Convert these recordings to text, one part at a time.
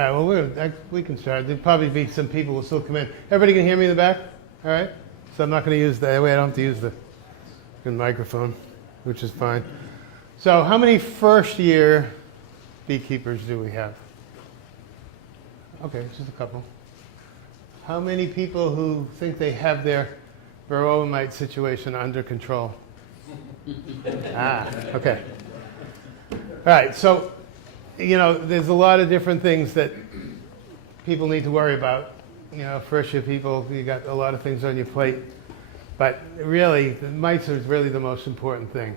right, well, we can start. There'll probably be some people who will still come in. Everybody can hear me in the back? All right? So I'm not going to use that way. I don't have to use the microphone, which is fine. So how many first-year beekeepers do we have? Okay, just a couple. How many people who think they have their Varroa mite situation under control? Okay. All right, so, you know, there's a lot of different things that people need to worry about. You know, first year people, you got a lot of things on your plate. But really, the mites are really the most important thing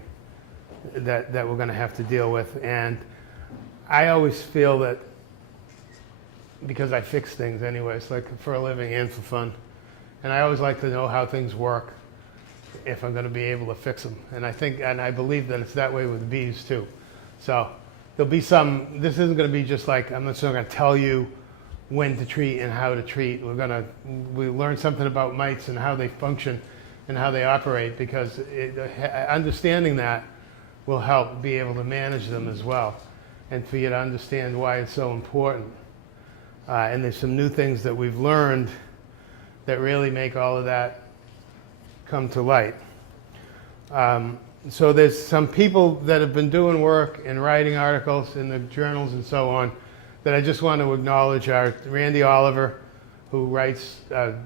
that we're going to have to deal with. And I always feel that, because I fix things anyways, like for a living and for fun, and I always like to know how things work if I'm going to be able to fix them. And I think, and I believe that it's that way with bees too. So there'll be some, this isn't going to be just like, I'm not just going to tell you when to treat and how to treat. We learn something about mites and how they function and how they operate, because understanding that will help be able to manage them as well, and for you to understand why it's so important. And there's some new things that we've learned that really make all of that come to light. So there's some people that have been doing work and writing articles in the journals and so on that I just want to acknowledge. Are Randy Oliver, who writes an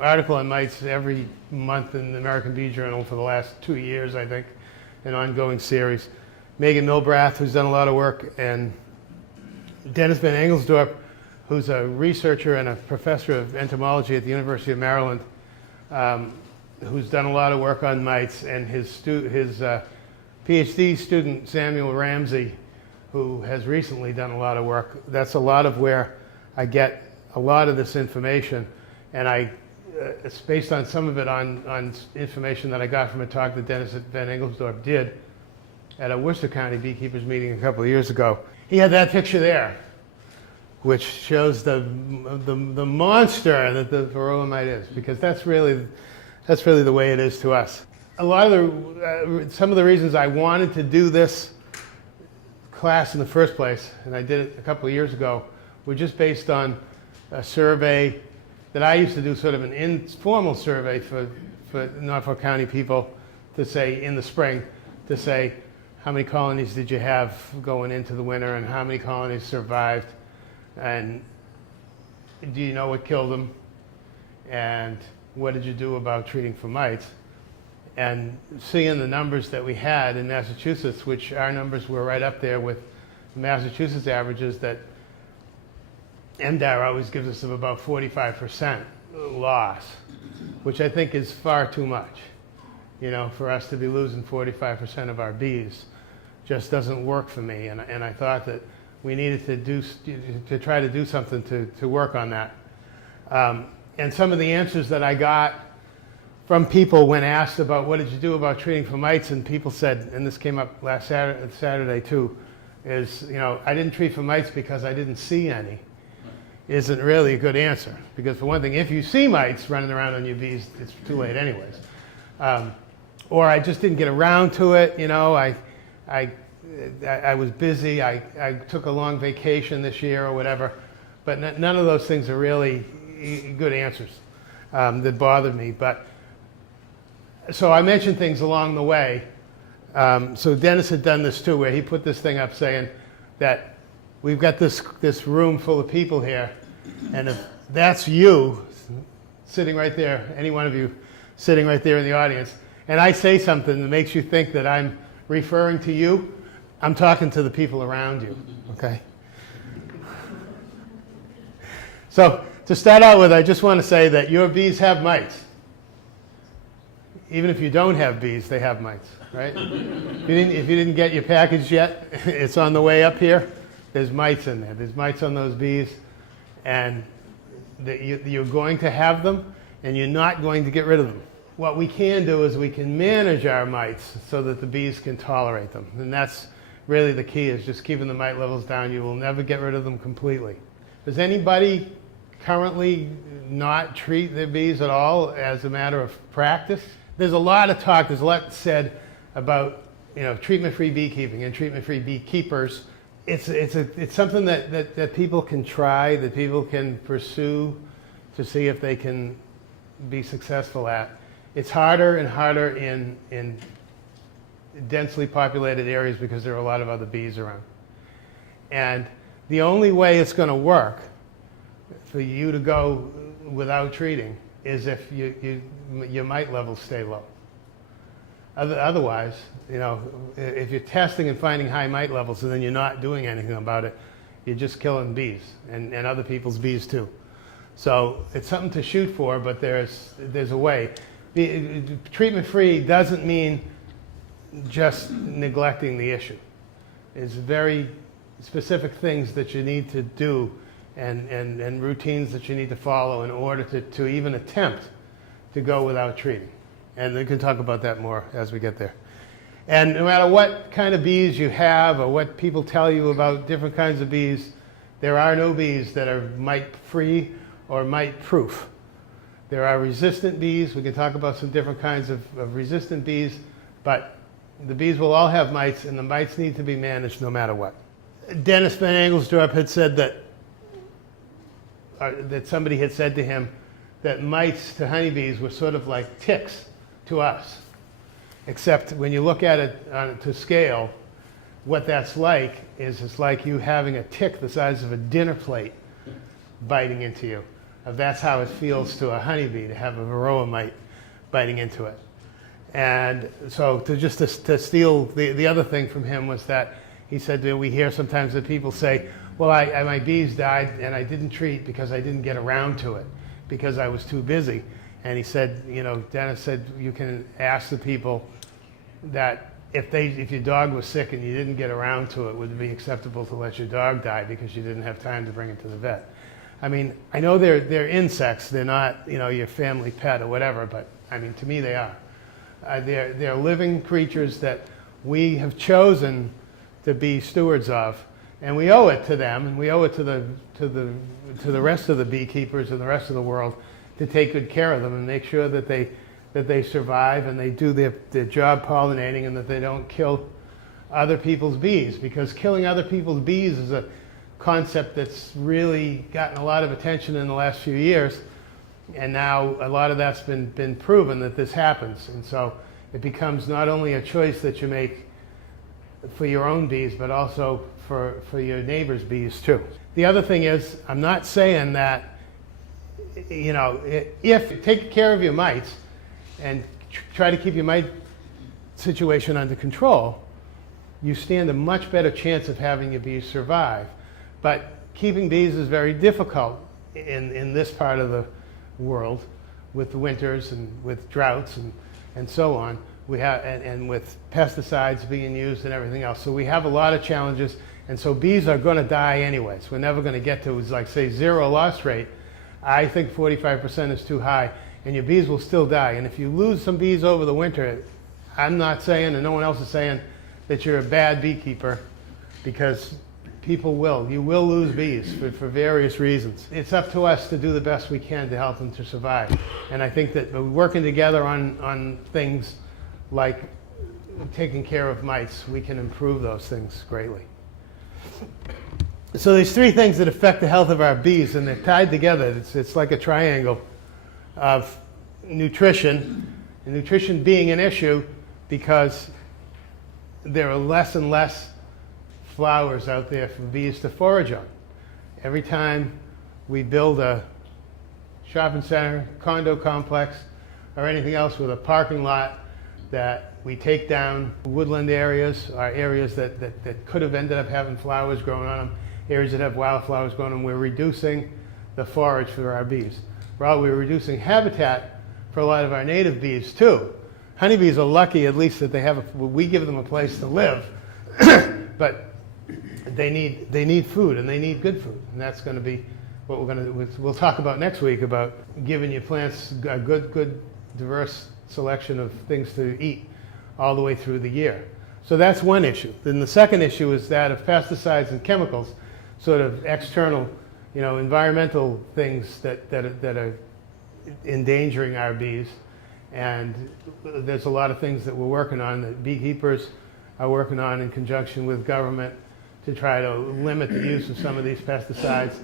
article on mites every month in the American Bee Journal for the last 2 years, I think, an ongoing series. Megan Milbrath, who's done a lot of work, and Dennis Van Engelsdorp, who's a researcher and a professor of entomology at the University of Maryland, who's done a lot of work on mites, and his PhD student, Samuel Ramsey, who has recently done a lot of work. That's a lot of where I get a lot of this information, and it's based on some of it on information that I got from a talk that Dennis Van Engelsdorp did at a Worcester County beekeepers meeting a couple of years ago. He had that picture there, which shows the monster that the Varroa mite is, because that's really the way it is to us. A lot of some of the reasons I wanted to do this class in the first place, and I did it a couple of years ago, were just based on a survey that I used to do, sort of an informal survey for Norfolk County people, to say in the spring, to say how many colonies did you have going into the winter, and how many colonies survived, and do you know what killed them, and what did you do about treating for mites? And seeing the numbers that we had in Massachusetts, which our numbers were right up there with Massachusetts averages, that MDAR always gives us of about 45% loss, which I think is far too much. You know, for us to be losing 45% of our bees just doesn't work for me. And I thought that we needed to try to do something to work on that. And some of the answers that I got from people when asked about what did you do about treating for mites, and people said, and this came up last Saturday too, is, you know, I didn't treat for mites because I didn't see any, isn't really a good answer. Because for one thing, if you see mites running around on your bees, it's too late anyways. Or I just didn't get around to it, you know, I was busy, I took a long vacation this year or whatever, but none of those things are really good answers that bothered me. But so I mentioned things along the way. So Dennis had done this too, where he put this thing up saying that we've got this room full of people here, and if that's you sitting right there, any one of you sitting right there in the audience, and I say something that makes you think that I'm referring to you, I'm talking to the people around you, okay? So to start out with, I just want to say that your bees have mites. Even if you don't have bees, they have mites, right? If you didn't get your package yet, it's on the way up here. There's mites in there. There's mites on those bees, and you're going to have them, and you're not going to get rid of them. What we can do is we can manage our mites so that the bees can tolerate them, and that's really the key, is just keeping the mite levels down. You will never get rid of them completely. Does anybody currently not treat their bees at all as a matter of practice? There's a lot of talk, there's a lot said about, you know, treatment-free beekeeping and treatment-free beekeepers it's something that people can try, that people can pursue to see if they can be successful at. It's harder and harder in densely populated areas because there are a lot of other bees around. And the only way it's going to work for you to go without treating is if your mite levels stay low. Otherwise, you know, if you're testing and finding high mite levels and then you're not doing anything about it, you're just killing bees and other people's bees too. So it's something to shoot for, but there's a way. Treatment-free doesn't mean just neglecting the issue. It's very specific things that you need to do and routines that you need to follow in order to even attempt to go without treating. And we can talk about that more as we get there. And no matter what kind of bees you have or what people tell you about different kinds of bees, there are no bees that are mite-free or mite-proof. There are resistant bees. We can talk about some different kinds of resistant bees, but the bees will all have mites, and the mites need to be managed no matter what. Dennis Van Engelsdorp had said that somebody had said to him that mites to honeybees were sort of like ticks to us, except when you look at it to scale, what that's like is it's like you having a tick the size of a dinner plate biting into you. That's how it feels to a honeybee to have a Varroa mite biting into it. And so to steal the other thing from him was that he said that we hear sometimes that people say, well, my bees died and I didn't treat because I didn't get around to it because I was too busy. And he said, you know, Dennis said you can ask the people that if your dog was sick and you didn't get around to it, would it be acceptable to let your dog die because you didn't have time to bring it to the vet? I mean, I know they're insects, they're not, you know, your family pet or whatever, but I mean, to me they are. They're living creatures that we have chosen to be stewards of, and we owe it to them, and we owe it to the rest of the beekeepers and the rest of the world to take good care of them and make sure that they survive and they do their job pollinating and that they don't kill other people's bees, because killing other people's bees is a concept that's really gotten a lot of attention in the last few years, and now a lot of that's been proven that this happens. And so it becomes not only a choice that you make for your own bees, but also for your neighbor's bees too. The other thing is, I'm not saying that, you know, if you take care of your mites and try to keep your mite situation under control, you stand a much better chance of having your bees survive. But keeping bees is very difficult in this part of the world with the winters and with droughts and so on. We have, and with pesticides being used and everything else. So we have a lot of challenges, and so bees are going to die anyways. We're never going to get to, like, say, 0 loss rate. I think 45% is too high, and your bees will still die. And if you lose some bees over the winter, I'm not saying, and no one else is saying, that you're a bad beekeeper, because you will lose bees for various reasons. It's up to us to do the best we can to help them to survive. And I think that working together on things like taking care of mites, we can improve those things greatly. So there's 3 things that affect the health of our bees, and they're tied together. It's like a triangle of nutrition, and nutrition being an issue because there are less and less flowers out there for bees to forage on. Every time we build a shopping center, condo complex, or anything else with a parking lot that we take down woodland areas, or areas that could have ended up having flowers growing on them, areas that have wildflowers growing on them, we're reducing the forage for our bees. We're reducing habitat for a lot of our native bees too. Honeybees are lucky at least that we give them a place to live, but they need food, and they need good food, and that's going to be what we'll talk about next week, about giving your plants a good diverse selection of things to eat all the way through the year. So that's one issue. Then the second issue is that of pesticides and chemicals, sort of external, you know, environmental things that are endangering our bees. And there's a lot of things that we're working on, that beekeepers are working on in conjunction with government, to try to limit the use of some of these pesticides,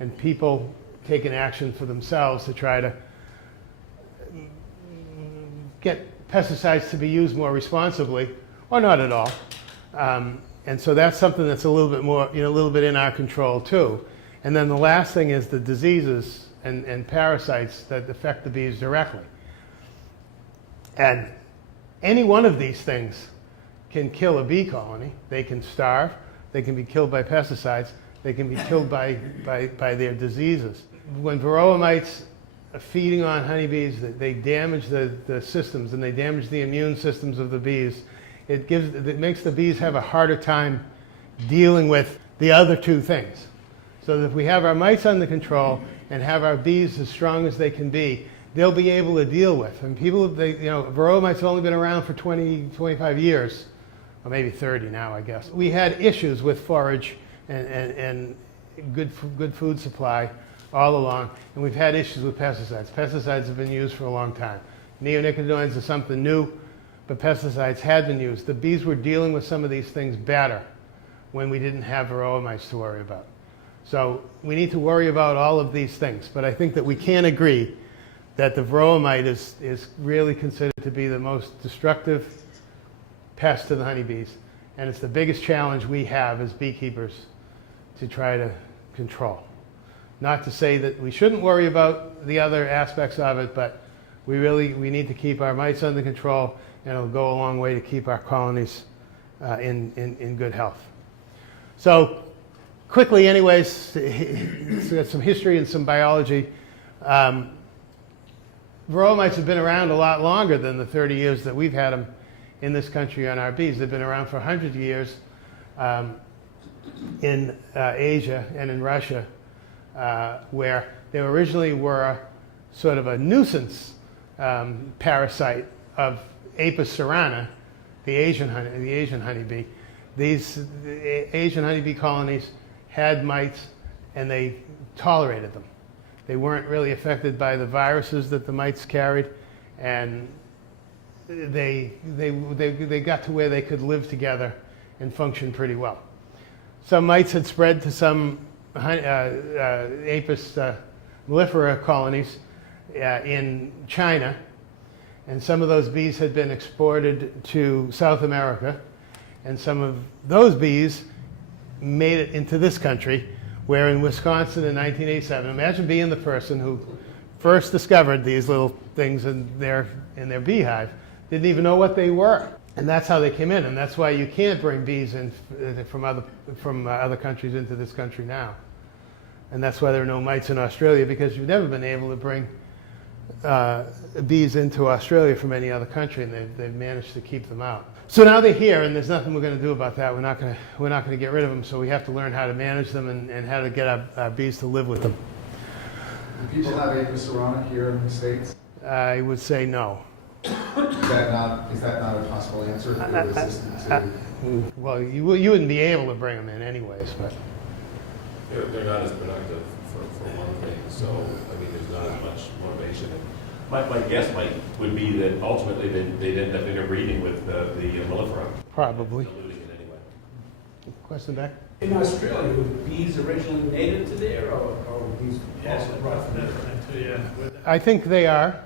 and people taking action for themselves to try to get pesticides to be used more responsibly, or not at all. And so that's something that's a little bit more, a little bit in our control too. And then the last thing is the diseases and parasites that affect the bees directly. And any one of these things can kill a bee colony. They can starve, they can be killed by pesticides, they can be killed by their diseases. When Varroa mites are feeding on honeybees, they damage the systems, and they damage the immune systems of the bees. It makes the bees have a harder time dealing with the other two things. So that if we have our mites under control and have our bees as strong as they can be, they'll be able to deal with. And Varroa mites have only been around for 20, 25 years, or maybe 30 now, I guess. We had issues with forage and good food supply all along, and we've had issues with pesticides. Pesticides have been used for a long time. Neonicotinoids are something new, but pesticides had been used. The bees were dealing with some of these things better when we didn't have Varroa mites to worry about. So we need to worry about all of these things, but I think that we can agree that the Varroa mite is really considered to be the most destructive pest to the honeybees, and it's the biggest challenge we have as beekeepers to try to control. Not to say that we shouldn't worry about the other aspects of it, but we need to keep our mites under control, and it'll go a long way to keep our colonies in good health. So quickly anyways, it's got some history and some biology. Varroa mites have been around a lot longer than the 30 years that we've had them in this country on our bees. They've been around for 100 years in Asia and in Russia, where they originally were sort of a nuisance parasite of Apis cerana, the Asian honeybee. These Asian honeybee colonies had mites, and they tolerated them. They weren't really affected by the viruses that the mites carried, and they got to where they could live together and function pretty well. Some mites had spread to some Apis mellifera colonies in China, and some of those bees had been exported to South America, and some of those bees made it into this country, where in Wisconsin in 1987, imagine being the person who first discovered these little things in their beehive, didn't even know what they were. And that's how they came in, and that's why you can't bring bees in from other countries into this country now. And that's why there are no mites in Australia, because you've never been able to bring bees into Australia from any other country, and they've managed to keep them out. So now they're here, and there's nothing we're going to do about that. We're not going to get rid of them, so we have to learn how to manage them and how to get our bees to live with them. Do people have Apis cerana here in the States? I would say no. Is that not a possible answer if you're resistant to? Well, you wouldn't be able to bring them in anyways, but they're not as productive for one thing. So I mean, there's not as much motivation. My guess would be that ultimately they'd end up interbreeding with the mellifera. probably. Diluting it anyway. Question back? In Australia, were bees originally native to there, or were bees also brought from there? I think they are.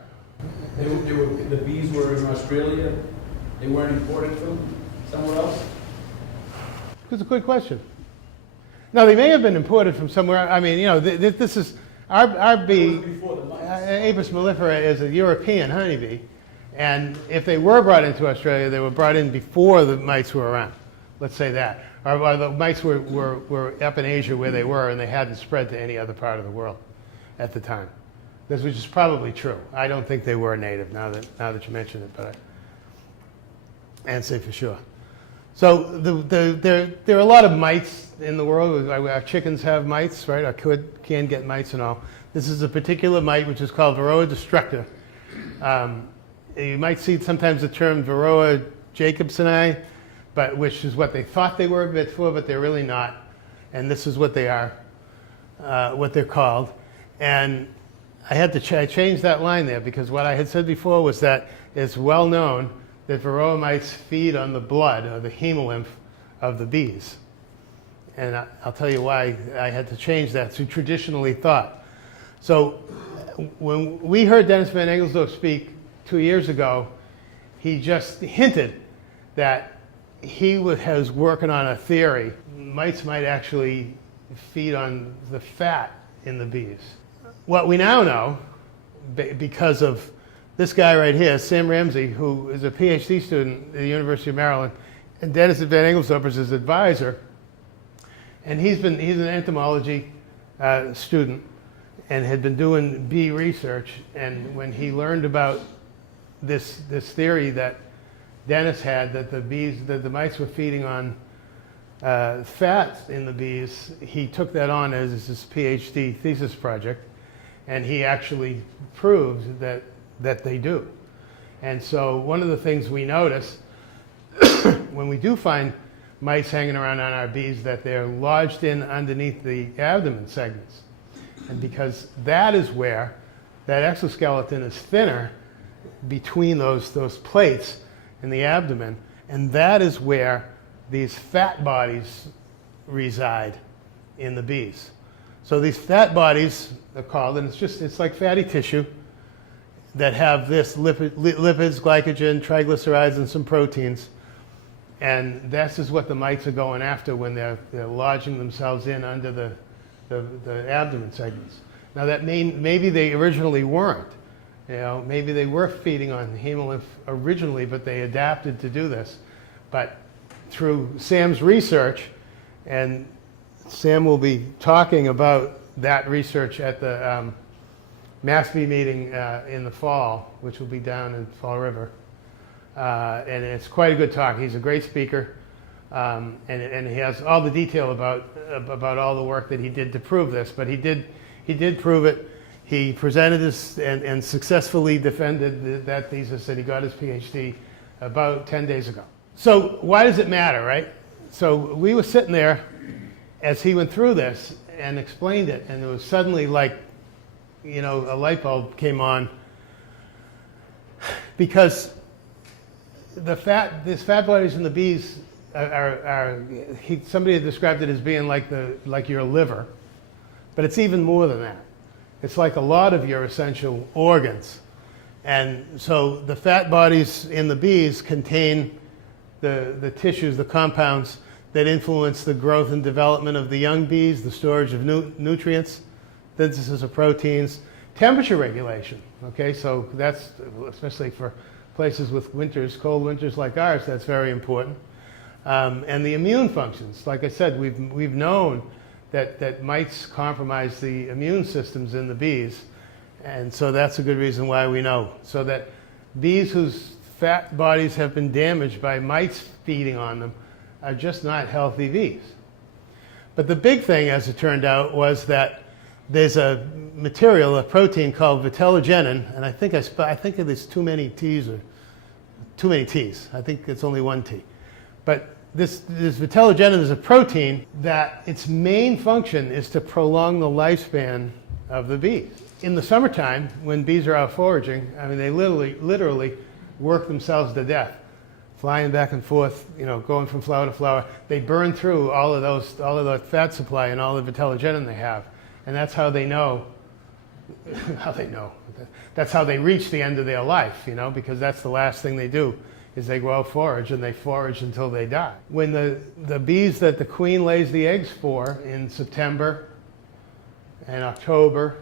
The bees were in Australia, they weren't imported from somewhere else? It's a good question. No, they may have been imported from somewhere. I mean, this is our bee. Before the mites. Apis mellifera is a European honeybee, and if they were brought into Australia, they were brought in before the mites were around. Let's say that, or the mites were up in Asia where they were, and they hadn't spread to any other part of the world at the time. This, which is probably true. I don't think they were native. Now that you mention it, but I can't say for sure. So there are a lot of mites in the world. Our chickens have mites, right? Our can get mites and all. This is a particular mite which is called Varroa destructor. You might see sometimes the term Varroa jacobsoni, but which is what they thought they were before, but they're really not. And this is what they are, what they're called. And I had to change that line there, because what I had said before was that it's well known that Varroa mites feed on the blood or the hemolymph of the bees. And I'll tell you why I had to change that to traditionally thought. So when we heard Dennis Van Engelsdorf speak 2 years ago, he just hinted that he was working on a theory. Mites might actually feed on the fat in the bees. What we now know, because of this guy right here, Sam Ramsey, who is a PhD student at the University of Maryland, and Dennis Van Engelsdorf is his advisor, and he's an entomology student and had been doing bee research. And when he learned about this theory that Dennis had, that the mites were feeding on fat in the bees, he took that on as his PhD thesis project, and he actually proved that they do. And so one of the things we notice when we do find mites hanging around on our bees, that they're lodged in underneath the abdomen segments. And because that is where that exoskeleton is thinner between those plates in the abdomen, and that is where these fat bodies reside in the bees. So these fat bodies are called, and it's like fatty tissue that have this lipids, glycogen, triglycerides, and some proteins. And this is what the mites are going after when they're lodging themselves in under the abdomen segments. Now that maybe they originally weren't. Maybe they were feeding on hemolymph originally, but they adapted to do this. But through Sam's research, and Sam will be talking about that research at the MassBee meeting in the fall, which will be down in Fall River. And it's quite a good talk. He's a great speaker, and he has all the detail about all the work that he did to prove this. But he did prove it. He presented this and successfully defended that thesis, and he got his PhD about 10 days ago. So why does it matter, right? So we were sitting there as he went through this and explained it, and it was suddenly like, a light bulb came on, because these fat bodies in the bees somebody had described it as being like your liver, but it's even more than that. It's like a lot of your essential organs. And so the fat bodies in the bees contain the tissues, the compounds that influence the growth and development of the young bees, the storage of nutrients, synthesis of proteins, temperature regulation. Okay, so that's, especially for places with winters, cold winters like ours, that's very important. And the immune functions. Like I said, we've known that mites compromise the immune systems in the bees, and so that's a good reason why we know. So that bees whose fat bodies have been damaged by mites feeding on them are just not healthy bees. But the big thing, as it turned out, was that there's a material, a protein called vitellogenin, and I think there's too many T's. I think it's only one T. But this vitellogenin is a protein that its main function is to prolong the lifespan of the bees. In the summertime, when bees are out foraging, I mean, they literally work themselves to death, flying back and forth, going from flower to flower. They burn through all of that fat supply and all the vitellogenin they have, and that's how they know. That's how they reach the end of their life, because that's the last thing they do, is they go out forage, and they forage until they die. When the bees that the queen lays the eggs for in September and October,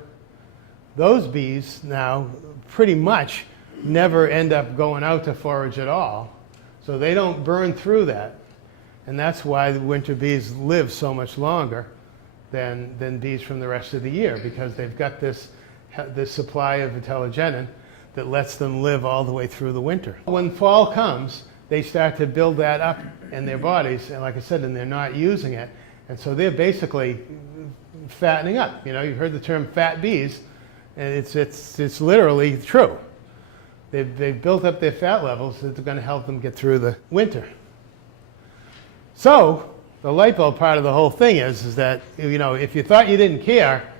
those bees now pretty much never end up going out to forage at all. So they don't burn through that. And that's why the winter bees live so much longer than bees from the rest of the year, because they've got this supply of vitellogenin that lets them live all the way through the winter. When fall comes, they start to build that up in their bodies, and like I said, and they're not using it. And so they're basically fattening up. You've heard the term fat bees, and it's literally true. They've built up their fat levels that are going to help them get through the winter. So the light bulb part of the whole thing is that, if you thought you didn't care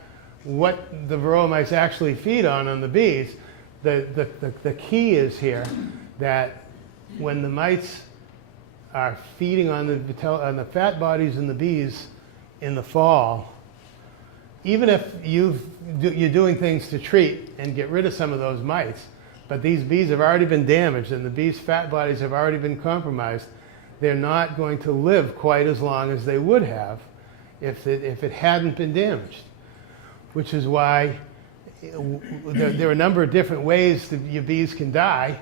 what the Varroa mites actually feed on the bees, the key is here that when the mites are feeding on the fat bodies in the bees in the fall, even if you're doing things to treat and get rid of some of those mites, but these bees have already been damaged and the bees' fat bodies have already been compromised, they're not going to live quite as long as they would have if it hadn't been damaged. Which is why there are a number of different ways that your bees can die,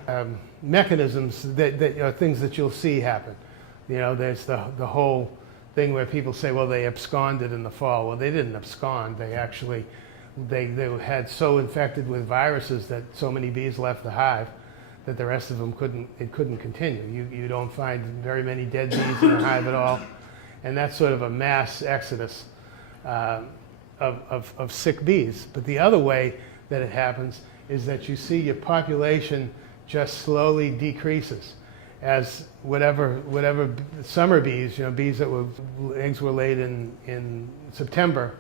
mechanisms that are things that you'll see happen. You know, there's the whole thing where people say, well, they absconded in the fall. Well, they didn't abscond. They actually, they had so infected with viruses that so many bees left the hive that the rest of them couldn't continue. You don't find very many dead bees in the hive at all. And that's sort of a mass exodus of sick bees. But the other way that it happens is that you see your population just slowly decreases as whatever summer bees, you know, bees that eggs were laid in September,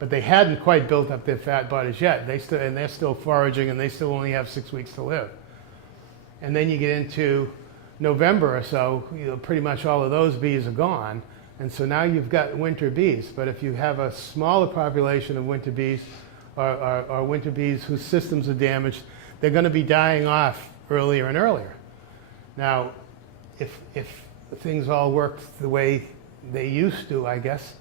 but they hadn't quite built up their fat bodies yet. They're still foraging, and they still only have 6 weeks to live. And then you get into November or so, you know, pretty much all of those bees are gone. And so now you've got winter bees. But if you have a smaller population of winter bees or winter bees whose systems are damaged, they're going to be dying off earlier and earlier. Now, if things all worked the way they used to, I guess,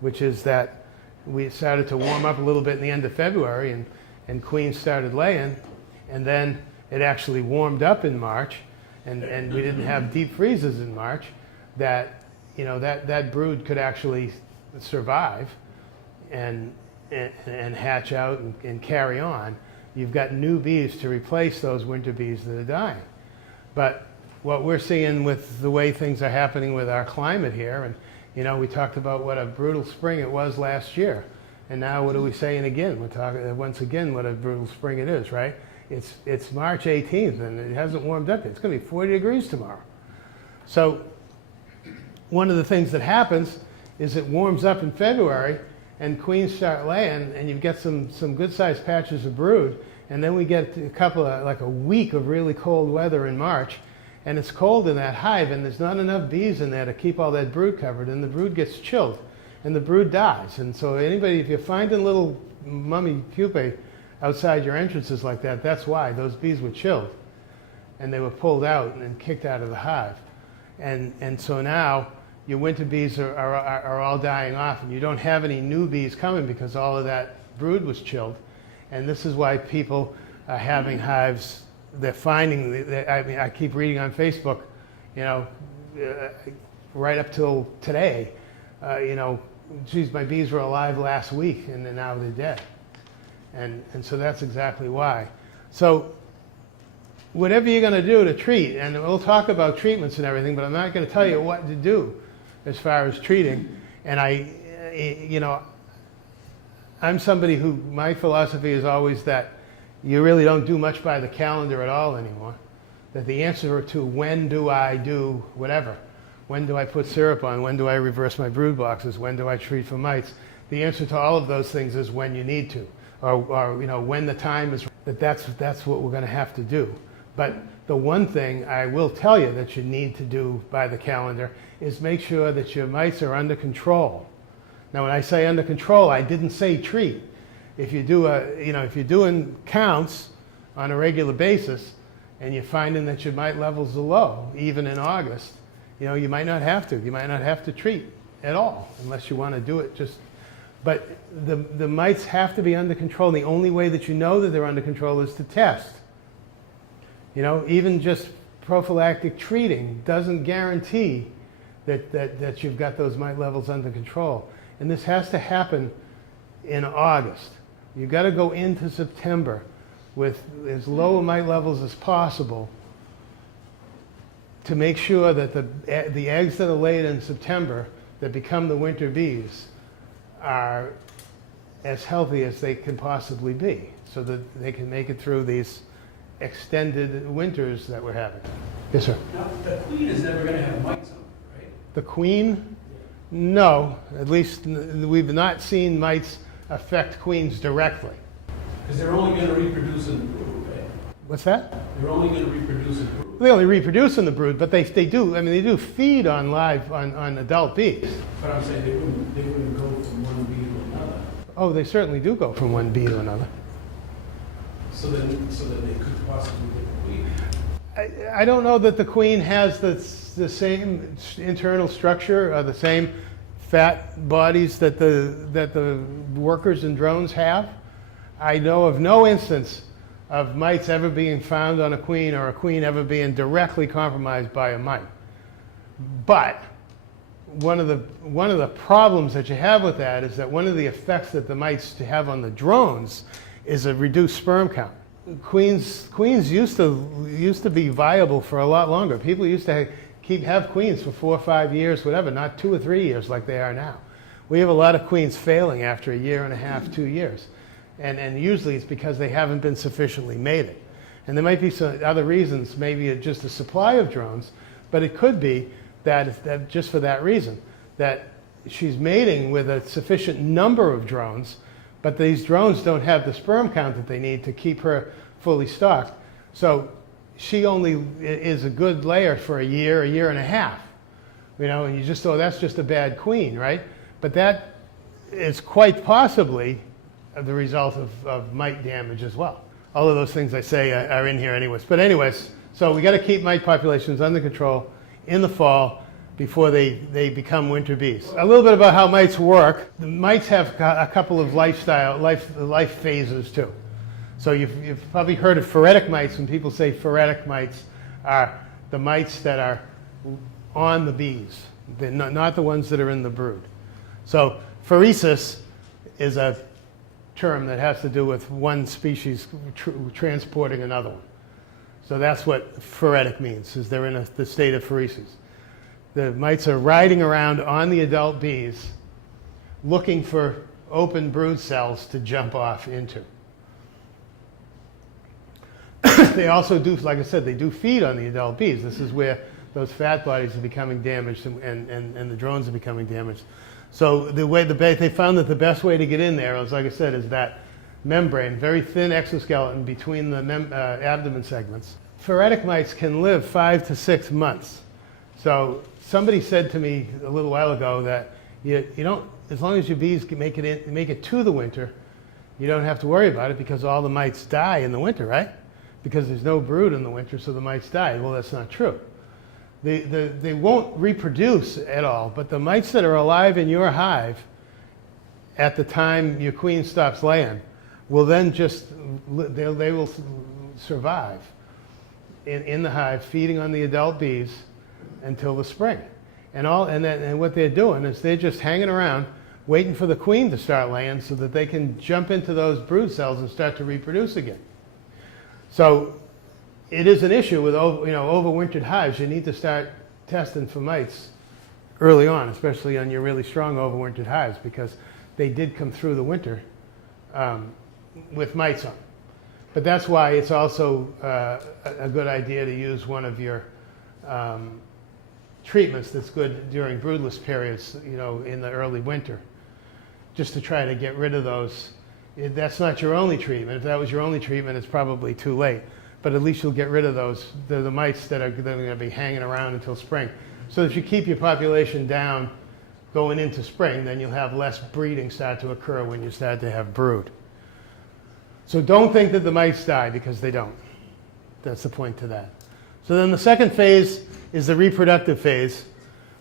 which is that we started to warm up a little bit in the end of February and queens started laying, and then it actually warmed up in March, and we didn't have deep freezes in March, that, you know, that brood could actually survive and hatch out and carry on. You've got new bees to replace those winter bees that are dying. But what we're seeing with the way things are happening with our climate here, and you know, we talked about what a brutal spring it was last year, and now what are we saying again? We're talking once again what a brutal spring it is, right? It's March 18th and it hasn't warmed up yet. It's going to be 40 degrees tomorrow. So one of the things that happens is it warms up in February and queens start laying, and you get some good-sized patches of brood, and then we get a couple of, like a week of really cold weather in March, and it's cold in that hive, and there's not enough bees in there to keep all that brood covered, and the brood gets chilled, and the brood dies. And so anybody, if you're finding little mummy pupae outside your entrances like that, that's why. Those bees were chilled, and they were pulled out and kicked out of the hive. And so now your winter bees are all dying off, and you don't have any new bees coming because all of that brood was chilled. And this is why people are having hives. They're finding, I mean, I keep reading on Facebook, you know, right up till today, you know, geez, my bees were alive last week and then now they're dead. And so that's exactly why. So whatever you're going to do to treat, and we'll talk about treatments and everything, but I'm not going to tell you what to do as far as treating. And you know, I'm somebody who, my philosophy is always that you really don't do much by the calendar at all anymore. That the answer to when do I do whatever, when do I put syrup on, when do I reverse my brood boxes, when do I treat for mites, the answer to all of those things is when you need to, or you know, when the time is, that's what we're going to have to do. But the one thing I will tell you that you need to do by the calendar is make sure that your mites are under control. Now, when I say under control, I didn't say treat. If you do if you're doing counts on a regular basis and you're finding that your mite levels are low, even in August, you know, you might not have to. You might not have to treat at all unless you want to do it just. But the mites have to be under control. And the only way that you know that they're under control is to test. You know, even just prophylactic treating doesn't guarantee that you've got those mite levels under control. And this has to happen in August. You've got to go into September with as low mite levels as possible to make sure that the eggs that are laid in September that become the winter bees are as healthy as they can possibly be, so that they can make it through these extended winters that we're having. Yes, sir? Now, the queen is never going to have mites on her, right? The queen? No. At least we've not seen mites affect queens directly. Because they're only going to reproduce in the brood, right? What's that? They're only gonna reproduce in brood. They only reproduce in the brood, but they do, I mean, they do feed on on adult bees. But I'm saying they wouldn't go from one bee to another. Oh, they certainly do go from one bee to another. So then they could possibly get the queen. I don't know that the queen has the same internal structure, the same fat bodies that the workers and drones have. I know of no instance of mites ever being found on a queen or a queen ever being directly compromised by a mite. But one of the problems that you have with that is that one of the effects that the mites have on the drones is a reduced sperm count. Queens used to be viable for a lot longer. People used to have queens for 4 or 5 years, whatever, not 2 or 3 years like they are now. We have a lot of queens failing after 1.5 years, 2 years. And usually it's because they haven't been sufficiently mated. And there might be some other reasons, maybe just a supply of drones, but it could be that just for that reason, that she's mating with a sufficient number of drones, but these drones don't have the sperm count that they need to keep her fully stocked. So she only is a good layer for 1 year, 1.5 years. You know, and you just, oh, that's just a bad queen, right? But that is quite possibly the result of mite damage as well. All of those things I say are in here anyways. But anyways, so we got to keep mite populations under control in the fall before they become winter bees. A little bit about how mites work. The mites have a couple of life phases too. So you've probably heard of phoretic mites. When people say phoretic mites are the mites that are on the bees. They're not the ones that are in the brood. So phoresis is a term that has to do with one species transporting another one. So that's what phoretic means, is they're in the state of phoresis. The mites are riding around on the adult bees looking for open brood cells to jump off into. They also do, like I said, they do feed on the adult bees. This is where those fat bodies are becoming damaged and the drones are becoming damaged. So they found that the best way to get in there, like I said, is that membrane, very thin exoskeleton between the abdomen segments. Phoretic mites can live 5 to 6 months. So somebody said to me a little while ago that you don't, as long as your bees can make it to the winter, you don't have to worry about it because all the mites die in the winter, right? Because there's no brood in the winter, so the mites die. Well, that's not true. They won't reproduce at all, but the mites that are alive in your hive at the time your queen stops laying will then they will survive in the hive, feeding on the adult bees until the spring. And what they're doing is they're just hanging around, waiting for the queen to start laying so that they can jump into those brood cells and start to reproduce again. So it is an issue with overwintered hives. You need to start testing for mites early on, especially on your really strong overwintered hives, because they did come through the winter with mites on. But that's why it's also a good idea to use one of your treatments that's good during broodless periods, in the early winter, just to try to get rid of those. That's not your only treatment. If that was your only treatment, it's probably too late. But at least you'll get rid of those, the mites that are going to be hanging around until spring. So if you keep your population down going into spring, then you'll have less breeding start to occur when you start to have brood. So don't think that the mites die, because they don't. That's the point to that. So then the second phase is the reproductive phase,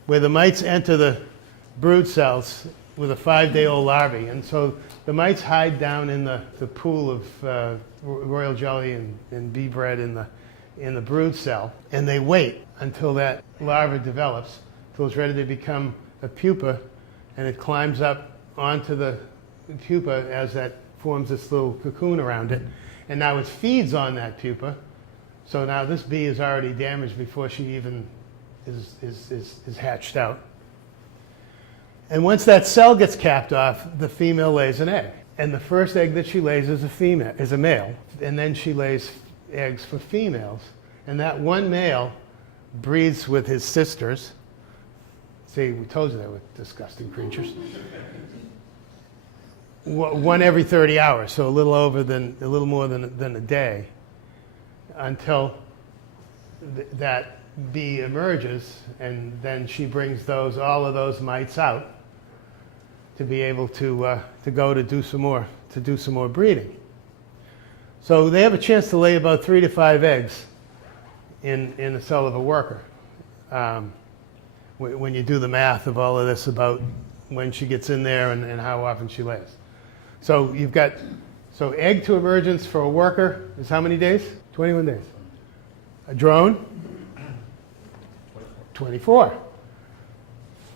where the mites enter the brood cells with a 5-day-old larvae. And so the mites hide down in the pool of royal jelly and bee bread in the brood cell, and they wait until that larva develops, until it's ready to become a pupa, and it climbs up onto the pupa as that forms this little cocoon around it, and now it feeds on that pupa. So now this bee is already damaged before she even is hatched out. And once that cell gets capped off, the female lays an egg. And the first egg that she lays is a male. And then she lays eggs for females. And that one male breeds with his sisters. See, we told you they were disgusting creatures. One every 30 hours, so a little more than a day. until that bee emerges, and then she brings all of those mites out to be able to go to do some more breeding. So they have a chance to lay about 3 to 5 eggs in the cell of a worker. When you do the math of all of this about when she gets in there and how often she lays. So so egg to emergence for a worker is how many days? 21 days. A drone? 24.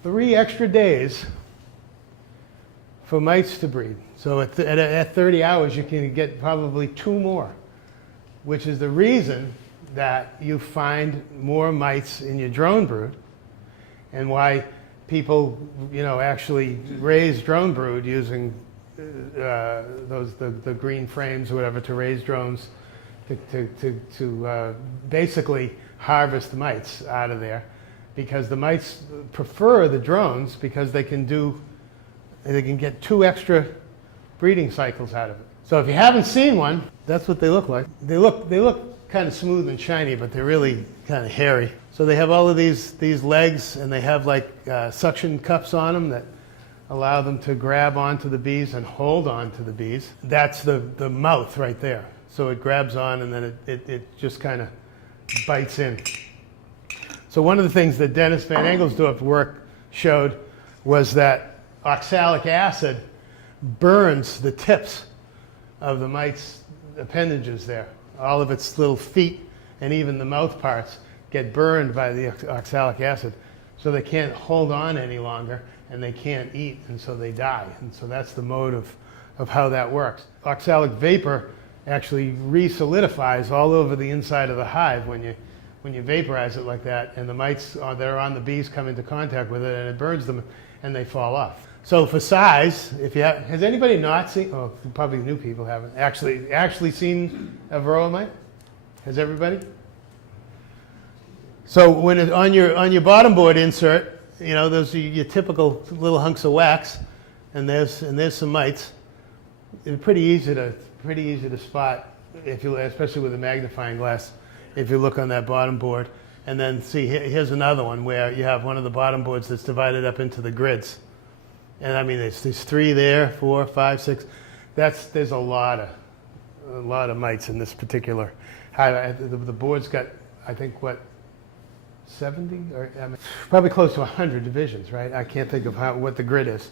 3 extra days for mites to breed. So at 30 hours, you can get probably 2 more, which is the reason that you find more mites in your drone brood, and why people, actually raise drone brood using the green frames or whatever to raise drones to basically harvest mites out of there, because the mites prefer the drones because they can get 2 extra breeding cycles out of it. So if you haven't seen one, that's what they look like. They look kind of smooth and shiny, but they're really kind of hairy. So they have all of these legs, and they have like suction cups on them that allow them to grab onto the bees and hold on to the bees. That's the mouth right there. So it grabs on, and then it just kind of bites in. So one of the things that Dennis Van Engelsdorf's work showed was that oxalic acid burns the tips of the mite's appendages there. All of its little feet and even the mouth parts get burned by the oxalic acid. So they can't hold on any longer, and they can't eat, and so they die. And so that's the mode of how that works. Oxalic vapor actually re-solidifies all over the inside of the hive when you vaporize it like that, and the mites that are on the bees come into contact with it, and it burns them, and they fall off. So for size, has anybody not seen, probably new people haven't, actually seen a Varroa mite? Has everybody? So when on your bottom board insert, those are your typical little hunks of wax, and there's some mites. It's pretty easy to spot, especially with a magnifying glass, if you look on that bottom board. And then see, here's another one where you have one of the bottom boards that's divided up into the grids. And I mean, there's 3 there, 4, 5, 6. There's a lot of mites in this particular hive. The board's got, I think, 70, or probably close to 100 divisions, right? I can't think of what the grid is.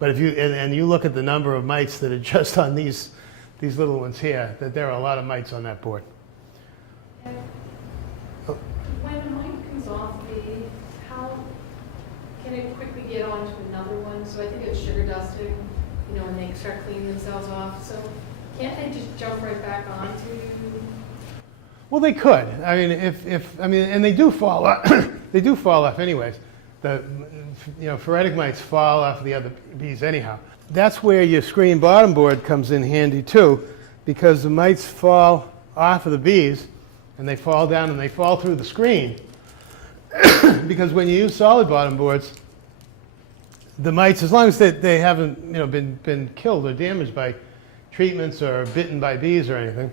But if you look at the number of mites that are just on these little ones here, that there are a lot of mites on that board. When a mite comes off the bee, how can it quickly get on to another one? So I think it's sugar dusting, when they start cleaning themselves off. So can't they just jump right back onto? Well, they could. I mean, and they do fall off. They do fall off anyways. Phoretic mites fall off the other bees anyhow. That's where your screen bottom board comes in handy too, because the mites fall off of the bees, and they fall down and they fall through the screen. Because when you use solid bottom boards, the mites, as long as they haven't been killed or damaged by treatments or bitten by bees or anything,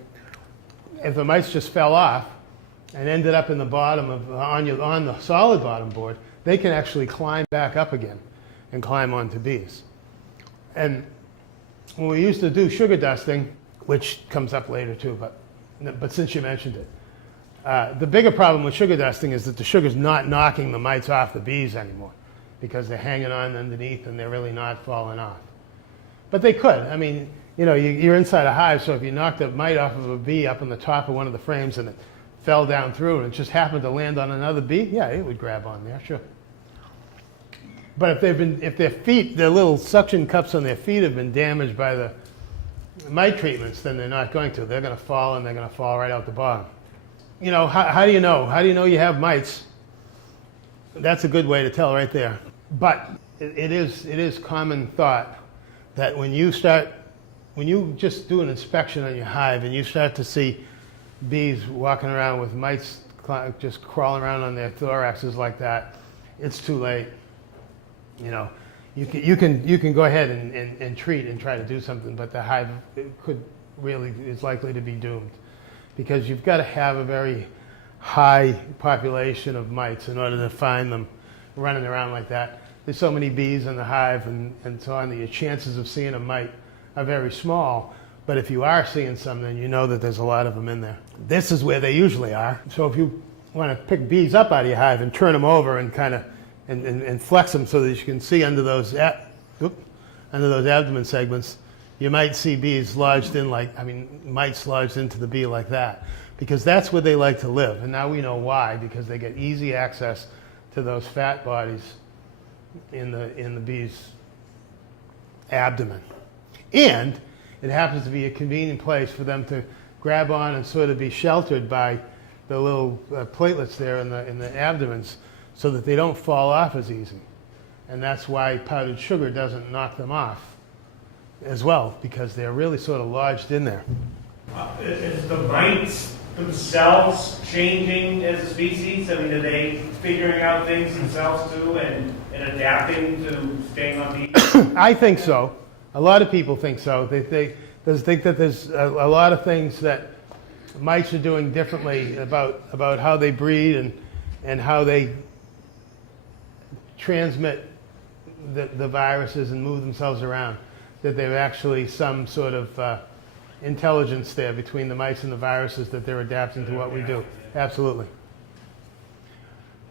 if the mites just fell off and ended up in the bottom on the solid bottom board, they can actually climb back up again and climb onto bees. And when we used to do sugar dusting, which comes up later too, but since you mentioned it, the bigger problem with sugar dusting is that the sugar's not knocking the mites off the bees anymore, because they're hanging on underneath and they're really not falling off. But they could. I mean, you're inside a hive, so if you knocked a mite off of a bee up on the top of one of the frames and it fell down through and it just happened to land on another bee, yeah, it would grab on there, sure. But if their little suction cups on their feet have been damaged by the mite treatments, then they're not going to. They're going to fall, and they're going to fall right out the bottom. How do you know? How do you know you have mites? That's a good way to tell right there. But it is common thought that when you just do an inspection on your hive and you start to see bees walking around with mites just crawling around on their thoraxes like that, it's too late. You can go ahead and treat and try to do something, but the hive is likely to be doomed, because you've got to have a very high population of mites in order to find them running around like that. There's so many bees in the hive and so on that your chances of seeing a mite are very small. But if you are seeing some, then you know that there's a lot of them in there. This is where they usually are. So if you want to pick bees up out of your hive and turn them over and kind of and flex them so that you can see under those abdomen segments, you might see bees lodged in mites lodged into the bee like that, because that's where they like to live. And now we know why, because they get easy access to those fat bodies in the bee's abdomen. And it happens to be a convenient place for them to grab on and sort of be sheltered by the little platelets there in the abdomens, so that they don't fall off as easy. And that's why powdered sugar doesn't knock them off as well, because they're really sort of lodged in there. Is the mites themselves changing as a species? I mean, are they figuring out things themselves too and adapting to staying on bees? I think so. A lot of people think so. They think that there's a lot of things that mites are doing differently about how they breed and how they transmit the viruses and move themselves around. That there's actually some sort of intelligence there between the mice and the viruses, that they're adapting to what we do. Absolutely.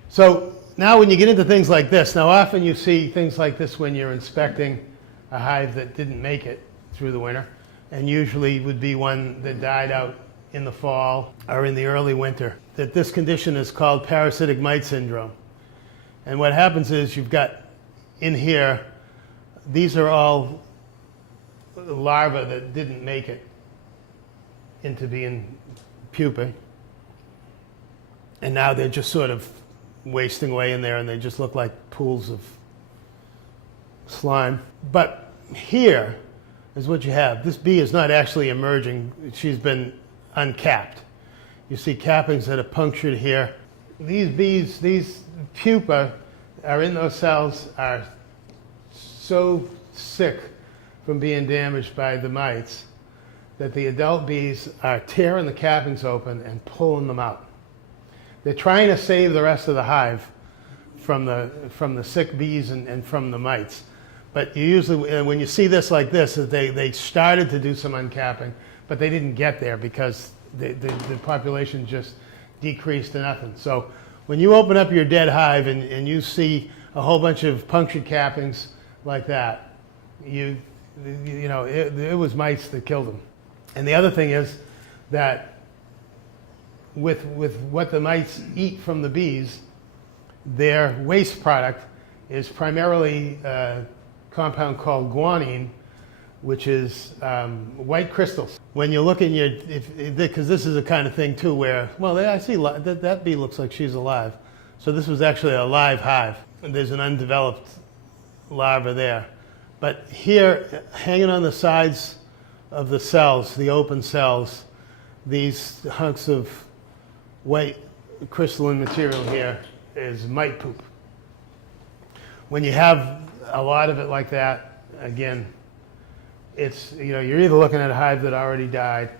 So now when you get into things like this, now often you see things like this when you're inspecting a hive that didn't make it through the winter, and usually would be one that died out in the fall or in the early winter. That this condition is called parasitic mite syndrome. And what happens is you've got in here, these are all larvae that didn't make it into being pupae. And now they're just sort of wasting away in there, and they just look like pools of slime. But here is what you have. This bee is not actually emerging. She's been uncapped. You see cappings that are punctured here. These bees, these pupa are in those cells, are so sick from being damaged by the mites that the adult bees are tearing the cappings open and pulling them out. They're trying to save the rest of the hive from the sick bees and from the mites. But you usually, when you see this like this, they started to do some uncapping, but they didn't get there because the population just decreased to nothing. So when you open up your dead hive and you see a whole bunch of punctured cappings like that, it was mites that killed them. And the other thing is that with what the mites eat from the bees, their waste product is primarily a compound called guanine, which is white crystals. When you look in your, because this is a kind of thing too where, well, I see that bee looks like she's alive. So this was actually a live hive. And there's an undeveloped larva there. But here, hanging on the sides of the cells, the open cells, these hunks of white crystalline material here is mite poop. When you have a lot of it like that, again, it's, you're either looking at a hive that already died,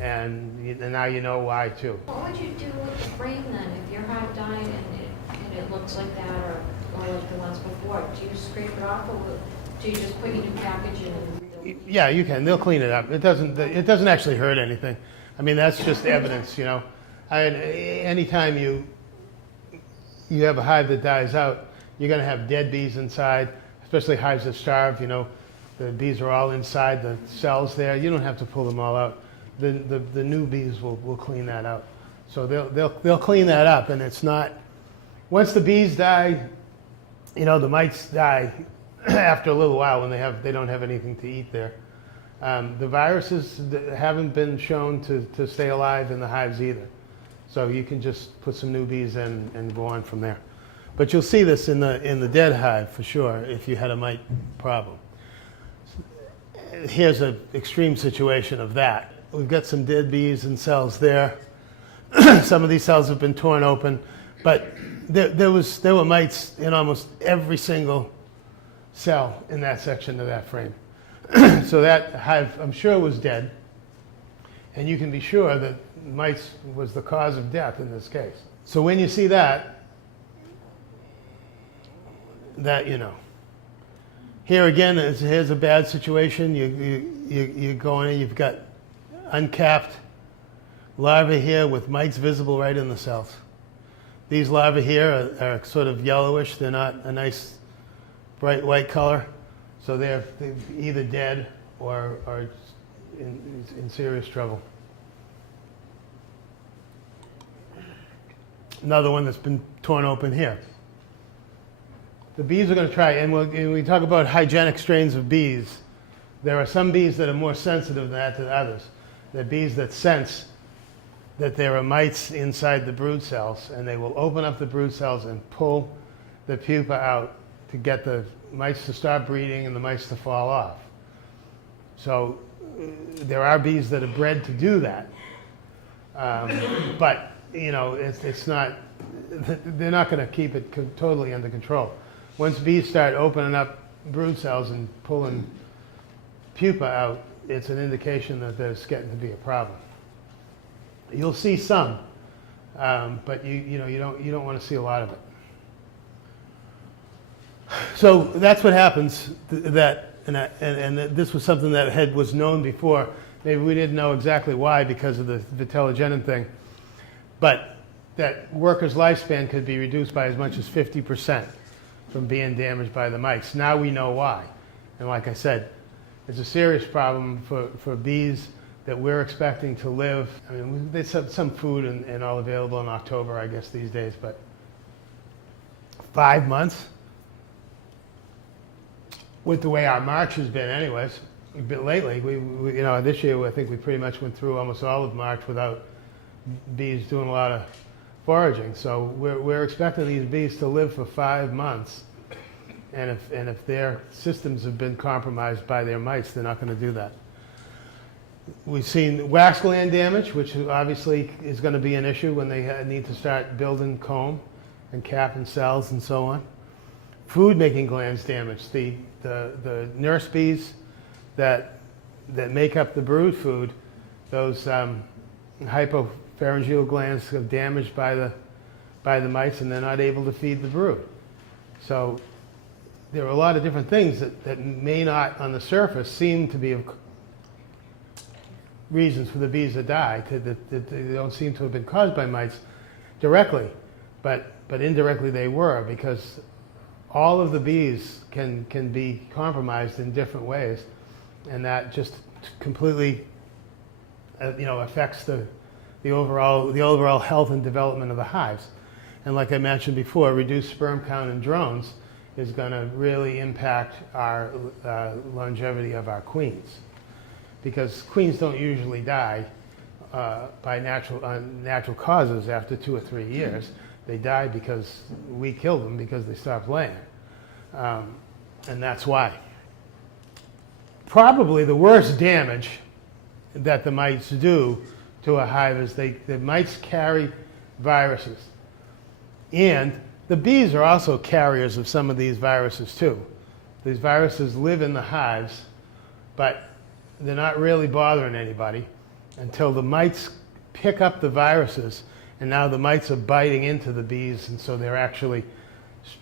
and now you know why too. What would you do with the frame then? If your hive died and it looks like that, or like the ones before, do you scrape it off, or do you just put your new package in and Yeah, you can. They'll clean it up. It doesn't actually hurt anything. I mean, that's just evidence, anytime you have a hive that dies out, you're going to have dead bees inside, especially hives that starve. The bees are all inside the cells there. You don't have to pull them all out. The new bees will clean that out. So they'll clean that up, and it's not. Once the bees die, the mites die after a little while when they don't have anything to eat there. The viruses haven't been shown to stay alive in the hives either. So you can just put some new bees in and go on from there. But you'll see this in the dead hive for sure if you had a mite problem. Here's an extreme situation of that. We've got some dead bees and cells there. Some of these cells have been torn open, but there were mites in almost every single cell in that section of that frame. So that hive, I'm sure, was dead. And you can be sure that mites was the cause of death in this case. So when you see that, you know. Here again, here's a bad situation. You go in, you've got uncapped larvae here with mites visible right in the cells. These larvae here are sort of yellowish. They're not a nice bright white color. So they're either dead or in serious trouble. Another one that's been torn open here. The bees are going to try, and when we talk about hygienic strains of bees, there are some bees that are more sensitive than that to others. They're bees that sense that there are mites inside the brood cells, and they will open up the brood cells and pull the pupa out to get the mites to stop breeding and the mites to fall off. So there are bees that are bred to do that, but you know it's not. They're not going to keep it totally under control. Once bees start opening up brood cells and pulling pupa out, it's an indication that there's getting to be a problem. You'll see some, but you don't want to see a lot of it. So that's what happens. And this was something that was known before. Maybe we didn't know exactly why because of the vitellogenin thing, but that workers' lifespan could be reduced by as much as 50% from being damaged by the mites. Now we know why. And like I said, it's a serious problem for bees that we're expecting to live. I mean, there's some food and all available in October, I guess, these days, but 5 months? With the way our March has been anyways, a bit lately, we this year I think we pretty much went through almost all of March without bees doing a lot of foraging. So we're expecting these bees to live for 5 months, and if their systems have been compromised by their mites, they're not going to do that. We've seen wax gland damage, which obviously is going to be an issue when they need to start building comb and capping cells and so on. Food-making glands damaged. The nurse bees that make up the brood food, those hypopharyngeal glands are damaged by the mites, and they're not able to feed the brood. So there are a lot of different things that may not, on the surface, seem to be reasons for the bees to die. That they don't seem to have been caused by mites directly, but indirectly they were, because all of the bees can be compromised in different ways, and that just completely affects the overall health and development of the hives. And like I mentioned before, reduced sperm count in drones is going to really impact our longevity of our queens, because queens don't usually die by natural causes after 2 or 3 years. They die because we killed them because they stopped laying. And that's why. Probably the worst damage that the mites do to a hive is the mites carry viruses. And the bees are also carriers of some of these viruses too. These viruses live in the hives, but they're not really bothering anybody until the mites pick up the viruses, and now the mites are biting into the bees, and so they're actually,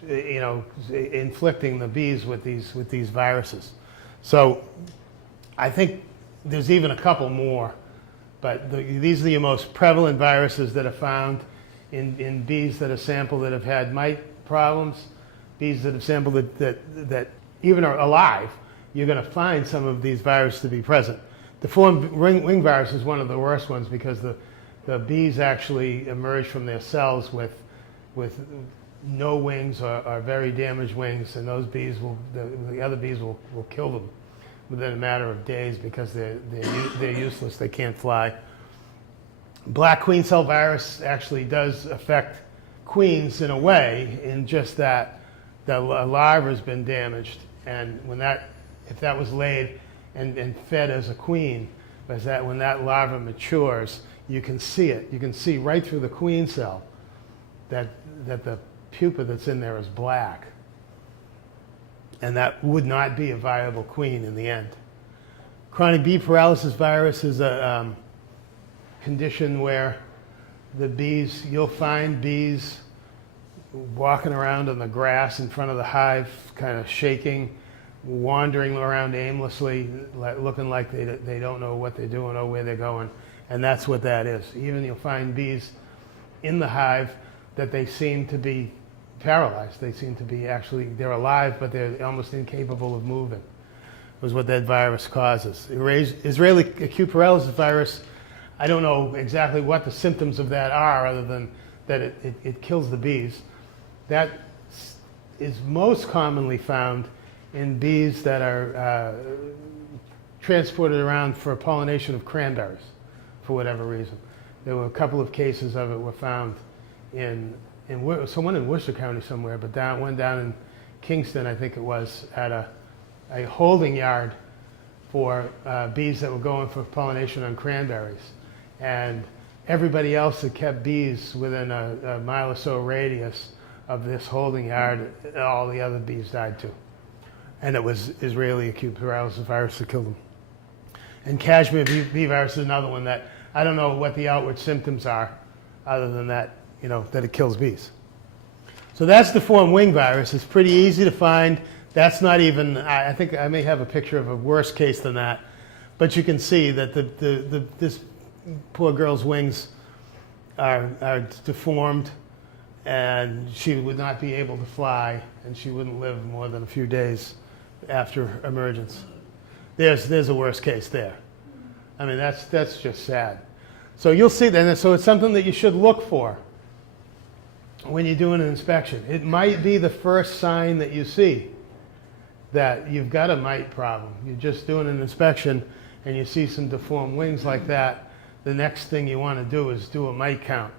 inflicting the bees with these viruses. So I think there's even a couple more, but these are the most prevalent viruses that are found in bees that are sampled that have had mite problems. Bees that have sampled that even are alive, you're going to find some of these viruses to be present. The deformed wing virus is one of the worst ones, because the bees actually emerge from their cells with no wings or very damaged wings, and those bees the other bees will kill them within a matter of days because they're useless. They can't fly. Black queen cell virus actually does affect queens in a way, in just that the larva has been damaged, and if that was laid and fed as a queen, when that larva matures, you can see it. You can see right through the queen cell that the pupa that's in there is black. And that would not be a viable queen in the end. Chronic bee paralysis virus is a condition where the bees, you'll find bees walking around on the grass in front of the hive, kind of shaking, wandering around aimlessly, looking like they don't know what they're doing or where they're going. And that's what that is. Even you'll find bees in the hive that they seem to be paralyzed. They seem to be actually, they're alive, but they're almost incapable of moving. Was what that virus causes. Israeli acute paralysis virus, I don't know exactly what the symptoms of that are other than that it kills the bees. That is most commonly found in bees that are transported around for pollination of cranberries for whatever reason. There were a couple of cases of it were found in someone in Worcester County somewhere, but one down in Kingston, I think it was, at a holding yard for bees that were going for pollination on cranberries. And everybody else that kept bees within a mile or so radius of this holding yard, all the other bees died too. And it was Israeli acute paralysis virus that killed them. And cashmere bee virus is another one that I don't know what the outward symptoms are other than that, that it kills bees. So that's deformed wing virus. It's pretty easy to find. That's not even, I think I may have a picture of a worse case than that, but you can see that this poor girl's wings are deformed, and she would not be able to fly, and she wouldn't live more than a few days after emergence. There's a worse case there. I mean, that's just sad. So you'll see that, and so it's something that you should look for when you're doing an inspection. It might be the first sign that you see that you've got a mite problem. You're just doing an inspection and you see some deformed wings like that. The next thing you want to do is do a mite count,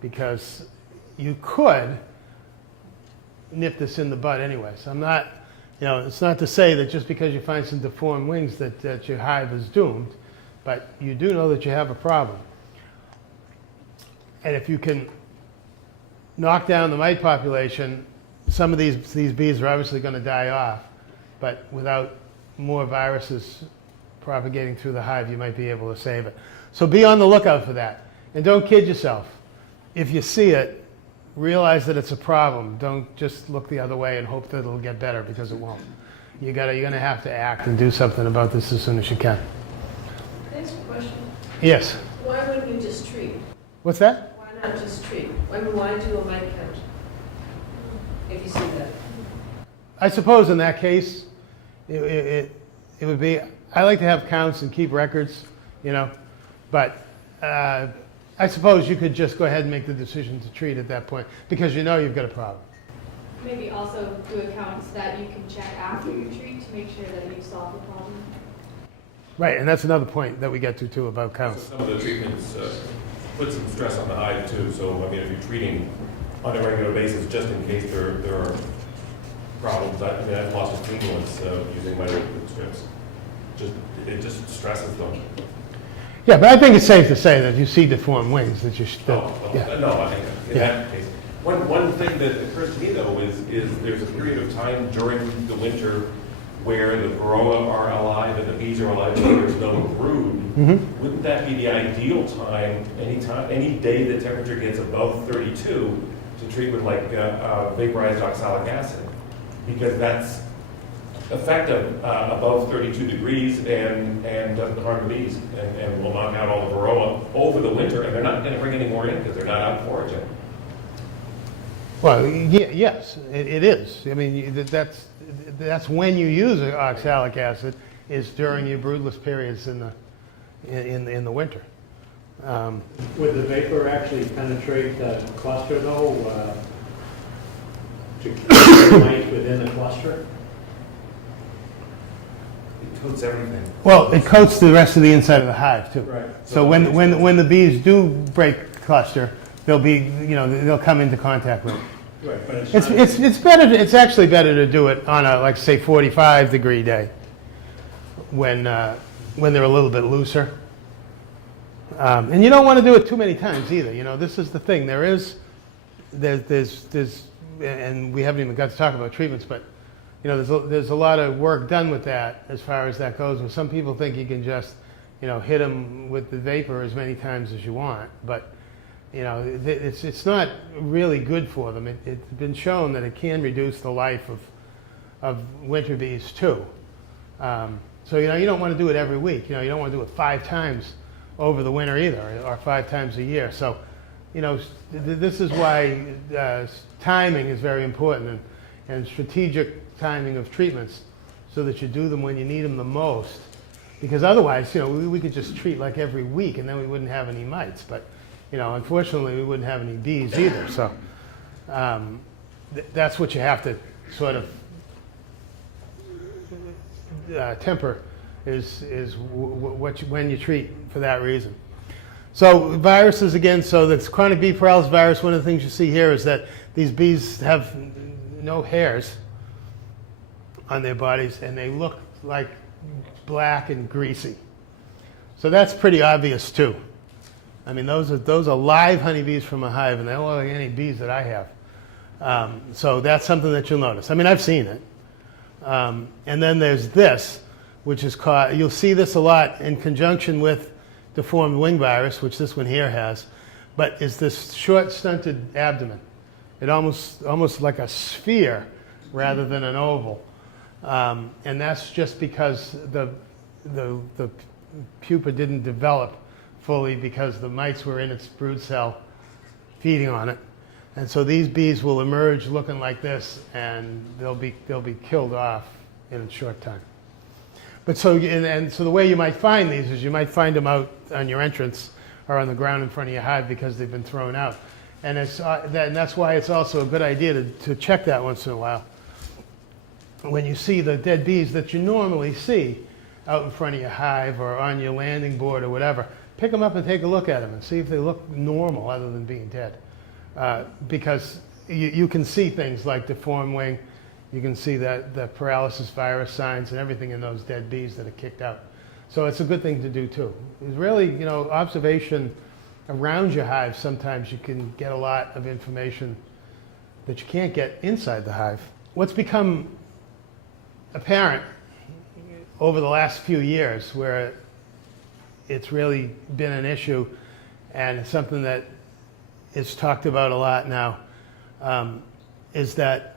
because you could nip this in the bud anyway. So I'm not, it's not to say that just because you find some deformed wings that your hive is doomed, but you do know that you have a problem. And if you can knock down the mite population, some of these bees are obviously going to die off, but without more viruses propagating through the hive, you might be able to save it. So be on the lookout for that. And don't kid yourself. If you see it, realize that it's a problem. Don't just look the other way and hope that it'll get better, because it won't. You're going to have to act and do something about this as soon as you can. Can I ask a question? Yes. Why wouldn't you just treat? What's that? Why not just treat? Why do a mite count? If you see that. I suppose in that case, it would be, I like to have counts and keep records, but I suppose you could just go ahead and make the decision to treat at that point, because you've got a problem. Maybe also do accounts that you can check after you treat to make sure that you solve the problem. Right, and that's another point that we get to too about So counts. some of the treatments put some stress on the hive too. So I mean, if you're treating on a regular basis, just in case there are problems, I've lost a team once using my liquid strips. It just stresses them. Yeah, but I think it's safe to say that you see deformed wings, that you should. No, I think in Yeah. that case. One thing that occurs to me though is there's a period of time during the winter where the Varroa are alive and the bees are alive, and there's no brood. Mm-hmm. Wouldn't that be the ideal time, any day the temperature gets above 32, to treat with like vaporized oxalic acid? Because that's effective above 32 degrees and doesn't harm the bees and will knock out all the Varroa over the winter, and they're not going to bring any more in because they're not out foraging. Well, yes, it is. I mean, that's when you use oxalic acid, is during your broodless periods in the winter. Would the vapor actually penetrate the cluster though, to keep the mite within the cluster? It coats everything. Well, it coats the rest of the inside of the hive too. Right. So when the bees do break cluster, they'll come into contact with it. Right, but It's better. It's actually better to do it on a, like, say, 45-degree day when they're a little bit looser. And you don't want to do it too many times either. This is the thing. There's, and we haven't even got to talk about treatments, but there's a lot of work done with that as far as that goes. And some people think you can just hit them with the vapor as many times as you want, but it's not really good for them. It's been shown that it can reduce the life of winter bees too. So you don't want to do it every week. You don't want to do it 5 times over the winter either, or 5 times a year. So this is why timing is very important, and strategic timing of treatments, so that you do them when you need them the most. Because otherwise, we could just treat like every week, and then we wouldn't have any mites. But unfortunately, we wouldn't have any bees either. So that's what you have to sort of temper, is when you treat for that reason. So viruses again. So that's chronic bee paralysis virus. One of the things you see here is that these bees have no hairs on their bodies, and they look like black and greasy. So that's pretty obvious too. I mean, those are live honeybees from a hive, and they don't look like any bees that I have. So that's something that you'll notice. I mean, I've seen it. And then there's this, which is called, you'll see this a lot in conjunction with deformed wing virus, which this one here has, but is this short stunted abdomen. It almost like a sphere rather than an oval. And that's just because the pupa didn't develop fully, because the mites were in its brood cell feeding on it. And so these bees will emerge looking like this, and they'll be killed off in a short time. But so the way you might find these is you might find them out on your entrance or on the ground in front of your hive because they've been thrown out. And that's why it's also a good idea to check that once in a while. When you see the dead bees that you normally see out in front of your hive or on your landing board or whatever, pick them up and take a look at them and see if they look normal other than being dead. Because you can see things like deformed wing, you can see that the paralysis virus signs and everything in those dead bees that are kicked out. So it's a good thing to do too. It's really, observation around your hive. Sometimes you can get a lot of information that you can't get inside the hive. What's become apparent over the last few years, where it's really been an issue and something that is talked about a lot now, is that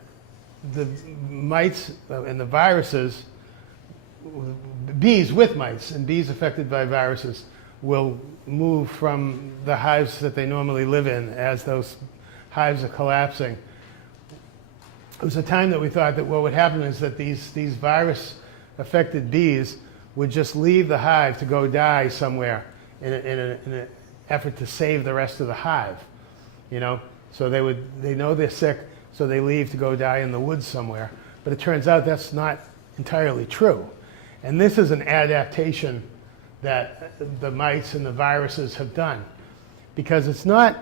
the mites and the viruses, bees with mites and bees affected by viruses, will move from the hives that they normally live in as those hives are collapsing. It was a time that we thought that what would happen is that these virus-affected bees would just leave the hive to go die somewhere in an effort to save the rest of the hive. So they know they're sick, so they leave to go die in the woods somewhere. But it turns out that's not entirely true. And this is an adaptation that the mites and the viruses have done. Because it's not,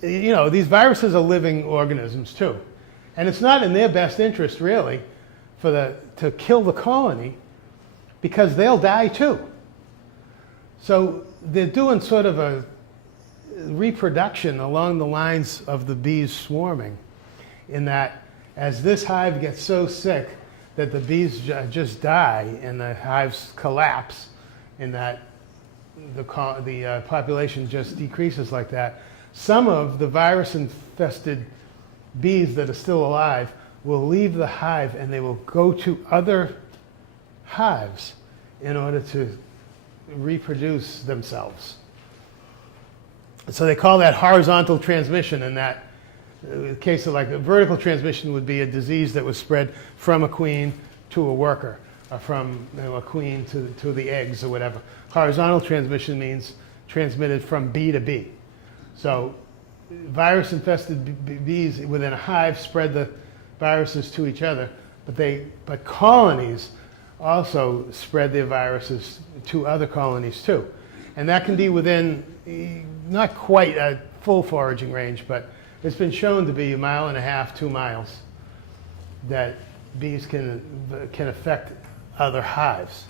these viruses are living organisms too. And it's not in their best interest, really, to kill the colony, because they'll die too. So they're doing sort of a reproduction along the lines of the bees swarming, in that as this hive gets so sick that the bees just die and the hives collapse, in that the population just decreases like that, some of the virus-infested bees that are still alive will leave the hive and they will go to other hives in order to reproduce themselves. So they call that horizontal transmission, and that in the case of like a vertical transmission would be a disease that was spread from a queen to a worker, or from a queen to the eggs or whatever. Horizontal transmission means transmitted from bee to bee. So virus-infested bees within a hive spread the viruses to each other, but colonies also spread their viruses to other colonies too. And that can be within not quite a full foraging range, but it's been shown to be 1.5 miles, 2 miles, that bees can affect other hives.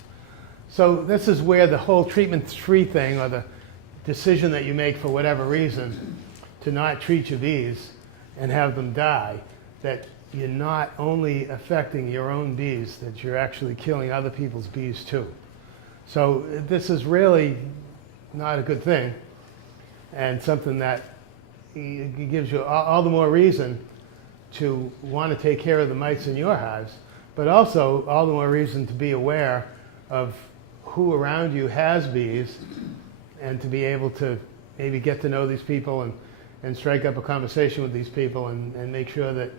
So this is where the whole treatment-free thing, or the decision that you make for whatever reason to not treat your bees and have them die, that you're not only affecting your own bees, that you're actually killing other people's bees too. So this is really not a good thing, and something that gives you all the more reason to want to take care of the mites in your hives, but also all the more reason to be aware of who around you has bees, and to be able to maybe get to know these people and strike up a conversation with these people and make sure that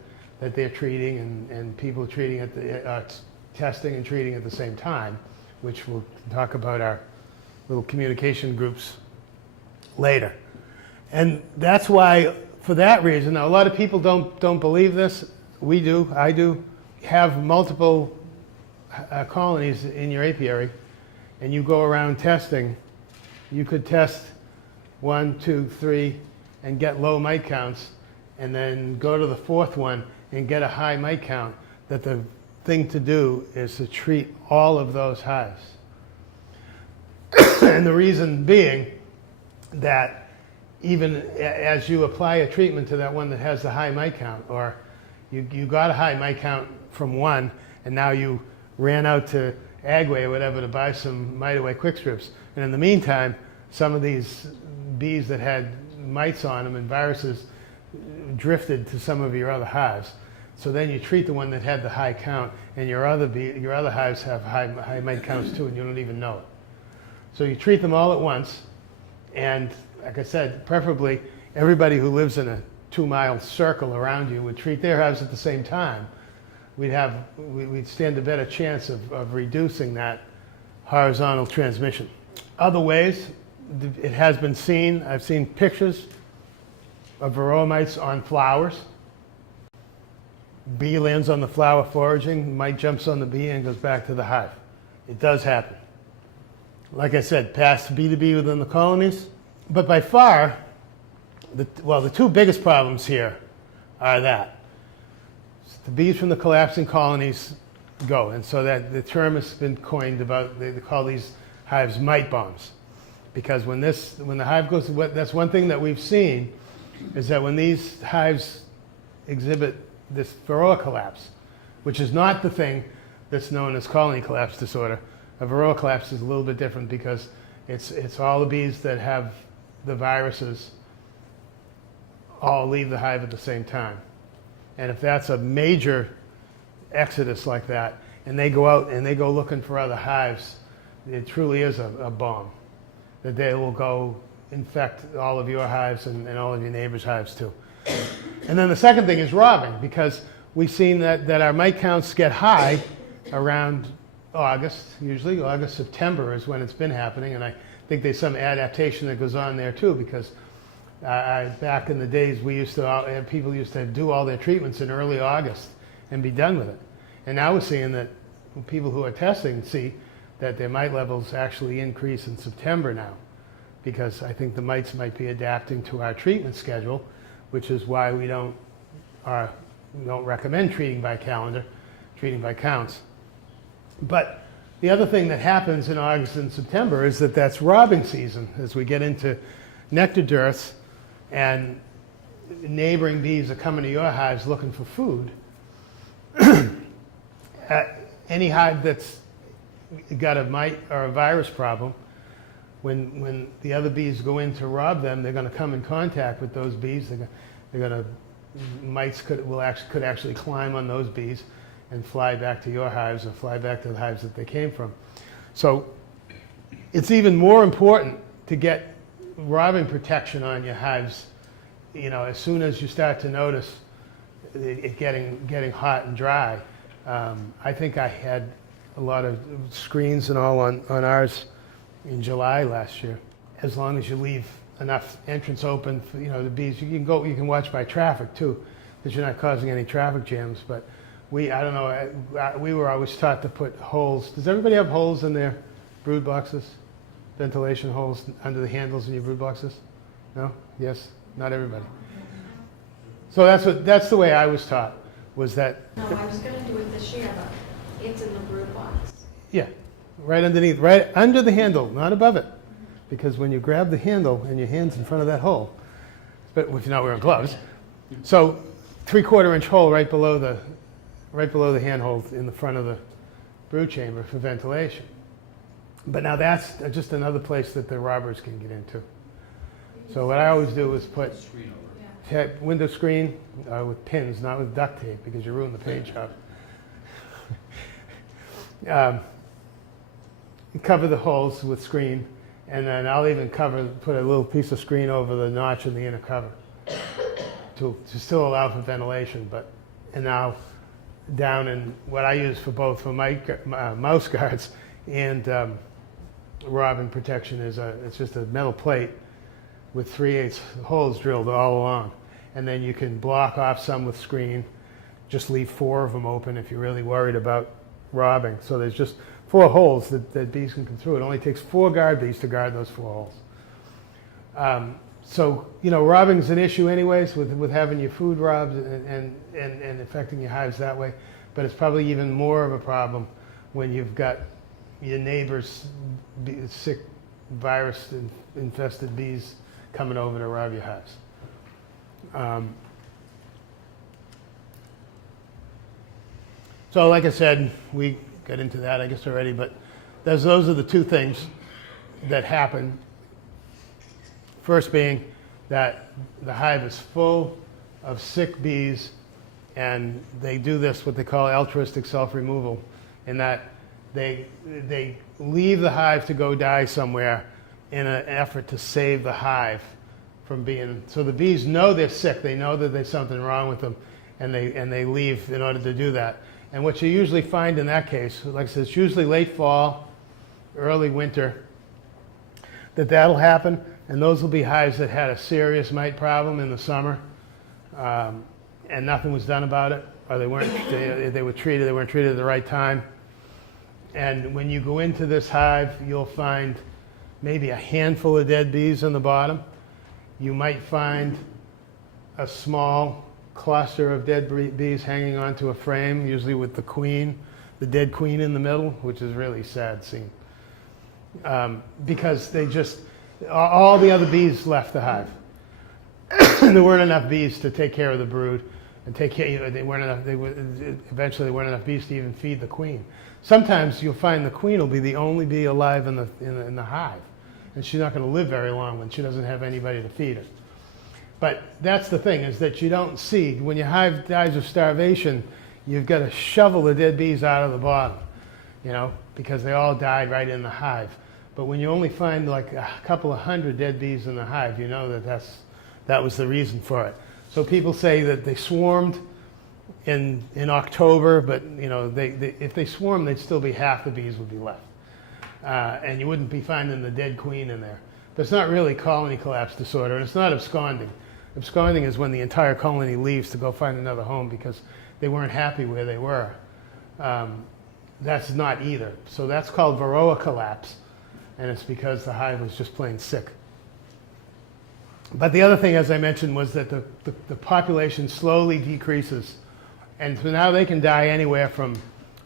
they're treating and people are treating at the testing and treating at the same time, which we'll talk about our little communication groups later. And that's why, for that reason, now a lot of people don't believe this. We do, I do. Have multiple colonies in your apiary, and you go around testing. You could test 1, 2, 3, and get low mite counts, and then go to the 4th one and get a high mite count. That the thing to do is to treat all of those hives. And the reason being that even as you apply a treatment to that one that has the high mite count, or you got a high mite count from one, and now you ran out to Agway or whatever to buy some mite away quick strips, and in the meantime, some of these bees that had mites on them and viruses drifted to some of your other hives. So then you treat the one that had the high count, and your other hives have high mite counts too, and you don't even know it. So you treat them all at once, and like I said, preferably everybody who lives in a 2-mile circle around you would treat their hives at the same time. We'd stand a better chance of reducing that horizontal transmission. Other ways, it has been seen, I've seen pictures of Varroa mites on flowers. Bee lands on the flower foraging, mite jumps on the bee and goes back to the hive. It does happen. Like I said, past B2B within the colonies. But by far, the two biggest problems here are that the bees from the collapsing colonies go, and so that the term has been coined about, they call these hives mite bombs. Because when the hive goes, that's one thing that we've seen, is that when these hives exhibit this Varroa collapse, which is not the thing that's known as colony collapse disorder. A Varroa collapse is a little bit different because it's all the bees that have the viruses all leave the hive at the same time. And if that's a major exodus like that, and they go out and they go looking for other hives, it truly is a bomb. That they will go infect all of your hives and all of your neighbors' hives too. And then the second thing is robbing, because we've seen that our mite counts get high around August, usually. August, September is when it's been happening, and I think there's some adaptation that goes on there too, because back in the days people used to do all their treatments in early August and be done with it. And now we're seeing that people who are testing see that their mite levels actually increase in September now, because I think the mites might be adapting to our treatment schedule, which is why we don't recommend treating by calendar, treating by counts. But the other thing that happens in August and September is that's robbing season, as we get into nectar dearths and neighboring bees are coming to your hives looking for food. Any hive that's got a mite or a virus problem, when the other bees go in to rob them, they're going to come in contact with those bees. Mites could actually climb on those bees and fly back to your hives or fly back to the hives that they came from. So it's even more important to get robbing protection on your hives, as soon as you start to notice it getting hot and dry. I think I had a lot of screens and all on ours in July last year. As long as you leave enough entrance open for the bees, you can watch by traffic too, that you're not causing any traffic jams. But we were always taught to put holes. Does everybody have holes in their brood boxes? Ventilation holes under the handles in your brood boxes? No? Yes? Not everybody. So that's the way I was taught, was that. No, I was gonna do it this year, but it's in the brood box. Yeah, right underneath, right under the handle, not above it. Because when you grab the handle and your hand's in front of that hole, but if you're not wearing gloves, so 3/4 inch hole right below the handhold in the front of the brood chamber for ventilation. But now that's just another place that the robbers can get into. So what I always do is put Screen over. window screen with pins, not with duct tape, because you ruin the paint job. Cover the holes with screen, and then I'll even put a little piece of screen over the notch in the inner cover to still allow for ventilation. And now down in what I use for both for mouse guards and robin protection it's just a metal plate with 3/8 holes drilled all along, and then you can block off some with screen. Just leave 4 of them open if you're really worried about robbing. So there's just 4 holes that bees can come through. It only takes 4 guard bees to guard those 4 holes. So robbing's an issue anyways with having your food robbed and affecting your hives that way. But it's probably even more of a problem when you've got your neighbor's sick virus-infested bees coming over to rob your hives. So like I said, we got into that, I guess, already, but those are the 2 things that happen. First being that the hive is full of sick bees, and they do this, what they call altruistic self-removal, in that they leave the hive to go die somewhere in an effort to save the hive from being, so the bees know they're sick, they know that there's something wrong with them, and they leave in order to do that. And what you usually find in that case, like I said, it's usually late fall, early winter, that'll happen, and those will be hives that had a serious mite problem in the summer, and nothing was done about it, or they weren't treated at the right time. And when you go into this hive, you'll find maybe a handful of dead bees on the bottom. You might find a small cluster of dead bees hanging onto a frame, usually with the dead queen in the middle, which is a really sad scene. Because all the other bees left the hive. There weren't enough bees to take care of the brood, and eventually there weren't enough bees to even feed the queen. Sometimes you'll find the queen will be the only bee alive in the hive, and she's not going to live very long when she doesn't have anybody to feed her. But that's the thing, is that you don't see, when your hive dies of starvation, you've got to shovel the dead bees out of the bottom, because they all died right in the hive. But when you only find like a couple of 100 dead bees in the hive, you know that was the reason for it. So people say that they swarmed in October, but if they swarmed, they'd still be half the bees would be left, and you wouldn't be finding the dead queen in there. But it's not really colony collapse disorder, and it's not absconding. Absconding is when the entire colony leaves to go find another home because they weren't happy where they were. That's not either. So that's called Varroa collapse, and it's because the hive was just plain sick. But the other thing, as I mentioned, was that the population slowly decreases. And so now they can die anywhere from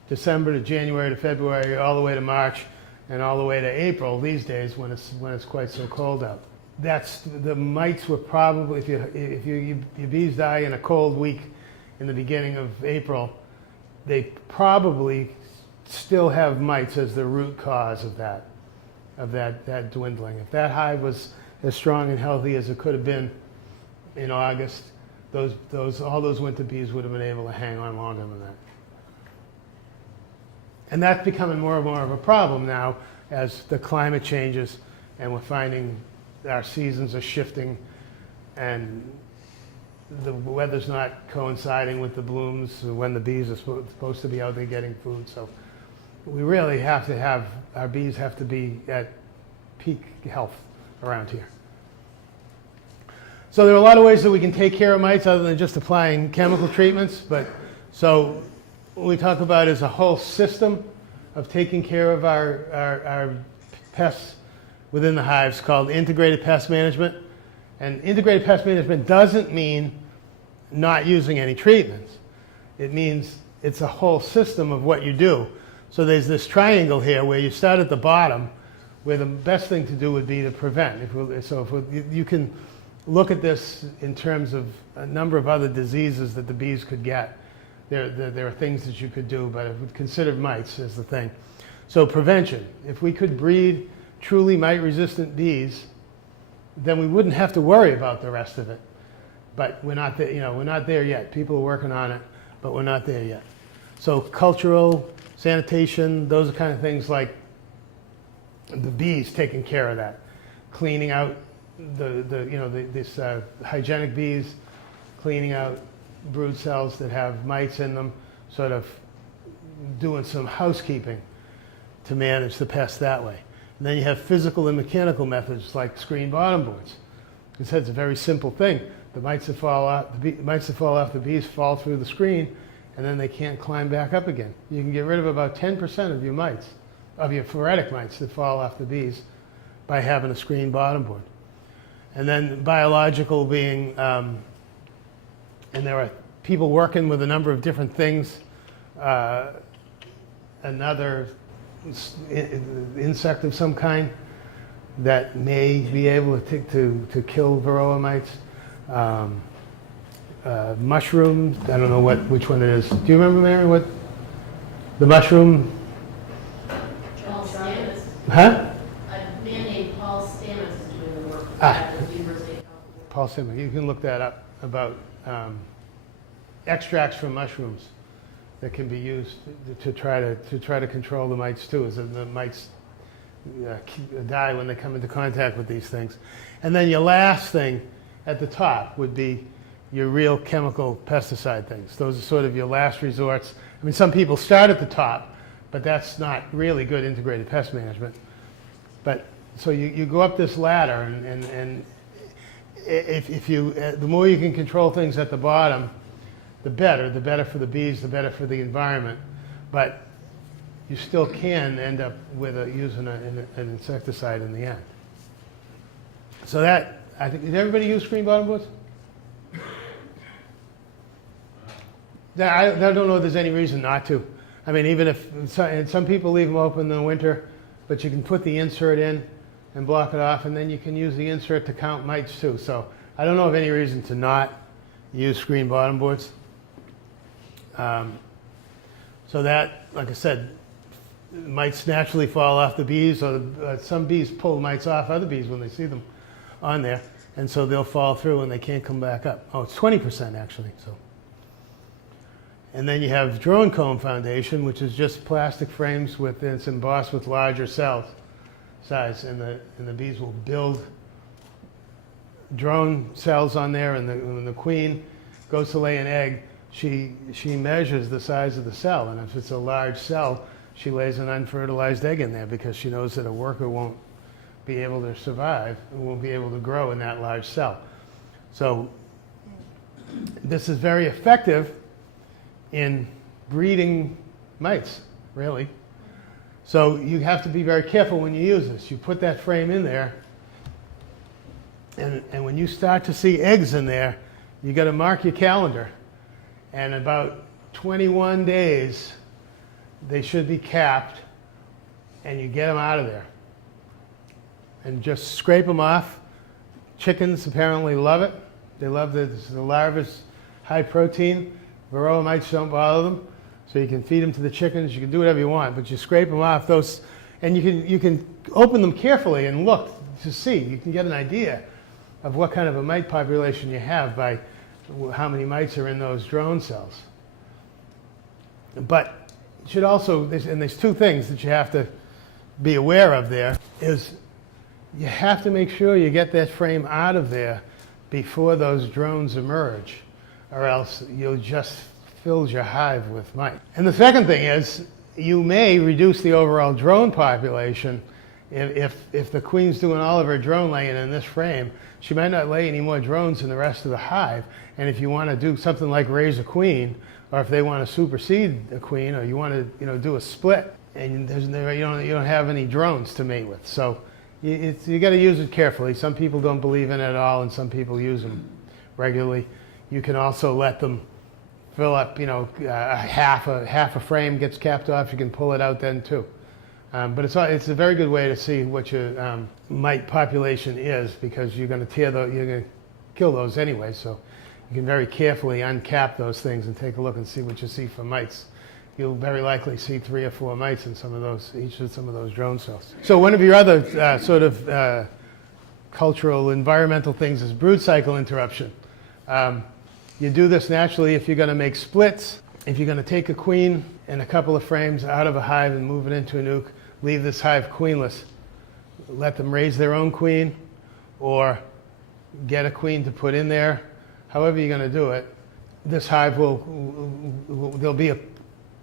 December to January to February, all the way to March, and all the way to April these days when it's quite so cold out. The mites were probably, if your bees die in a cold week in the beginning of April, they probably still have mites as the root cause of that dwindling. If that hive was as strong and healthy as it could have been in August, all those winter bees would have been able to hang on longer than that. And that's becoming more and more of a problem now as the climate changes, and we're finding our seasons are shifting, and the weather's not coinciding with the blooms when the bees are supposed to be out there getting food. So we really have to have, our bees have to be at peak health around here. So there are a lot of ways that we can take care of mites other than just applying chemical treatments. So what we talk about is a whole system of taking care of our pests within the hives called integrated pest management. And integrated pest management doesn't mean not using any treatments. It means it's a whole system of what you do. So there's this triangle here where you start at the bottom, where the best thing to do would be to prevent. You can look at this in terms of a number of other diseases that the bees could get. There are things that you could do, but I would consider mites as the thing. So prevention, if we could breed truly mite-resistant bees, then we wouldn't have to worry about the rest of it. But we're not there, we're not there yet. People are working on it, but we're not there yet. So cultural, sanitation, those are kind of things like the bees taking care of that. Cleaning out this hygienic bees, cleaning out brood cells that have mites in them, sort of doing some housekeeping to manage the pest that way. And then you have physical and mechanical methods like screen bottom boards. It's a very simple thing. The mites that fall off the bees fall through the screen, and then they can't climb back up again. You can get rid of about 10% of your mites, of your phoretic mites that fall off the bees, by having a screen bottom board. And then biological being, and there are people working with a number of different things. Another insect of some kind that may be able to kill Varroa mites. Mushrooms, I don't know which one it is. Do you remember, Mary, what the mushroom? Paul Stamets. Huh? A man named Paul Stamets is doing the work Ah. at the University of California. Paul Simon, you can look that up, about extracts from mushrooms that can be used to try to control the mites too, as the mites die when they come into contact with these things. And then your last thing at the top would be your real chemical pesticide things. Those are sort of your last resorts. I mean, some people start at the top, but that's not really good integrated pest management. But so you go up this ladder, and if you the more you can control things at the bottom, the better for the bees, the better for the environment. But you still can end up with using an insecticide in the end. So that, I think, did everybody use screen bottom boards? I don't know if there's any reason not to. I mean, even if, and some people leave them open in the winter, but you can put the insert in and block it off, and then you can use the insert to count mites too. So I don't know of any reason to not use screen bottom boards. So that, like I said, mites naturally fall off the bees, or some bees pull mites off other bees when they see them on there, and so they'll fall through and they can't come back up. Oh, it's 20% actually. So, and then you have drone comb foundation, which is just plastic frames with, it's embossed with larger cells size, and the bees will build drone cells on there, and when the queen goes to lay an egg, she measures the size of the cell, and if it's a large cell, she lays an unfertilized egg in there because she knows that a worker won't be able to survive and won't be able to grow in that large cell. So this is very effective in breeding mites, really. So you have to be very careful when you use this. You put that frame in there, and when you start to see eggs in there, you got to mark your calendar. And about 21 days, they should be capped, and you get them out of there. And just scrape them off. Chickens apparently love it. They love the larva's high protein. Varroa mites don't bother them. So you can feed them to the chickens. You can do whatever you want, but you scrape them off those, and you can open them carefully and look to see. You can get an idea of what kind of a mite population you have by how many mites are in those drone cells. But you should also, and there's two things that you have to be aware of there, is you have to make sure you get that frame out of there before those drones emerge, or else you'll just fill your hive with mites. And the second thing is, you may reduce the overall drone population. If the queen's doing all of her drone laying in this frame, she might not lay any more drones in the rest of the hive. And if you want to do something like raise a queen, or if they want to supersede a queen, or you want to do a split, and you don't have any drones to mate with. So you got to use it carefully. Some people don't believe in it at all, and some people use them regularly. You can also let them fill up, half a frame gets capped off. You can pull it out then too. But it's a very good way to see what your mite population is, because you're going to kill those anyway. So you can very carefully uncap those things and take a look and see what you see for mites. you'll very likely see 3 or 4 mites in each of some of those drone cells. So one of your other sort of cultural, environmental things is brood cycle interruption. You do this naturally if you're going to make splits. If you're going to take a queen and a couple of frames out of a hive and move it into a nuke, leave this hive queenless. Let them raise their own queen, or get a queen to put in there. However you're going to do it, this hive there'll be a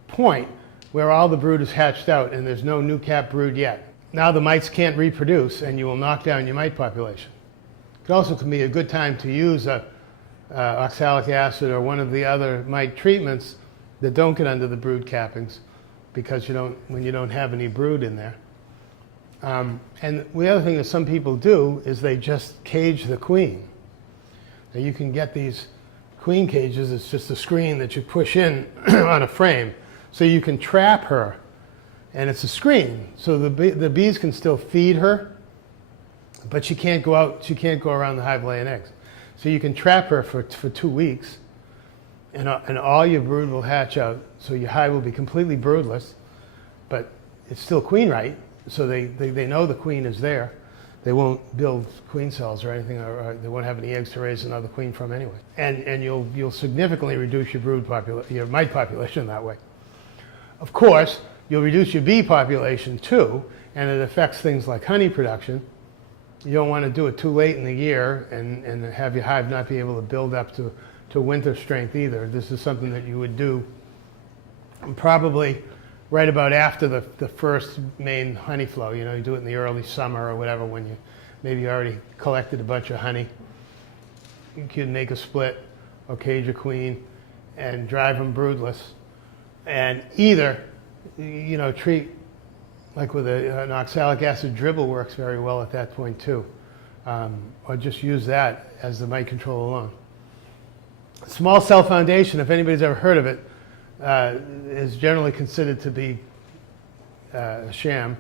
point where all the brood is hatched out and there's no new cap brood yet. Now the mites can't reproduce and you will knock down your mite population. It also can be a good time to use oxalic acid or one of the other mite treatments that don't get under the brood cappings, because when you don't have any brood in there. And the other thing that some people do is they just cage the queen. Now you can get these queen cages. It's just a screen that you push in on a frame, so you can trap her, and it's a screen, so the bees can still feed her, but she can't go out. She can't go around the hive laying eggs. So you can trap her for 2 weeks, and all your brood will hatch out. So your hive will be completely broodless, but it's still queen right. So they know the queen is there. They won't build queen cells or anything, or they won't have any eggs to raise another queen from anyway. And you'll significantly reduce your mite population that way. Of course, you'll reduce your bee population too, and it affects things like honey production. You don't want to do it too late in the year and have your hive not be able to build up to winter strength either. This is something that you would do probably right about after the first main honey flow. You do it in the early summer or whatever, when you maybe already collected a bunch of honey. You can make a split or cage a queen and drive them broodless, and either treat, like with an oxalic acid dribble works very well at that point too, or just use that as the mite control alone. Small cell foundation, if anybody's ever heard of it, is generally considered to be a sham,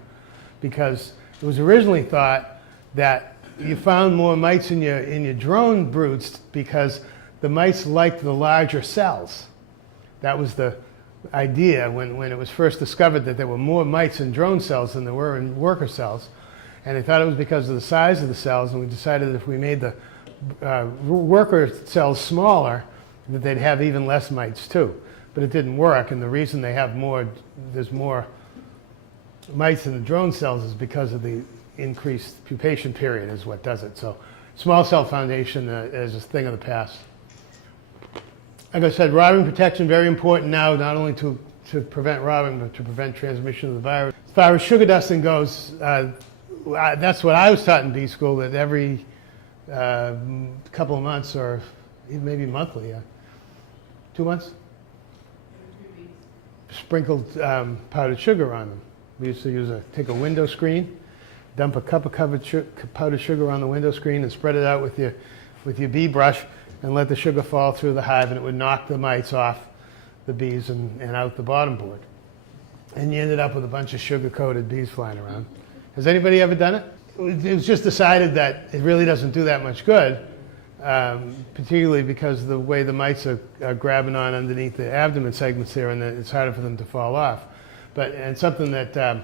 because it was originally thought that you found more mites in your drone broods because the mites liked the larger cells. That was the idea when it was first discovered, that there were more mites in drone cells than there were in worker cells, and they thought it was because of the size of the cells, and we decided that if we made the worker cells smaller, that they'd have even less mites too. But it didn't work, and the reason there's more mites in the drone cells is because of the increased pupation period is what does it. So small cell foundation is a thing of the past. Like I said, robbing protection, very important now, not only to prevent robbing, but to prevent transmission of the virus. As far as sugar dusting goes, that's what I was taught in bee school, that every couple of months, or even maybe monthly, 2 months, sprinkled powdered sugar on them. We used to take a window screen, dump a cup of powdered sugar on the window screen, and spread it out with your bee brush, and let the sugar fall through the hive, and it would knock the mites off the bees and out the bottom board. And you ended up with a bunch of sugar-coated bees flying around. Has anybody ever done it? It was just decided that it really doesn't do that much good, particularly because of the way the mites are grabbing on underneath the abdomen segments there, and it's harder for them to fall off. And something that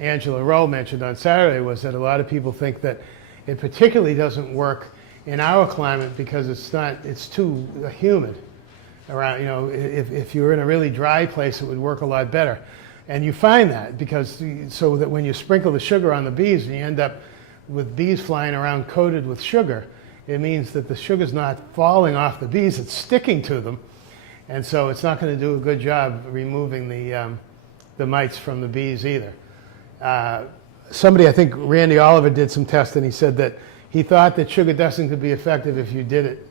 Angela Rowe mentioned on Saturday was that a lot of people think that it particularly doesn't work in our climate because it's too humid around. If you were in a really dry place, it would work a lot better. And you find that so that when you sprinkle the sugar on the bees and you end up with bees flying around coated with sugar, it means that the sugar's not falling off the bees, it's sticking to them. And so it's not going to do a good job removing the mites from the bees either. Somebody, I think Randy Oliver, did some tests, and he said that he thought that sugar dusting could be effective if you did it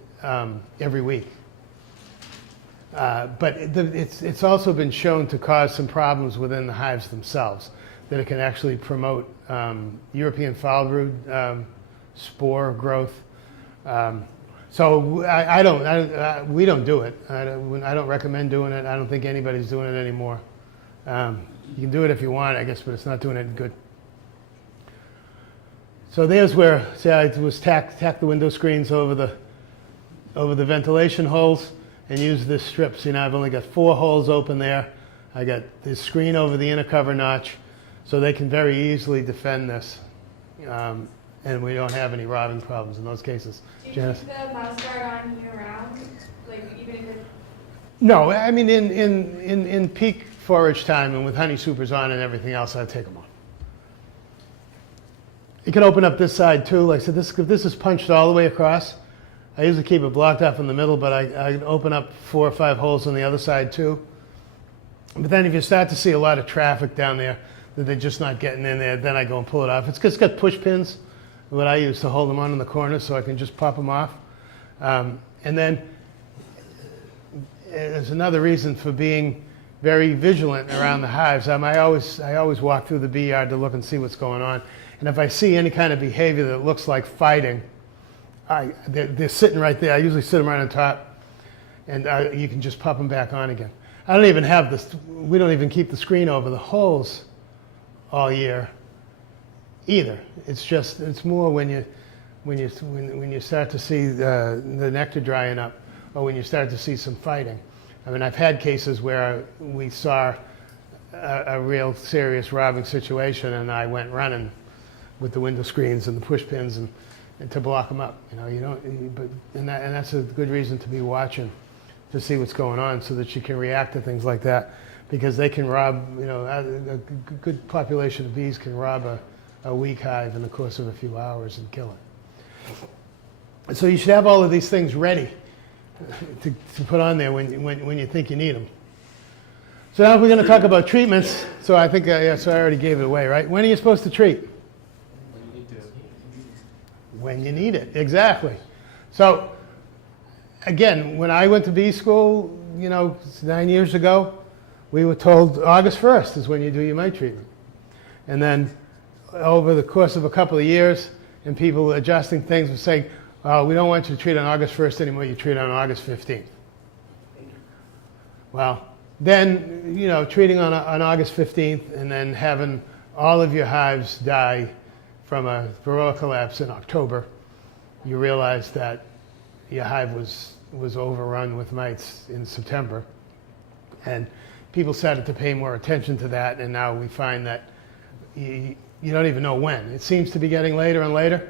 every week. But it's also been shown to cause some problems within the hives themselves, that it can actually promote European foul brood spore growth. So we don't do it. I don't recommend doing it. I don't think anybody's doing it anymore. You can do it if you want, I guess, but it's not doing any good. So there's where, see, I was tack the window screens over the ventilation holes and use this strip. See, now I've only got 4 holes open there. I got this screen over the inner cover notch, so they can very easily defend this. And we don't have any robbing problems in those cases. Do you Janice? keep the mouse guard on year round? Like even if it, No, I mean, in peak forage time and with honey supers on and everything else, I take them off. You can open up this side too. Like I said, if this is punched all the way across, I usually keep it blocked off in the middle, but I open up 4 or 5 holes on the other side too. But then if you start to see a lot of traffic down there, that they're just not getting in there, then I go and pull it off. It's got push pins, what I use to hold them on in the corner, so I can just pop them off. And then there's another reason for being very vigilant around the hives. I always walk through the bee yard to look and see what's going on. And if I see any kind of behavior that looks like fighting, they're sitting right there. I usually sit them right on top, and you can just pop them back on again. I don't even have this. We don't even keep the screen over the holes all year either. It's more when you start to see the nectar drying up, or when you start to see some fighting. I mean, I've had cases where we saw a real serious robbing situation, and I went running with the window screens and the push pins and to block them up. And that's a good reason to be watching, to see what's going on, so that you can react to things like that, because they can rob. A good population of bees can rob a weak hive in the course of a few hours and kill it. So you should have all of these things ready to put on there when you think you need them. So now we're going to talk about treatments. So I think I already gave it away, right? When are you supposed to treat? When you need it, exactly. So again, when I went to bee school, 9 years ago, we were told August 1st is when you do your mite treatment. And then over the course of a couple of years, and people adjusting things, were saying, "Oh, we don't want you to treat on August 1st anymore, you treat on August 15th. Well, then, treating on August 15th and then having all of your hives die from a Varroa collapse in October, you realize that your hive was overrun with mites in September. And people started to pay more attention to that, and now we find that you don't even know when. It seems to be getting later and later,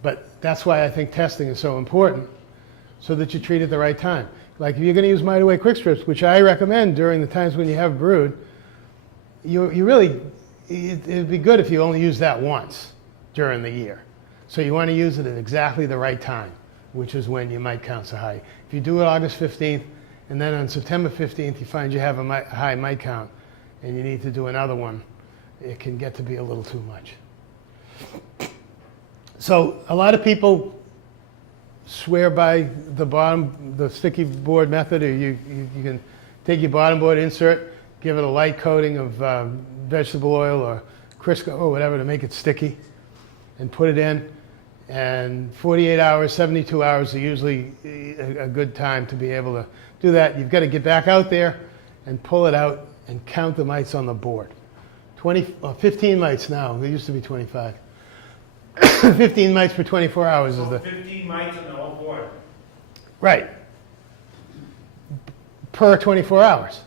but that's why I think testing is so important, so that you treat at the right time. Like if you're going to use Mite Away quick strips, which I recommend during the times when you have brood, it'd be good if you only use that once during the year. So you want to use it at exactly the right time, which is when your mite counts are high. If you do it August 15th, and then on September 15th you find you have a high mite count, and you need to do another one, it can get to be a little too much. So a lot of people swear by the sticky board method, or you can take your bottom board insert, give it a light coating of vegetable oil or Crisco or whatever to make it sticky, and put it in. And 48 hours, 72 hours are usually a good time to be able to do that. You've got to get back out there and pull it out and count the mites on the board. 15 mites now. There used to be 25. 15 mites per 24 hours is the... 15 mites on the whole board. Right. Per 24 hours.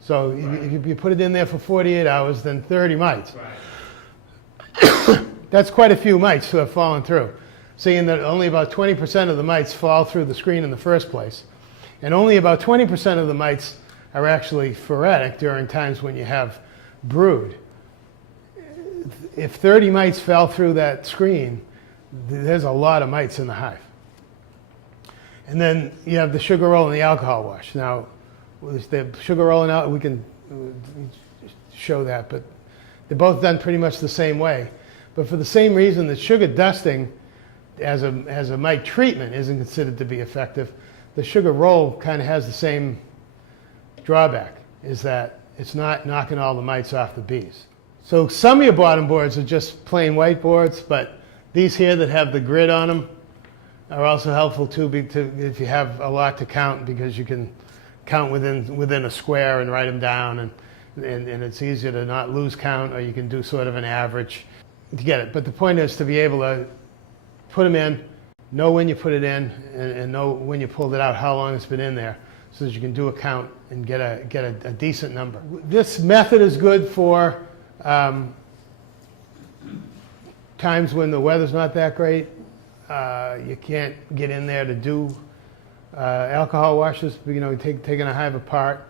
So if you put it in there for 48 hours, then 30 mites. Right. That's quite a few mites to have fallen through. Seeing that only about 20% of the mites fall through the screen in the first place. And only about 20% of the mites are actually phoretic during times when you have brood. If 30 mites fell through that screen, there's a lot of mites in the hive. And then you have the sugar roll and the alcohol wash. Now, with the sugar roll and alcohol, we can show that, but they're both done pretty much the same way. But for the same reason that sugar dusting as a mite treatment isn't considered to be effective, the sugar roll kind of has the same drawback, is that it's not knocking all the mites off the bees. So some of your bottom boards are just plain white boards, but these here that have the grid on them are also helpful too, if you have a lot to count, because you can count within a square and write them down, and it's easier to not lose count, or you can do sort of an average to get it. But the point is to be able to put them in, know when you put it in, and know when you pulled it out, how long it's been in there, so that you can do a count and get a decent number. This method is good for times when the weather's not that great. You can't get in there to do alcohol washes, taking a hive apart.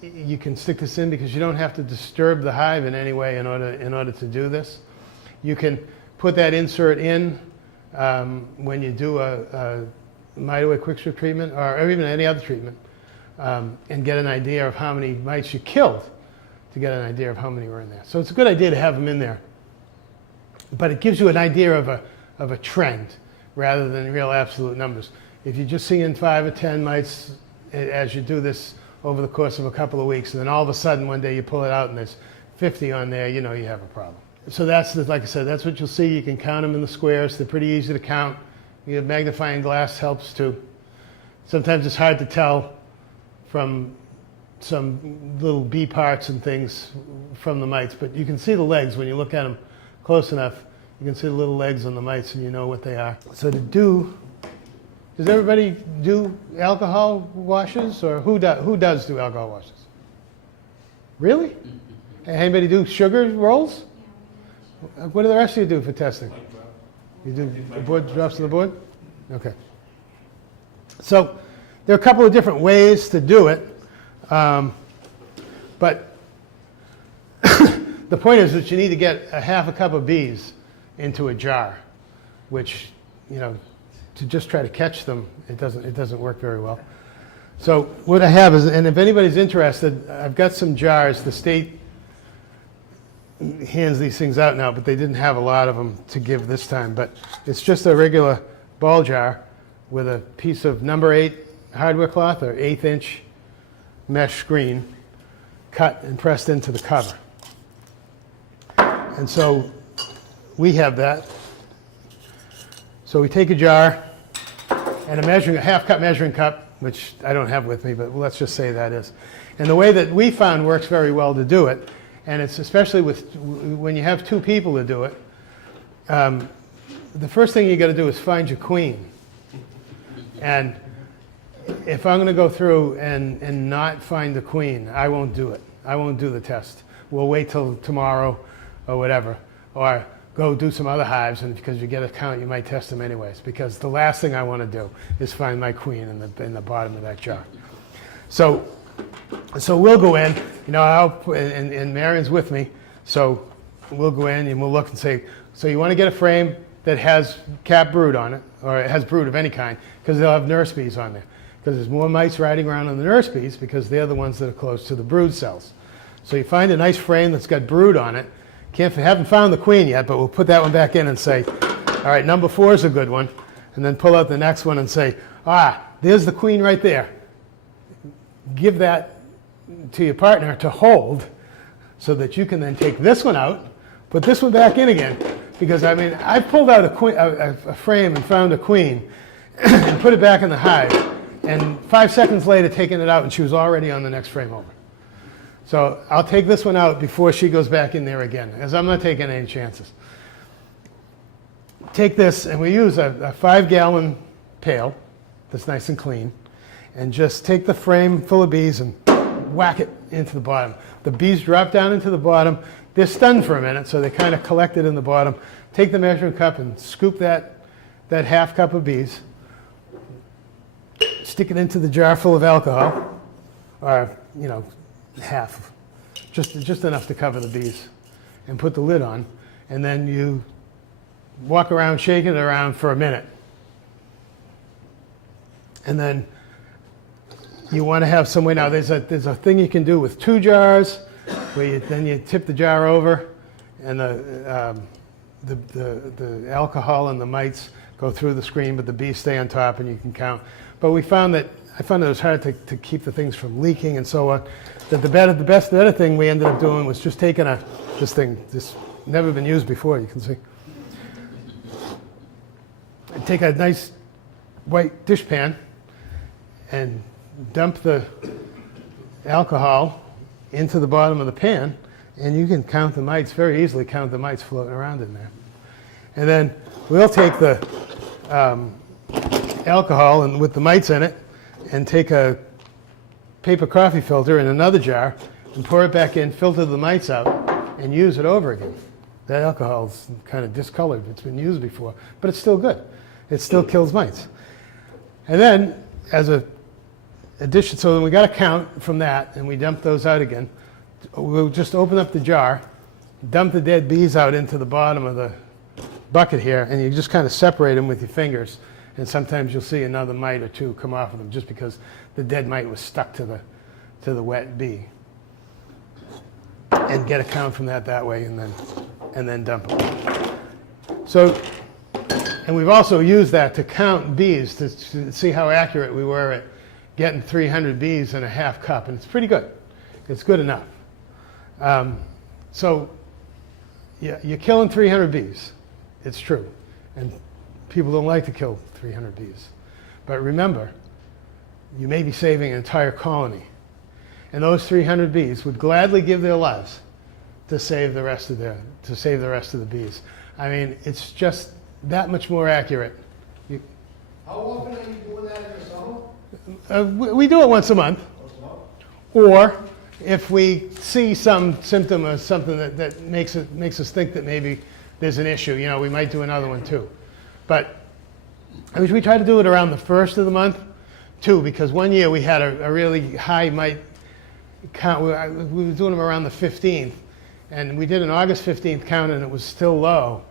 You can stick this in because you don't have to disturb the hive in any way in order to do this. You can put that insert in when you do a mite-away quick-strip treatment or even any other treatment and get an idea of how many mites you killed to get an idea of how many were in there. So it's a good idea to have them in there. But it gives you an idea of a trend rather than real absolute numbers. If you're just seeing 5 or 10 mites as you do this over the course of a couple of weeks, and then all of a sudden one day you pull it out and there's 50 on there, you know you have a problem. So that's, like I said, that's what you'll see. You can count them in the squares. They're pretty easy to count. Magnifying glass helps too. Sometimes it's hard to tell from some little bee parts and things from the mites, but you can see the legs when you look at them close enough. You can see the little legs on the mites and you know what they are. So does everybody do alcohol washes, or who does do alcohol washes? Really? Anybody do sugar rolls? What do the rest of you do for testing? You do the board drops on the board? Okay. So there are a couple of different ways to do it, but the point is that you need to get a half a cup of bees into a jar, which, to just try to catch them, it doesn't work very well. So what I have is, and if anybody's interested, I've got some jars. The state hands these things out now, but they didn't have a lot of them to give this time. But it's just a regular ball jar with a piece of number 8 hardware cloth or 1/8 inch mesh screen cut and pressed into the cover. And so we have that. So we take a jar and a half-cup measuring cup, which I don't have with me, but let's just say that is. And the way that we found works very well to do it, and it's especially when you have 2 people to do it, the first thing you got to do is find your queen. And if I'm going to go through and not find the queen, I won't do it. I won't do the test. We'll wait till tomorrow or whatever, or go do some other hives, and because you get a count, you might test them anyways, because the last thing I want to do is find my queen in the bottom of that jar. So we'll go in, and Marion's with me, so we'll go in and we'll look and say, so you want to get a frame that has cap brood on it, or it has brood of any kind, because they'll have nurse bees on there, because there's more mites riding around on the nurse bees because they're the ones that are close to the brood cells. So you find a nice frame that's got brood on it. Haven't found the queen yet, but we'll put that one back in and say, all right, number 4 is a good one. And then pull out the next one and say, there's the queen right there. Give that to your partner to hold so that you can then take this one out, put this one back in again. Because, I pulled out a frame and found a queen and put it back in the hive. And 5 seconds later, taking it out, and she was already on the next frame over. So I'll take this one out before she goes back in there again, as I'm not taking any chances. Take this, and we use a 5-gallon pail that's nice and clean, and just take the frame full of bees and whack it into the bottom. The bees drop down into the bottom. They're stunned for a minute, so they kind of collect it in the bottom. Take the measuring cup and scoop that half cup of bees. Stick it into the jar full of alcohol, or, half, just enough to cover the bees, and put the lid on, and then you walk around shaking it around for a minute. And then you want to have some way. Now there's a thing you can do with 2 jars where then you tip the jar over, and the alcohol and the mites go through the screen, but the bees stay on top and you can count. But I found that it was hard to keep the things from leaking and so on. That the better thing we ended up doing was just taking this never been used before, you can see. And take a nice white dishpan and dump the alcohol into the bottom of the pan, and you can count the mites, very easily count the mites floating around in there. And then we'll take the alcohol and with the mites in it, and take a paper coffee filter in another jar and pour it back in, filter the mites out, and use it over again. That alcohol's kind of discolored. It's been used before, but it's still good. It still kills mites. And then, as a addition, so then we got a count from that, and we dump those out again. We'll just open up the jar, dump the dead bees out into the bottom of the bucket here, and you just kind of separate them with your fingers. And sometimes you'll see another mite or two come off of them just because the dead mite was stuck to the wet bee. And get a count from that way, and then dump them. So, and we've also used that to count bees to see how accurate we were at getting 300 bees in a half cup, and it's pretty good. It's good enough. So, yeah, you're killing 300 bees. It's true, and people don't like to kill 300 bees. But remember, you may be saving an entire colony. And those 300 bees would gladly give their lives to save the rest of the bees. I mean, it's just that much more accurate. How often are you doing that in the summer? We do it once a month. Or if we see some symptom or something that makes us think that maybe there's an issue, you know, we might do another one too. But I mean, we try to do it around the first of the month too, because one year we had a really high mite count. We were doing them around the 15th, and we did an August 15th count, and it was still low.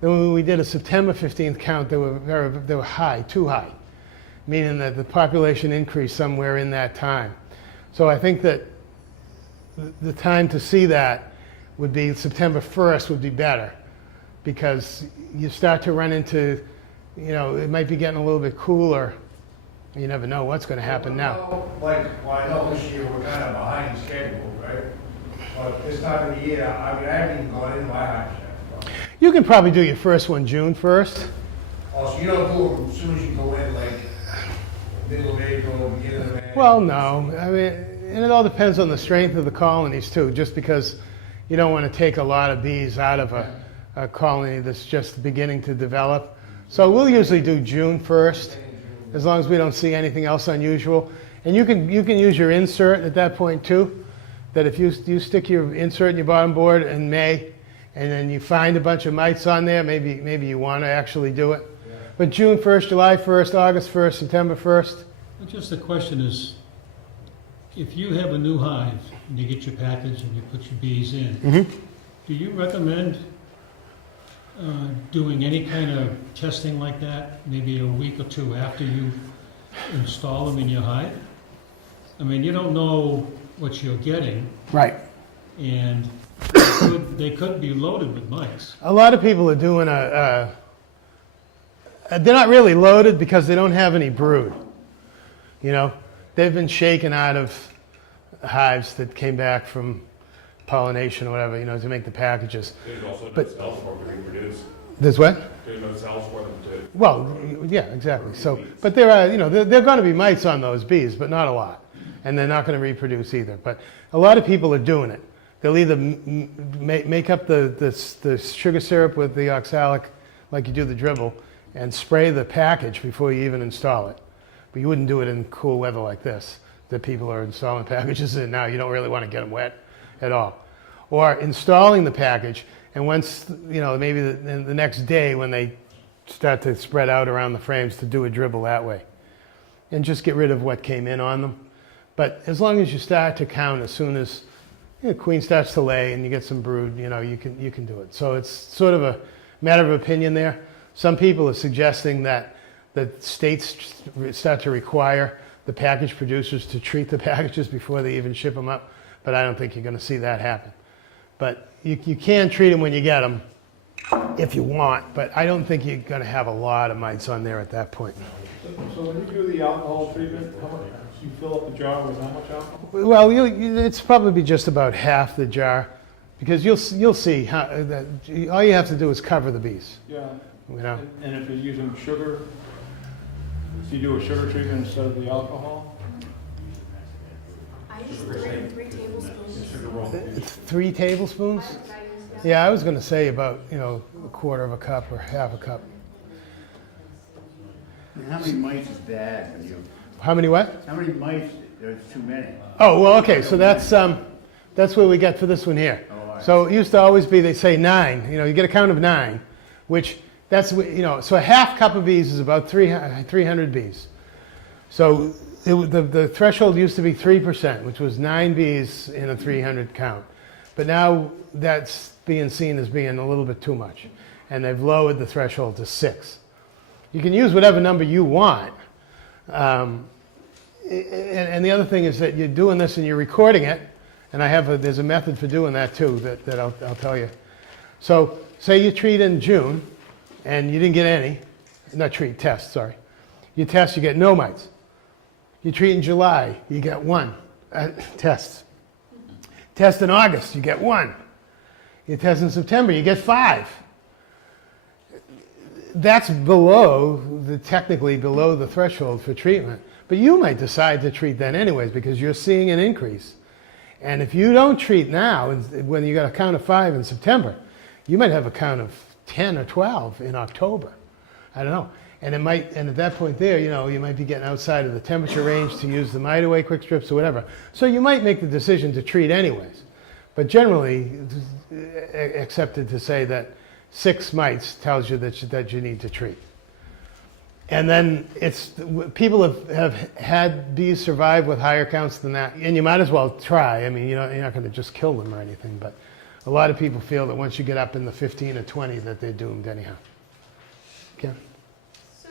Then when we did a September 15th count, they were high, too high, meaning that the population increased somewhere in that time. So I think that the time to see that would be September 1st would be better, because you start to run into, you know, it might be getting a little bit cooler. You never know what's going to happen now. Well, I know this year we're kind of behind schedule, right? But this time of the year, I mean, I haven't even gone into my hive yet. You can probably do your first one June 1st. Oh, so you don't do it as soon as you go in, like, middle of April, beginning of May? Well, no. I mean, and it all depends on the strength of the colonies too, just because you don't want to take a lot of bees out of a colony that's just beginning to develop. So we'll usually do June 1st, as long as we don't see anything else unusual. And you can use your insert at that point too, that if you stick your insert in your bottom board in May, and then you find a bunch of mites on there, maybe you want to actually do it. Yeah. But June 1st, July 1st, August 1st, September 1st. Just the question is, if you have a new hive and you get your package and you put your bees in, do you recommend doing any kind of testing like that, maybe a week or two after you install them in your hive? I mean, you don't know what you're getting. Right. And they could be loaded with mice. A lot of people are doing they're not really loaded because they don't have any brood. You know, they've been shaken out of hives that came back from pollination or whatever, you know, to make the packages. There's also no But cells for them to reproduce. There's what? There's no cells for them to. Well, yeah, exactly. So, but there are, you know, there are going to be mites on those bees, but not a lot, and they're not going to reproduce either. But a lot of people are doing it. They'll either make up the sugar syrup with the oxalic, like you do the dribble, and spray the package before you even install it. But you wouldn't do it in cool weather like this, that people are installing packages in now. You don't really want to get them wet at all. Or installing the package, and once, you know, maybe the next day when they start to spread out around the frames, to do a dribble that way. And just get rid of what came in on them. But as long as you start to count as soon as, you know, queen starts to lay and you get some brood, you know, you can do it. So it's sort of a matter of opinion there. Some people are suggesting that the states start to require the package producers to treat the packages before they even ship them up, but I don't think you're going to see that happen. But you can treat them when you get them if you want, but I don't think you're going to have a lot of mites on there at that point. So when you do the alcohol treatment, how much, you fill up the jar with how much alcohol? Well, it's probably just about half the jar, because you'll see how that all you have to do is cover the bees. Yeah. You know. And if you're using sugar, so you do a sugar treatment instead of the alcohol? I use 3 tablespoons. It's 3 tablespoons? Yeah, I was going to say about, you know, a quarter of a cup or half a cup. How many mice is that? How many what? How many mice? There's too many. Oh, well, okay, so that's what we got for this one here. Oh, all right. So it used to always be, they say 9, you get a count of 9, which that's, so a half cup of bees is about 300 bees. So the threshold used to be 3%, which was 9 bees in a 300 count. But now that's being seen as being a little bit too much. And they've lowered the threshold to 6. You can use whatever number you want. And the other thing is that you're doing this and you're recording it. And there's a method for doing that too that I'll tell you. So say you treat in June and you didn't get any, test, sorry. You test, you get no mites. You treat in July, you get 1 test. Test in August, you get 1. You test in September, you get 5. That's technically below the threshold for treatment. But you might decide to treat then anyways because you're seeing an increase. And if you don't treat now, when you got a count of 5 in September, you might have a count of 10 or 12 in October. I don't know. And at that point there, you might be getting outside of the temperature range to use the mite away quick strips or whatever. So you might make the decision to treat anyways. But generally, accepted to say that 6 mites tells you that you need to treat. And then people have had bees survive with higher counts than that, and you might as well try. I mean, you're not going to just kill them or anything, but a lot of people feel that once you get up in the 15 or 20 that they're doomed anyhow. Okay. So,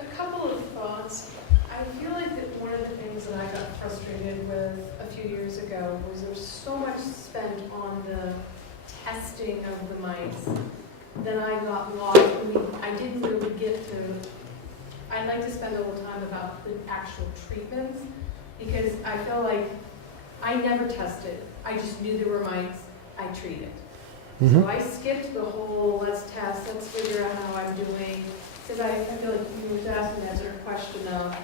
a couple of thoughts. I feel like that one of the things that I got frustrated with a few years ago was there was so much spent on the testing of the mites. Then I got lost. I didn't really get to. I'd like to spend a little time about the actual treatments because I feel like I never tested. I just knew there were mites. I treated. Mm-hmm. So I skipped the whole let's test, let's figure out how I'm doing. Because I feel like you were asking that sort of question of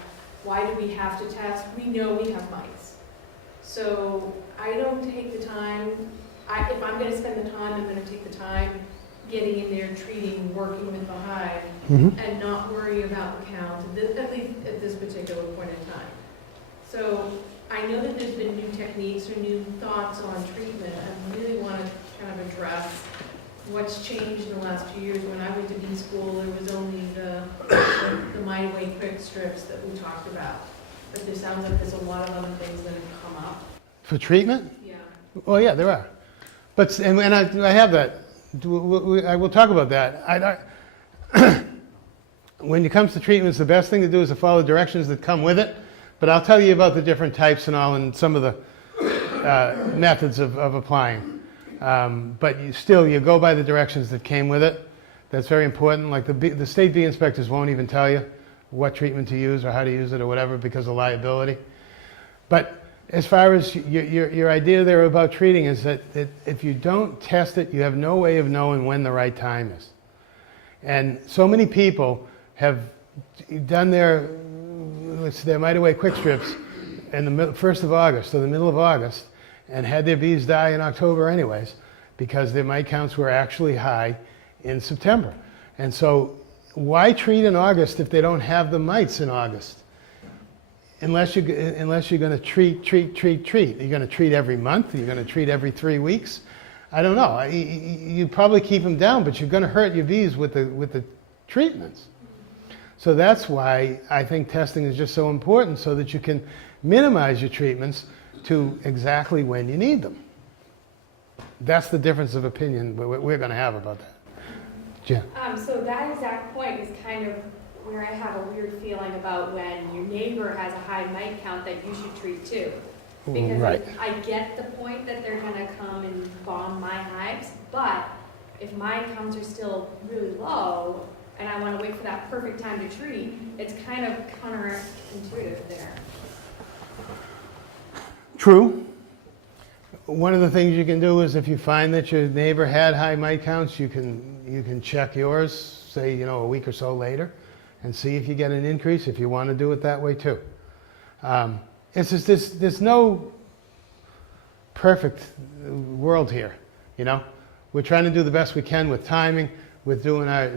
why do we have to test? We know we have mites. So I don't take the time. If I'm going to spend the time, I'm going to take the time getting in there, treating, working with the hive, and not worry about the count, at least at this particular point in time. So I know that there's been new techniques or new thoughts on treatment. I really want to kind of address what's changed in the last few years. When I went to bee school, there was only the mite away quick strips that we talked about. But there sounds like there's a lot of other things that have come up. For treatment? Yeah. Oh yeah, there are. But and I have that. I will talk about that. When it comes to treatments, the best thing to do is to follow directions that come with it. But I'll tell you about the different types and all, and some of the methods of applying. But you go by the directions that came with it. That's very important. Like the state bee inspectors won't even tell you what treatment to use or how to use it or whatever because of liability. But as far as your idea there about treating is that if you don't test it, you have no way of knowing when the right time is. And so many people have done their mite away quick strips in the 1st of August or the middle of August and had their bees die in October anyways because their mite counts were actually high in September. And so why treat in August if they don't have the mites in August? Unless you're going to treat. You're going to treat every month. You're going to treat every 3 weeks. I don't know. You probably keep them down, but you're going to hurt your bees with the treatments. So that's why I think testing is just so important, so that you can minimize your treatments to exactly when you need them. That's the difference of opinion we're going to have about that. Jen. So that exact point is kind of where I have a weird feeling about when your neighbor has a high mite count that you should treat too. Because right. I get the point that they're going to come and bomb my hives, but if my counts are still really low and I want to wait for that perfect time to treat, it's kind of counterintuitive there. True. One of the things you can do is if you find that your neighbor had high mite counts, you can check yours, say, a week or so later, and see if you get an increase if you want to do it that way too. It's just there's no perfect world here, We're trying to do the best we can with timing, with doing our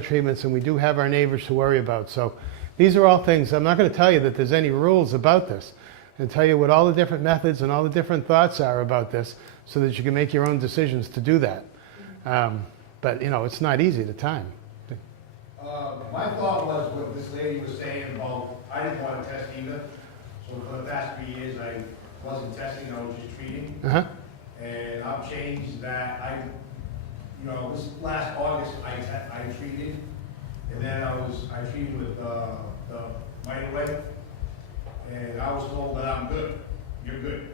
treatments, and we do have our neighbors to worry about. So These are all things, I'm not going to tell you that there's any rules about this, and tell you what all the different methods and all the different thoughts are about this, so that you can make your own decisions to do that. But, you know, it's not easy to time. My thought was what this lady was saying about, I didn't want to test either. So for the past 3 years, I wasn't testing, I was just treating. Uh-huh. And I've changed that. This last August, I treated. And then I treated with the microwave. And I was told that I'm good. You're good.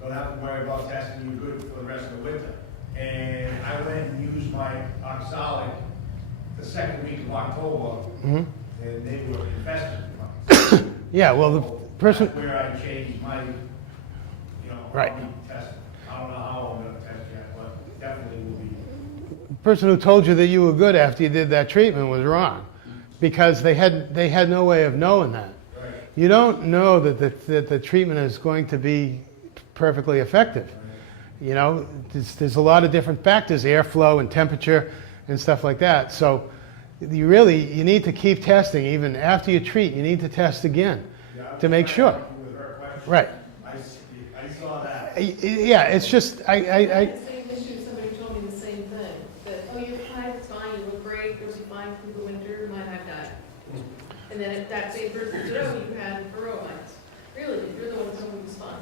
Don't have to worry about testing, you're good for the rest of the winter. And I went and used my oxalic the second week of October, and they were infested. Yeah, well, the person... That's where I changed my, Right. testing. I don't know how I'm gonna test yet, but definitely will be. The person who told you that you were good after you did that treatment was wrong, because they had no way of knowing that. Right. You don't know that the treatment is going to be perfectly effective. You know, there's a lot of different factors, airflow and temperature and stuff like that. So you need to keep testing. Even after you treat, you need to test again to make sure. Right. I saw that. Yeah, it's just, I had the same issue, somebody told me the same thing, that, oh, your hive is fine, you look great, it was fine through the winter, my hive died. And then if that same person said, oh, you had Varroa mites. Really, you're the one who told me it was fine.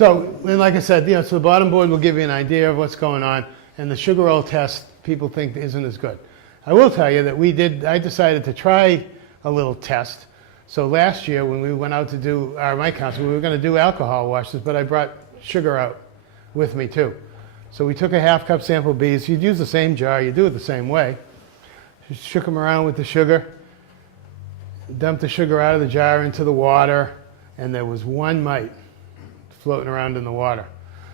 so, and like I said, so the bottom board will give you an idea of what's going on, and the sugar roll test people think isn't as good. I will tell you that I decided to try a little test. So last year when we went out to do our mite counts, we were going to do alcohol washes, but I brought sugar out with me too. So we took a half-cup sample of bees. You'd use the same jar. You do it the same way. Just shook them around with the sugar, dumped the sugar out of the jar into the water, and there was one mite floating around in the water.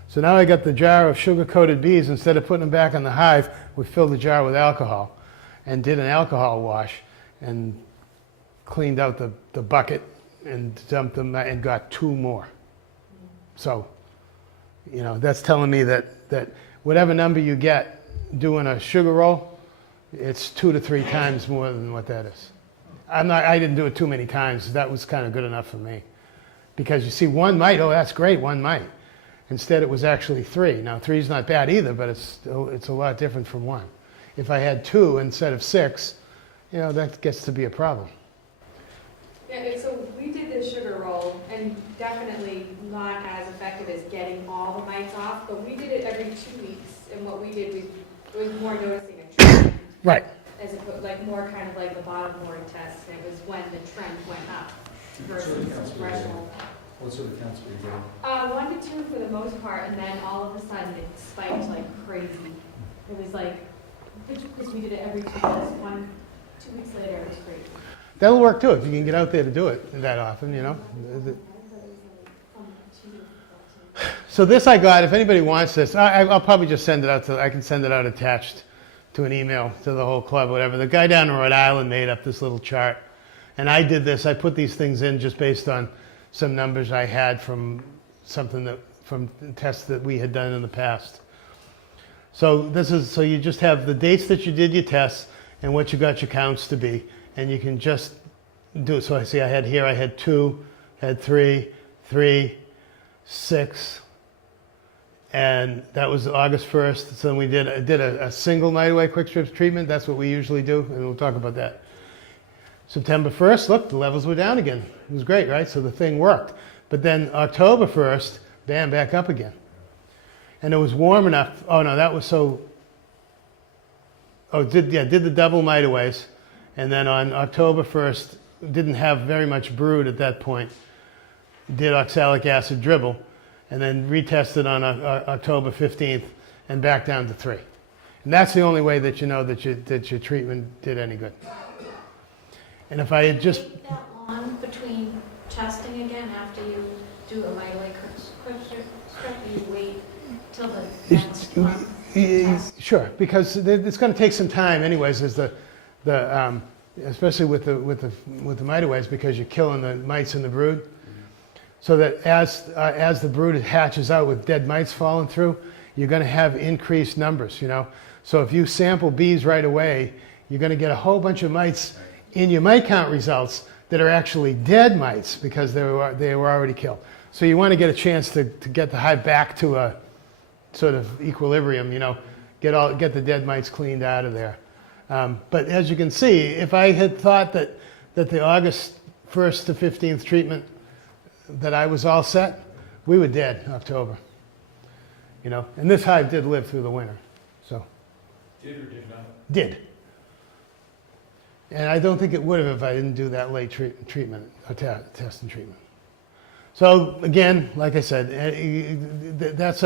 So now I got the jar of sugar-coated bees. Instead of putting them back in the hive, we filled the jar with alcohol and did an alcohol wash and cleaned out the bucket and dumped them and got 2 more. So, that's telling me that whatever number you get doing a sugar roll, it's 2 to 3 times more than what that is. I didn't do it too many times. That was kind of good enough for me. Because you see 1 mite, oh, that's great, 1 mite. Instead, it was actually 3. Now, 3 is not bad either, but it's a lot different from 1. If I had 2 instead of 6, that gets to be a problem. Yeah, and so we did this sugar roll, and definitely not as effective as getting all the mites off, but we did it every 2 weeks, and what we did was more noticing a trend. Right. As opposed, more kind of like the bottom board test, and it was when the trend went up versus the threshold. What sort of counts were you getting? 1 to 2 for the most part, and then all of a sudden it spiked like crazy. It was like, because we did it every 2 weeks, 2 weeks later, it was crazy. That'll work too, if you can get out there to do it that often, So this I got, if anybody wants this, I'll probably just send it out I can send it out attached to an email to the whole club, whatever. The guy down in Rhode Island made up this little chart. And I did this, I put these things in just based on some numbers I had from from tests that we had done in the past. So so you just have the dates that you did your tests and what you got your counts to be. And you can just do it. So I had 2, had 3, 6, and that was August 1st. So then we did a single night away quick strips treatment. That's what we usually do, and we'll talk about that. September 1st, look, the levels were down again. It was great, right? So the thing worked. But then October 1st, bam, back up again. And it was warm enough. Oh no, that was so. Oh, did the double mite aways. And then on October 1st, didn't have very much brood at that point, did oxalic acid dribble, and then retested on October 15th and back down to 3. And that's the only way that you know that your treatment did any good. And if I had just... Wait that long between testing again after you do a mite-away quick strip, you wait till the next month? Sure, because it's going to take some time anyways, especially with the mite-aways, because you're killing the mites in the brood. So that as the brood hatches out with dead mites falling through, you're going to have increased numbers, So if you sample bees right away, you're going to get a whole bunch of mites in your mite count results that are actually dead mites because they were already killed. So you want to get a chance to get the hive back to a sort of equilibrium, you know, get the dead mites cleaned out of there. But as you can see, if I had thought that the August 1st to 15th treatment, that I was all set, we were dead in October. You know, and this hive did live through the winter, so. Did or did not? Did. And I don't think it would have if I didn't do that late treatment, or test and treatment. So again, like I said, that's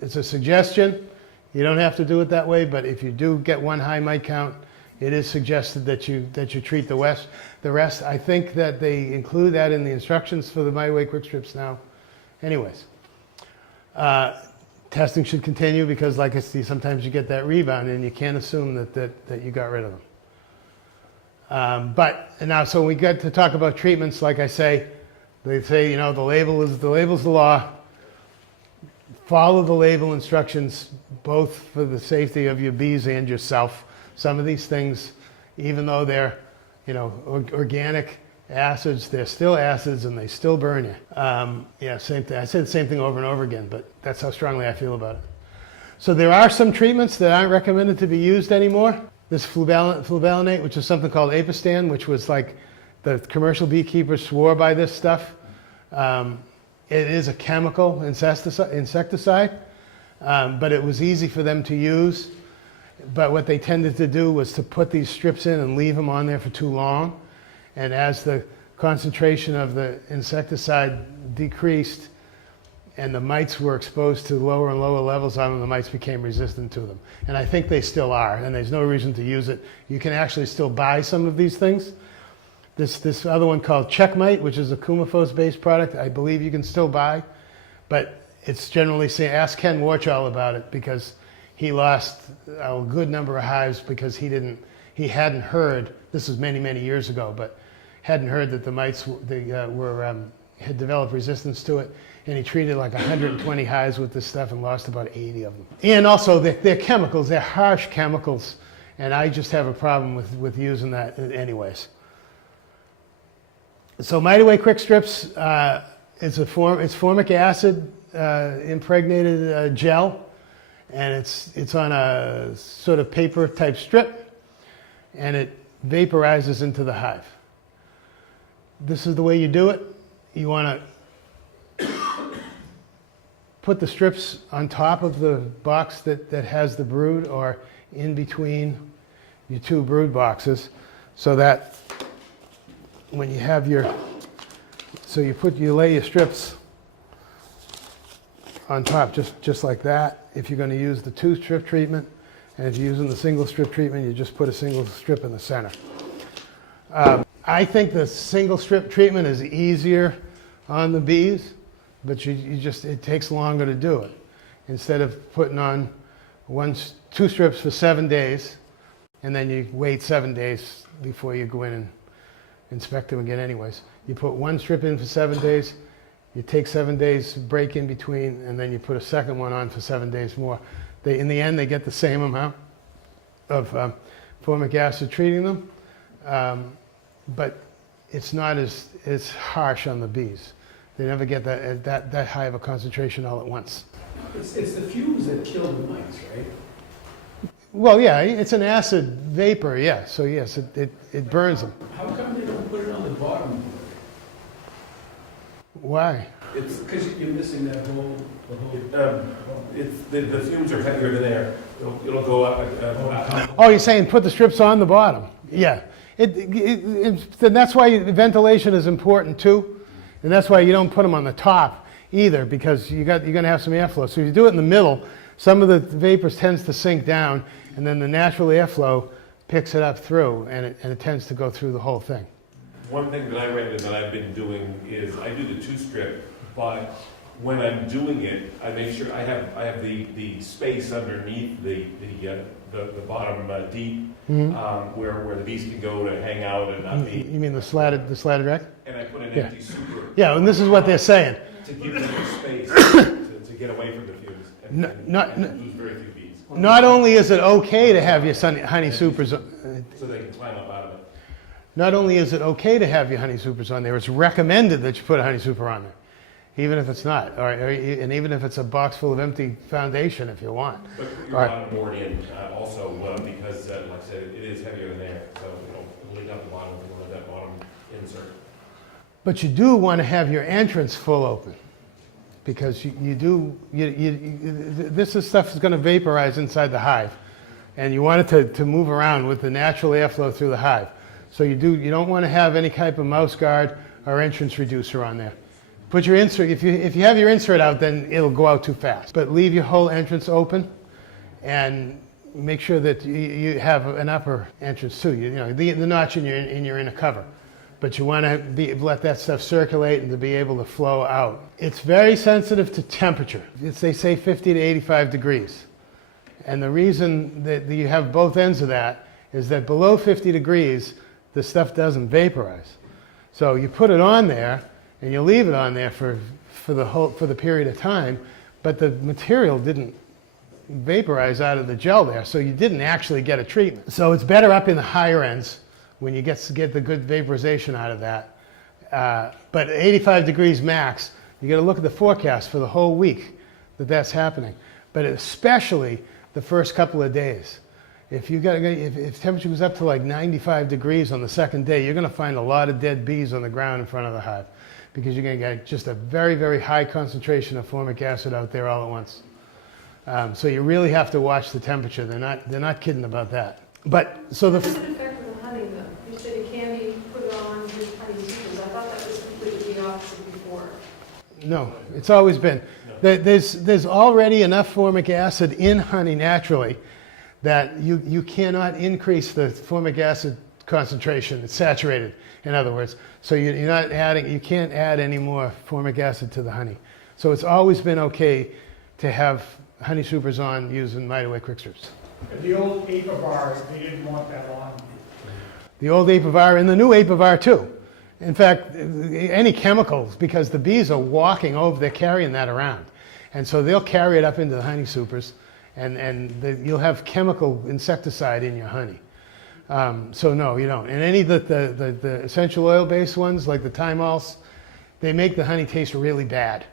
it's a suggestion. You don't have to do it that way, but if you do get one high mite count, it is suggested that you treat the rest. I think that they include that in the instructions for the MiteAway quick strips now. Anyways, testing should continue because, like I see, sometimes you get that rebound and you can't assume that you got rid of them. But now, so we get to talk about treatments. Like I say, they say, you know, the label's the law. Follow the label instructions, both for the safety of your bees and yourself. Some of these things, even though they're, you know, organic acids, they're still acids and they still burn you. Yeah, same thing. I say the same thing over and over again, but that's how strongly I feel about it. So there are some treatments that aren't recommended to be used anymore. This fluvalinate, which is something called Apistan, which was like the commercial beekeepers swore by this stuff. It is a chemical insecticide, but it was easy for them to use. But what they tended to do was to put these strips in and leave them on there for too long. And as the concentration of the insecticide decreased and the mites were exposed to lower and lower levels on them, the mites became resistant to them. And I think they still are, and there's no reason to use it. You can actually still buy some of these things. This other one called Checkmate, which is a Coumaphos-based product, I believe you can still buy. But it's generally saying, ask Ken Warchall about it, because he lost a good number of hives because he hadn't heard, this was many, many years ago, but hadn't heard that the mites had developed resistance to it. And he treated like 120 hives with this stuff and lost about 80 of them. And also, they're chemicals, they're harsh chemicals, and I just have a problem with using that anyways. So MiteAway quick strips, it's formic acid impregnated gel, and it's on a sort of paper type strip, and it vaporizes into the hive. This is the way you do it. You want to put the strips on top of the box that has the brood, or in between your two brood boxes, so that when you have you lay your strips on top just like that. If you're going to use the 2-strip treatment, and if you're using the single strip treatment, you just put a single strip in the center. I think the single strip treatment is easier on the bees, but it takes longer to do it. Instead of putting on 2 strips for 7 days, and then you wait 7 days before you go in and inspect them again anyways. You put 1 strip in for 7 days, you take 7 days break in between, and then you put a second one on for 7 days more. In the end, they get the same amount of formic acid treating them, but it's not as harsh on the bees. They never get that high of a concentration all at once. It's the fumes that kill the mites, right? Well, yeah, it's an acid vapor, yeah. So yes, it burns them. How come they don't put it on the bottom? Why? It's because you're missing the whole. The fumes are heavier than air. It'll go up. Oh, you're saying put the strips on the bottom? Yeah. Then that's why ventilation is important too, and that's why you don't put them on the top either, because you're going to have some airflow. So if you do it in the middle, some of the vapors tends to sink down, and then the natural airflow picks it up through, and it tends to go through the whole thing. One thing that I read and that I've been doing is I do the 2-strip, but when I'm doing it, I make sure I have the space underneath the bottom deep, where the bees can go to hang out and not be. You mean the slatted rack? And I put an empty super. Yeah, and this is what they're saying. To give them space to get away from the fumes and lose very few bees. Not only is it okay to have your honey supers, so they can climb up out of it. not only is it okay to have your honey supers on there, it's recommended that you put a honey super on there, even if it's not, and even if it's a box full of empty foundation if you want. But you're on board in also because, like I said, it is heavier in there, so it'll leak out the bottom if you want that bottom insert. But you do want to have your entrance full open, because this is stuff is going to vaporize inside the hive, and you want it to move around with the natural airflow through the hive. So you don't want to have any type of mouse guard or entrance reducer on there. Put your insert, if you have your insert out, then it'll go out too fast. But leave your whole entrance open, and make sure that you have an upper entrance too. The notch in your inner cover. But you want to let that stuff circulate and to be able to flow out. It's very sensitive to temperature. They say 50 to 85 degrees. And the reason that you have both ends of that is that below 50 degrees, the stuff doesn't vaporize. So you put it on there, and you leave it on there for the period of time, but the material didn't vaporize out of the gel there, so you didn't actually get a treatment. So it's better up in the higher ends when you get the good vaporization out of that. But 85 degrees max, you got to look at the forecast for the whole week that's happening. But especially the first couple of days. If temperature goes up to like 95 degrees on the second day, you're going to find a lot of dead bees on the ground in front of the hive, because you're going to get just a very, very high concentration of formic acid out there all at once. So you really have to watch the temperature. They're not kidding about that. But so How does it affect the honey though? You said it can be put on with honey supers. I thought that was completely the opposite before. No, it's always been. There's already enough formic acid in honey naturally that you cannot increase the formic acid concentration. It's saturated, in other words. So you can't add any more formic acid to the honey. So it's always been okay to have honey supers on using Mitaway quick strips. The old Apivar, they didn't want that on. The old Apivar and the new Apivar too. In fact, any chemicals, because the bees are walking over, they're carrying that around. And so they'll carry it up into the honey supers, and you'll have chemical insecticide in your honey. So no, you don't. And any of the essential oil-based ones, like the Thymols, they make the honey taste really bad.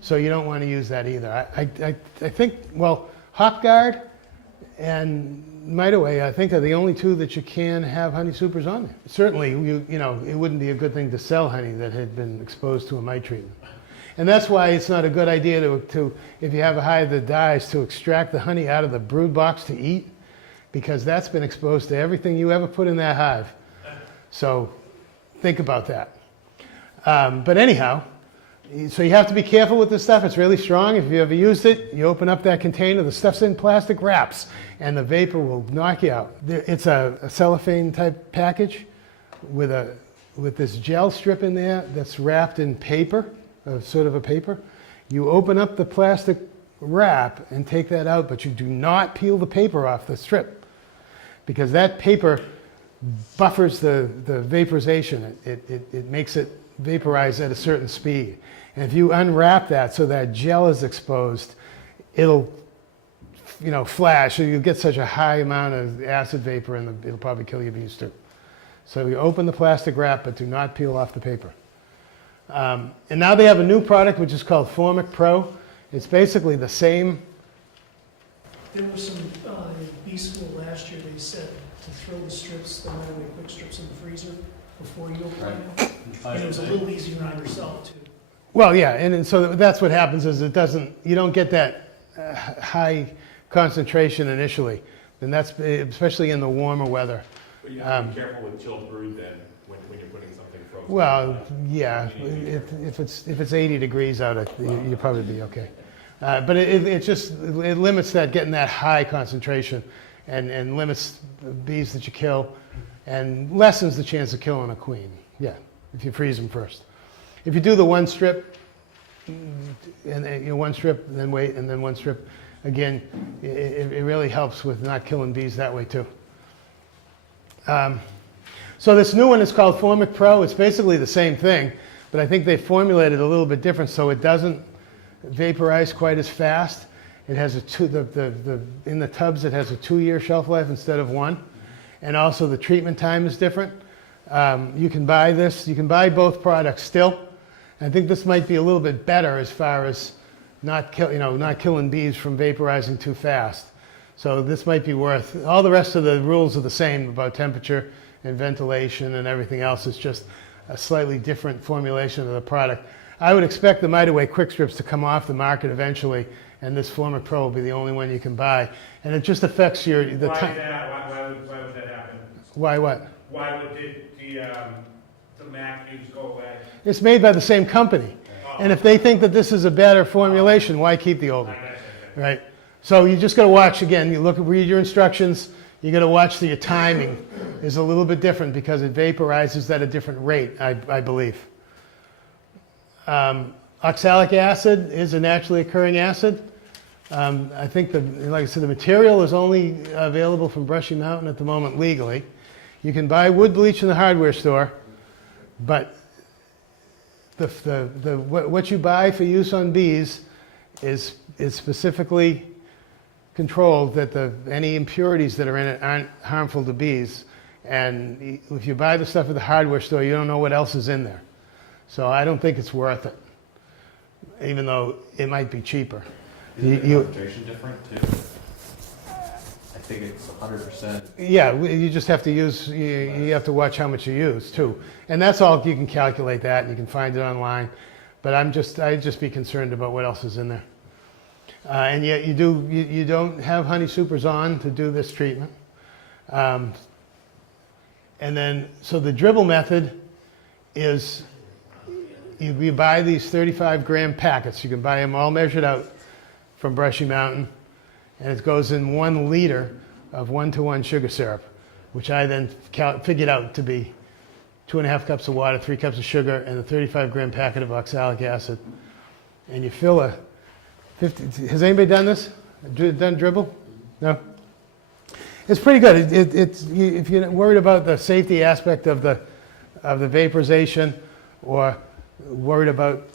So you don't want to use that either. I think, well, HopGuard and Mitaway, I think, are the only two that you can have honey supers on there. Certainly, it wouldn't be a good thing to sell honey that had been exposed to a mite treatment. And that's why it's not a good idea to if you have a hive that dies, to extract the honey out of the brood box to eat, because that's been exposed to everything you ever put in that hive. So think about that. But anyhow, so you have to be careful with this stuff. It's really strong. If you ever used it, you open up that container, the stuff's in plastic wraps, and the vapor will knock you out. It's a cellophane type package with this gel strip in there that's wrapped in paper, sort of a paper. You open up the plastic wrap and take that out, but you do not peel the paper off the strip, because that paper buffers the vaporization. It makes it vaporize at a certain speed. And if you unwrap that so that gel is exposed, it'll flash, so you'll get such a high amount of acid vapor, and it'll probably kill your bees too. So you open the plastic wrap, but do not peel off the paper. And now they have a new product which is called Formic Pro. It's basically the same. There was some, bee school last year, they said to throw the strips, the Mitaway quick strips in the freezer before you apply them. And it was a little easier on yourself too. Well, yeah, and so that's what happens is you don't get that high concentration initially. And that's especially in the warmer weather. But you have to be careful with chilled brood then when you're putting something frozen. Well, yeah, if it's 80 degrees out, you'll probably be okay. But it limits getting that high concentration, and limits the bees that you kill, and lessens the chance of killing a queen. Yeah, if you freeze them first. If you do the one strip, and one strip, then wait, and then one strip, again, it really helps with not killing bees that way too. So this new one is called Formic Pro. It's basically the same thing, but I think they formulated it a little bit different so it doesn't vaporize quite as fast. It has in the tubs it has a 2-year shelf life instead of 1, and also the treatment time is different. You can buy this. You can buy both products still. I think this might be a little bit better as far as not killing bees from vaporizing too fast. So this might be worth. All the rest of the rules are the same about temperature and ventilation and everything else. It's just a slightly different formulation of the product. I would expect the Mitaway Quick Strips to come off the market eventually, and this Former Pro will be the only one you can buy. And it just affects the Why is time. that? Why would that happen? Why what? Why would the Mac use go away? It's made by the same company. And if they think that this is a better formulation, why keep the old one? Right? So you just got to watch again. Read your instructions. You got to watch that your timing is a little bit different because it vaporizes at a different rate, I believe. Oxalic acid is a naturally occurring acid. I think, like I said, the material is only available from Brushy Mountain at the moment legally. You can buy wood bleach in the hardware store, but what you buy for use on bees is specifically controlled that any impurities that are in it aren't harmful to bees. And if you buy the stuff at the hardware store, you don't know what else is in there. So I don't think it's worth it, even though it might be cheaper. Is the concentration different too? I think it's 100%. Yeah, you just have to use, you have to watch how much you use too. And that's all, you can calculate that and you can find it online. But I'd just be concerned about what else is in there. And yet you don't have honey supers on to do this treatment. And then, so the dribble method is you buy these 35-gram packets. You can buy them all measured out from Brushy Mountain. And it goes in 1 liter of 1-to-1 sugar syrup, which I then figured out to be 2.5 cups of water, 3 cups of sugar, and a 35-gram packet of oxalic acid. And you fill a 50, has anybody done this? Done dribble? No? It's pretty good. If you're worried about the safety aspect of the vaporization, or worried about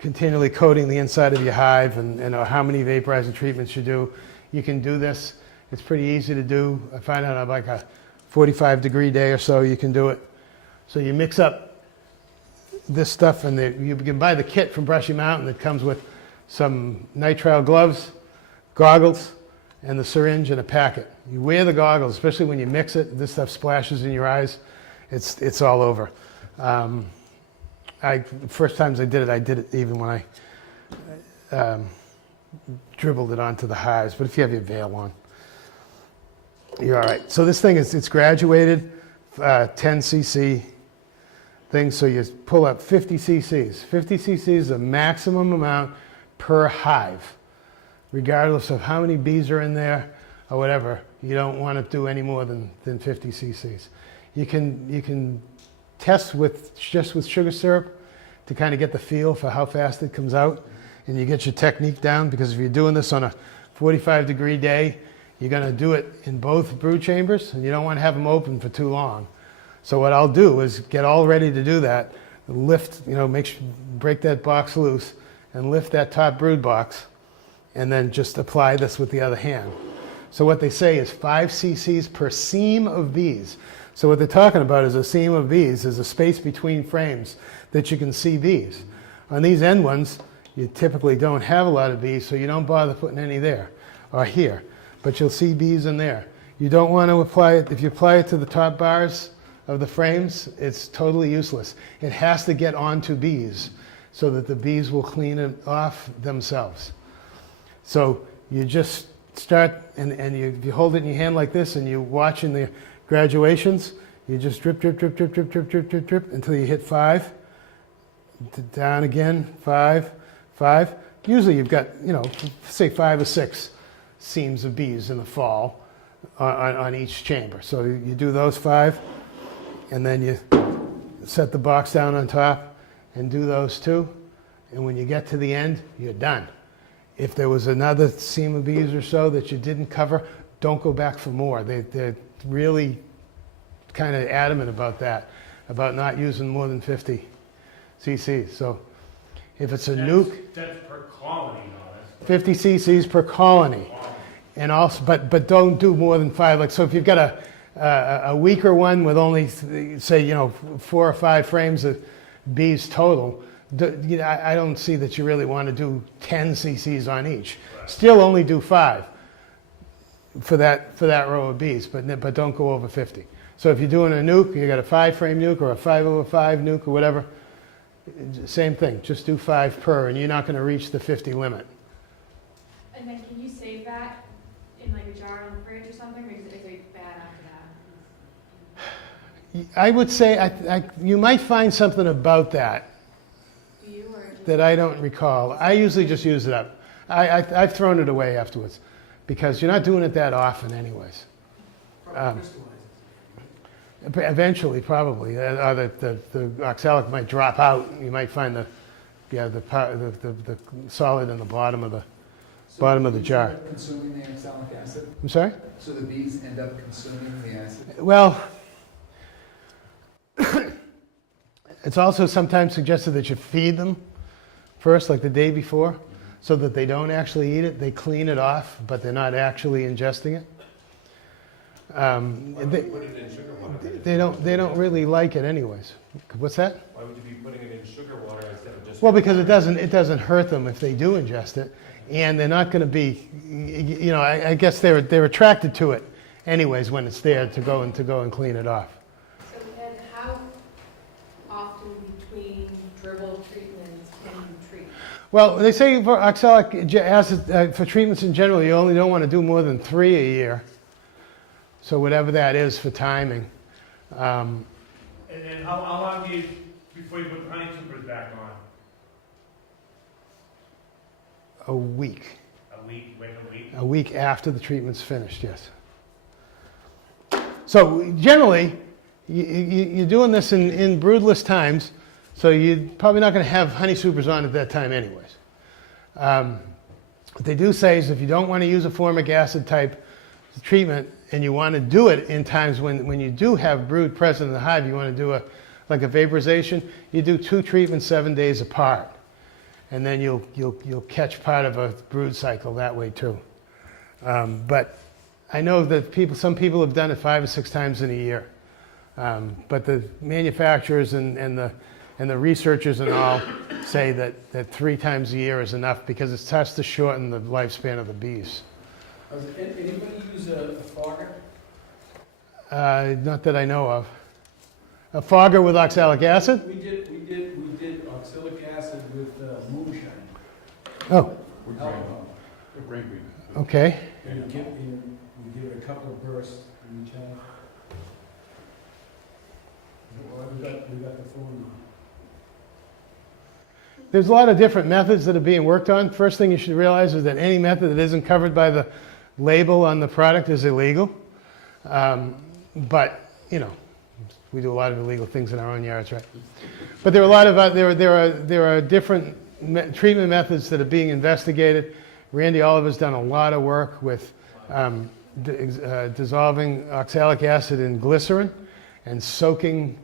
continually coating the inside of your hive and how many vaporizing treatments you do, you can do this. It's pretty easy to do. I find out on like a 45-degree day or so you can do it. So you mix up this stuff, and you can buy the kit from Brushy Mountain that comes with some nitrile gloves, goggles, and the syringe and a packet. You wear the goggles, especially when you mix it. This stuff splashes in your eyes. It's all over. First times I did it even when I dribbled it onto the hives. But if you have your veil on, you're all right. So this thing it's graduated, 10 cc thing. So you pull up 50 cc's. 50 cc's is the maximum amount per hive, regardless of how many bees are in there or whatever. You don't want to do any more than 50 cc's. You can test just with sugar syrup to kind of get the feel for how fast it comes out, and you get your technique down, because if you're doing this on a 45-degree day, you're going to do it in both brood chambers, and you don't want to have them open for too long. So what I'll do is get all ready to do that, lift, break that box loose, and lift that top brood box, and then just apply this with the other hand. So what they say is 5 cc's per seam of bees. So what they're talking about is a seam of bees is a space between frames that you can see bees. On these end ones, you typically don't have a lot of bees, so you don't bother putting any there or here, but you'll see bees in there. You don't want to apply it, if you apply it to the top bars of the frames, it's totally useless. It has to get onto bees so that the bees will clean it off themselves. So you just start, and you hold it in your hand like this, and you watch in the graduations, you just drip, drip, drip, drip, drip, drip, drip, drip, drip until you hit 5. Down again, 5, 5. Usually you've got, say 5 or 6 seams of bees in the fall on each chamber. So you do those 5, and then you set the box down on top and do those 2. And when you get to the end, you're done. If there was another seam of bees or so that you didn't cover, don't go back for more. They're really kind of adamant about that, about not using more than 50 cc's. So if it's a nuke, That's per colony, though. 50 cc's per colony. And also, but don't do more than 5. Like, so if you've got A weaker one with only, say, 4 or 5 frames of bees total, I don't see that you really want to do 10 cc's on each. Still only do 5 for that row of bees, but don't go over 50. So if you're doing a nuke, you got a 5-frame nuke or a 5/5 nuke or whatever, same thing, just do 5 per, and you're not going to reach the 50 limit. And then can you save that in like a jar on the fridge or something, or is it bad after that? I would say you might find something about that Do you, or just? that I don't recall. I usually just use it up. I've thrown it away afterwards because you're not doing it that often anyways. Eventually, probably, or the oxalic might drop out. You might find the solid in the bottom of the jar. End up consuming the oxalic acid? I'm sorry? So the bees end up consuming the acid? Well, it's also sometimes suggested that you feed them first, like the day before, so that they don't actually eat it. They clean it off, but they're not actually ingesting it. Why would you put it in sugar water? They don't really like it anyways. What's that? Why would you be putting it in sugar water instead of just? Well, because it doesn't hurt them if they do ingest it, and they're not going to be, I guess they're attracted to it anyways when it's there to go and clean it off. So Ed, how often between dribble treatments can you treat? Well, they say for oxalic acid, for treatments in general, you only don't want to do more than 3 a year. So whatever that is for timing. And then how long do you, before you put honey supers back on? A week. A week, wait a week? A week after the treatment's finished, yes. So generally, you're doing this in broodless times, so you're probably not going to have honey supers on at that time anyways. What they do say is if you don't want to use a formic acid type treatment and you want to do it in times when you do have brood present in the hive, you want to do like a vaporization, you do 2 treatments 7 days apart. And then you'll catch part of a brood cycle that way too. But I know that some people have done it 5 or 6 times in a year. But the manufacturers and the researchers and all say that 3 times a year is enough because it starts to shorten the lifespan of the bees. Does anybody use a fogger? Not that I know of. A fogger with oxalic acid? We did oxalic acid with moonshine. Oh, Alcohol. okay. And we give it a couple of bursts in each half. We got the phone. There's a lot of different methods that are being worked on. First thing you should realize is that any method that isn't covered by the label on the product is illegal. But, we do a lot of illegal things in our own yards, right? But there are a lot of there are different treatment methods that are being investigated. Randy Oliver's done a lot of work with dissolving oxalic acid in glycerin and soaking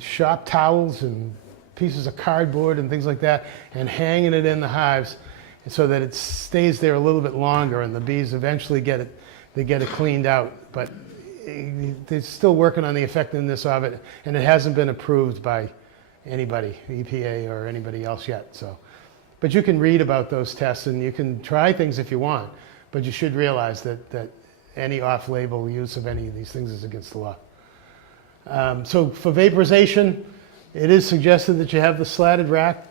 shop towels and pieces of cardboard and things like that and hanging it in the hives so that it stays there a little bit longer and the bees eventually get it cleaned out. But they're still working on the effectiveness of it, and it hasn't been approved by anybody, EPA or anybody else yet. So, but you can read about those tests and you can try things if you want, but you should realize that any off-label use of any of these things is against the law. So for vaporization, it is suggested that you have the slatted rack.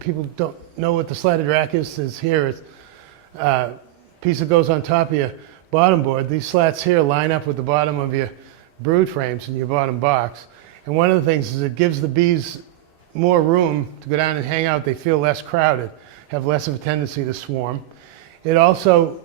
People don't know what the slatted rack is here. It's a piece that goes on top of your bottom board. These slats here line up with the bottom of your brood frames in your bottom box. And one of the things is it gives the bees more room to go down and hang out. They feel less crowded, have less of a tendency to swarm. It also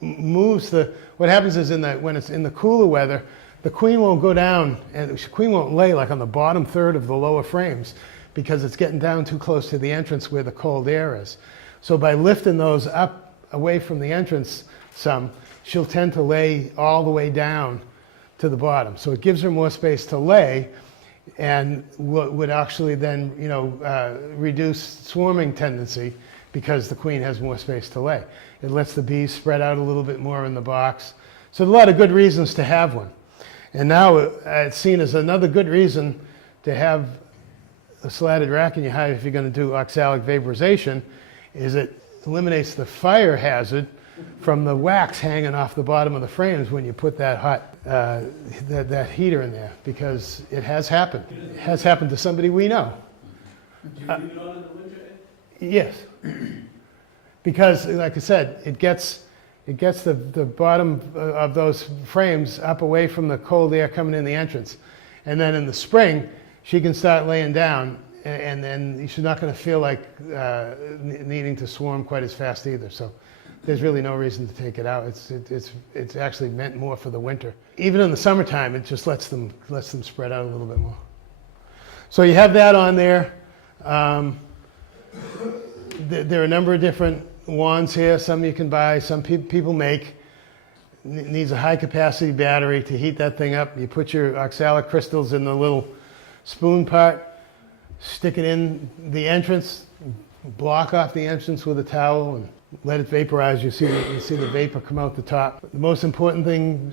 moves what happens is when it's in the cooler weather, the queen won't go down and the queen won't lay like on the bottom third of the lower frames because it's getting down too close to the entrance where the cold air is. So by lifting those up away from the entrance some, she'll tend to lay all the way down to the bottom. So it gives her more space to lay and would actually then, reduce swarming tendency because the queen has more space to lay. It lets the bees spread out a little bit more in the box So a lot of good reasons to have one. And now it's seen as another good reason to have a slatted rack in your hive if you're going to do oxalic vaporization, is it eliminates the fire hazard from the wax hanging off the bottom of the frames when you put that that heater in there, because it has happened. It has happened to somebody we know. Do you leave it on in the winter? Yes, because like I said, it gets the bottom of those frames up away from the cold air coming in the entrance, and then in the spring she can start laying down, and then she's not going to feel like needing to swarm quite as fast either. So there's really no reason to take it out. It's actually meant more for the winter. Even in the summertime, it just lets them spread out a little bit more. So you have that on there. There are a number of different wands here. Some you can buy, some people make. Needs a high capacity battery to heat that thing up. You put your oxalic crystals in the little spoon part, stick it in the entrance, block off the entrance with a towel, and let it vaporize. You see the vapor come out the top. The most important thing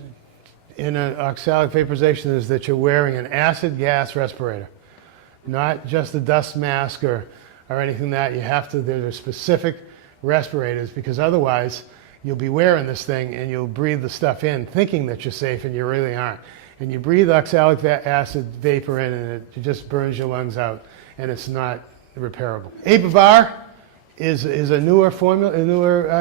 in an oxalic vaporization is that you're wearing an acid gas respirator, not just a dust mask or anything that you have to. There are specific respirators, because otherwise you'll be wearing this thing and you'll breathe the stuff in thinking that you're safe, and you really aren't. And you breathe oxalic acid vapor in, and it just burns your lungs out, and it's not repairable. Apivar is a newer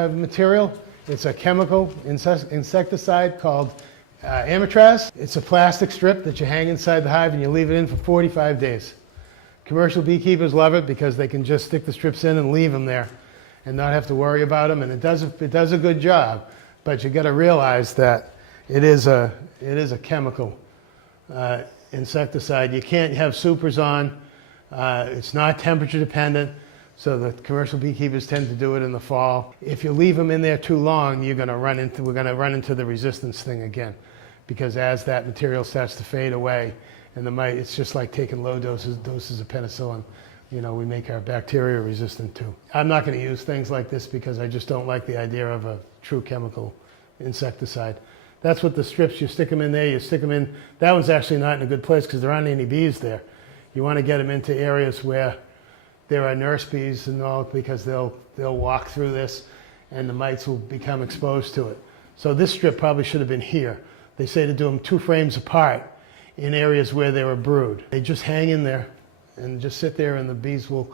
material. It's a chemical insecticide called Amitraz. It's a plastic strip that you hang inside the hive and you leave it in for 45 days. Commercial beekeepers love it because they can just stick the strips in and leave them there and not have to worry about them, and it does a good job. But you got to realize that it is a chemical insecticide. You can't have supers on. It's not temperature dependent, so the commercial beekeepers tend to do it in the fall. If you leave them in there too long, we're going to run into the resistance thing again, because as that material starts to fade away, and the mite, it's just like taking low doses of penicillin. We make our bacteria resistant too. I'm not going to use things like this because I just don't like the idea of a true chemical insecticide. That's what the strips, you stick them in there, you stick them in. That one's actually not in a good place because there aren't any bees there. You want to get them into areas where there are nurse bees and all, because they'll walk through this and the mites will become exposed to it. So this strip probably should have been here. They say to do them 2 frames apart in areas where they were brood. They just hang in there and just sit there, and the bees will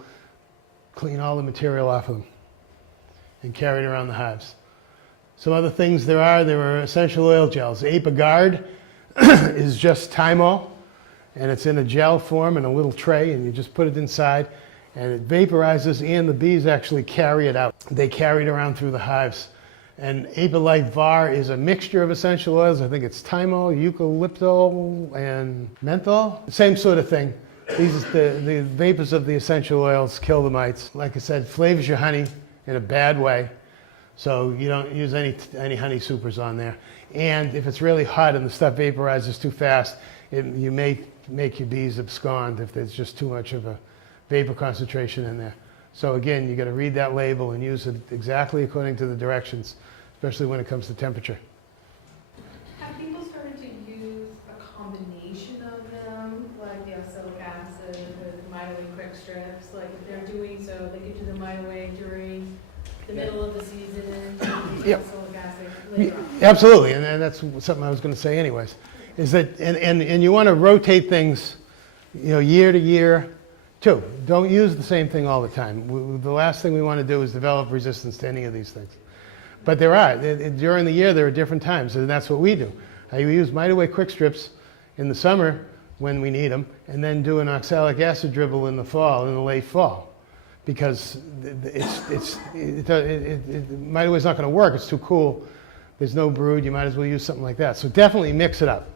clean all the material off of them and carry it around the hives. Some other things there are essential oil gels. Apiguard is just Thymol, and it's in a gel form in a little tray, and you just put it inside, and it vaporizes, and the bees actually carry it out. They carry it around through the hives. And Apilite Var is a mixture of essential oils. I think it's Thymol, eucalyptol, and menthol. Same sort of thing. These the vapors of the essential oils kill the mites. Like I said, flavors your honey in a bad way. So you don't use any honey supers on there. And if it's really hot and the stuff vaporizes too fast, you may make your bees abscond if there's just too much of a vapor concentration in there. So again, you got to read that label and use it exactly according to the directions, especially when it comes to temperature. Have people started to use a combination of them, like the oxalic acid, the Mite-Away quick strips? Like if they're doing so, they could do the Mite-Away during the middle of the season and do the Yep. oxalic acid later on. Absolutely, and that's something I was going to say anyways, is that, and you want to rotate things, year to year too. Don't use the same thing all the time. The last thing we want to do is develop resistance to any of these things. But during the year, there are different times, and that's what we do. We use Mite-Away quick strips in the summer when we need them, and then do an oxalic acid dribble in the late fall. Because Mite-Away is not going to work. It's too cool. There's no brood. You might as well use something like that. So definitely mix it up.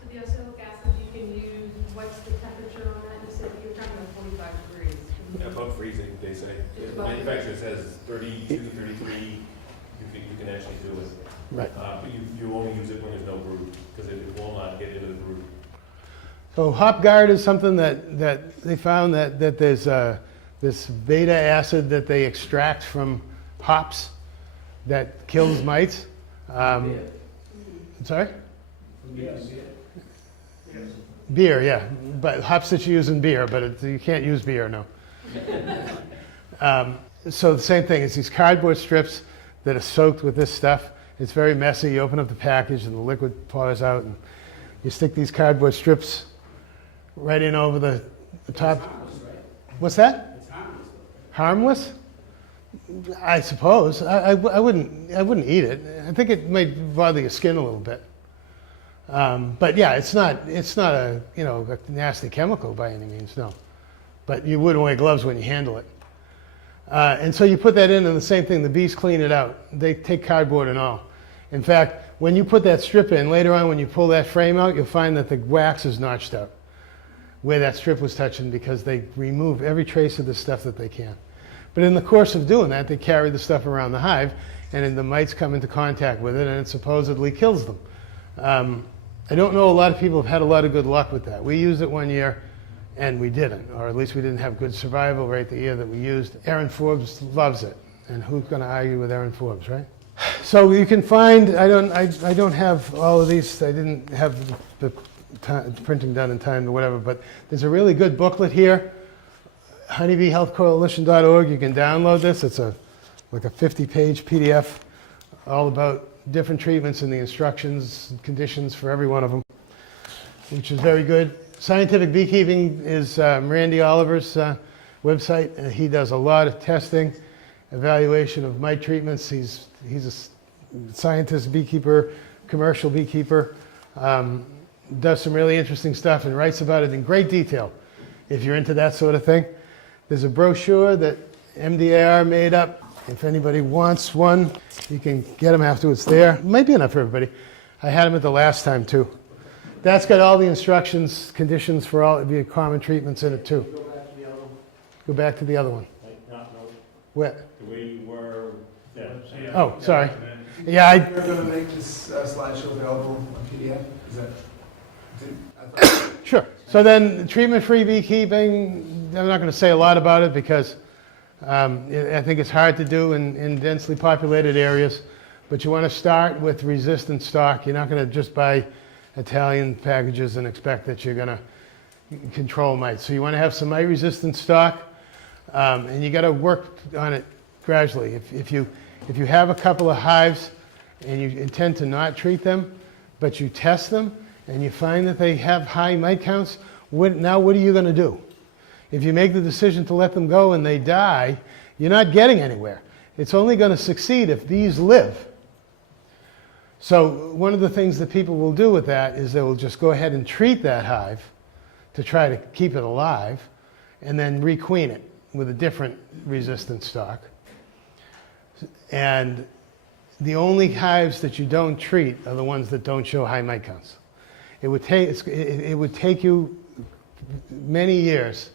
So the oxalic acid you can use, what's the temperature on that? You said you're talking about 45 degrees. Yeah, above freezing, they say. The manufacturer says 32, 33, you can actually do it. Right. But you only use it when there's no brood, because it will not get into the brood. So HopGuard is something that they found that there's this beta acid that they extract from hops that kills mites. Sorry? Yes. Beer, yeah, but hops that you use in beer, but you can't use beer, no. So the same thing, it's these cardboard strips that are soaked with this stuff. It's very messy. You open up the package and the liquid pours out, and you stick these cardboard strips right in over the top. What's that? It's harmless. Harmless? I suppose. I wouldn't eat it. I think it might bother your skin a little bit. But yeah, it's not a a nasty chemical by any means, no. But you wouldn't wear gloves when you handle it. And so you put that in, and the same thing, the bees clean it out. They take cardboard and all. In fact, when you put that strip in, later on when you pull that frame out, you'll find that the wax is notched out where that strip was touching, because they remove every trace of the stuff that they can. But in the course of doing that, they carry the stuff around the hive, and then the mites come into contact with it, and it supposedly kills them. I don't know a lot of people have had a lot of good luck with that. We used it one year, and we didn't, or at least we didn't have good survival rate the year that we used. Aaron Forbes loves it, and who's going to argue with Aaron Forbes, right? So you can find, I don't have all of these, I didn't have the printing done in time or whatever, but there's a really good booklet here, honeybeehealthcoalition.org. You can download this. It's like a 50-page PDF all about different treatments and the instructions and conditions for every one of them, which is very good. Scientific Beekeeping is Randy Oliver's website. He does a lot of testing, evaluation of mite treatments. He's a scientist, beekeeper, commercial beekeeper. Does some really interesting stuff and writes about it in great detail if you're into that sort of thing. There's a brochure that MDAR made up. If anybody wants one, you can get them afterwards there. It might be enough for everybody. I had them at the last time too. That's got all the instructions, conditions for all the common treatments in it too. Go back to the other one. Where? The way you were. Oh, sorry. Yeah, You're going to make this slideshow available on PDF? Is that? Sure. So then treatment-free beekeeping, I'm not going to say a lot about it because I think it's hard to do in densely populated areas, but you want to start with resistant stock. You're not going to just buy Italian packages and expect that you're going to control mites. So you want to have some mite-resistant stock, and you got to work on it gradually. If you have a couple of hives and you intend to not treat them, but you test them, and you find that they have high mite counts, now what are you going to do? If you make the decision to let them go and they die, you're not getting anywhere. It's only going to succeed if bees live. So one of the things that people will do with that is they will just go ahead and treat that hive to try to keep it alive, and then requeen it with a different resistant stock. And the only hives that you don't treat are the ones that don't show high mite counts. It would take you many years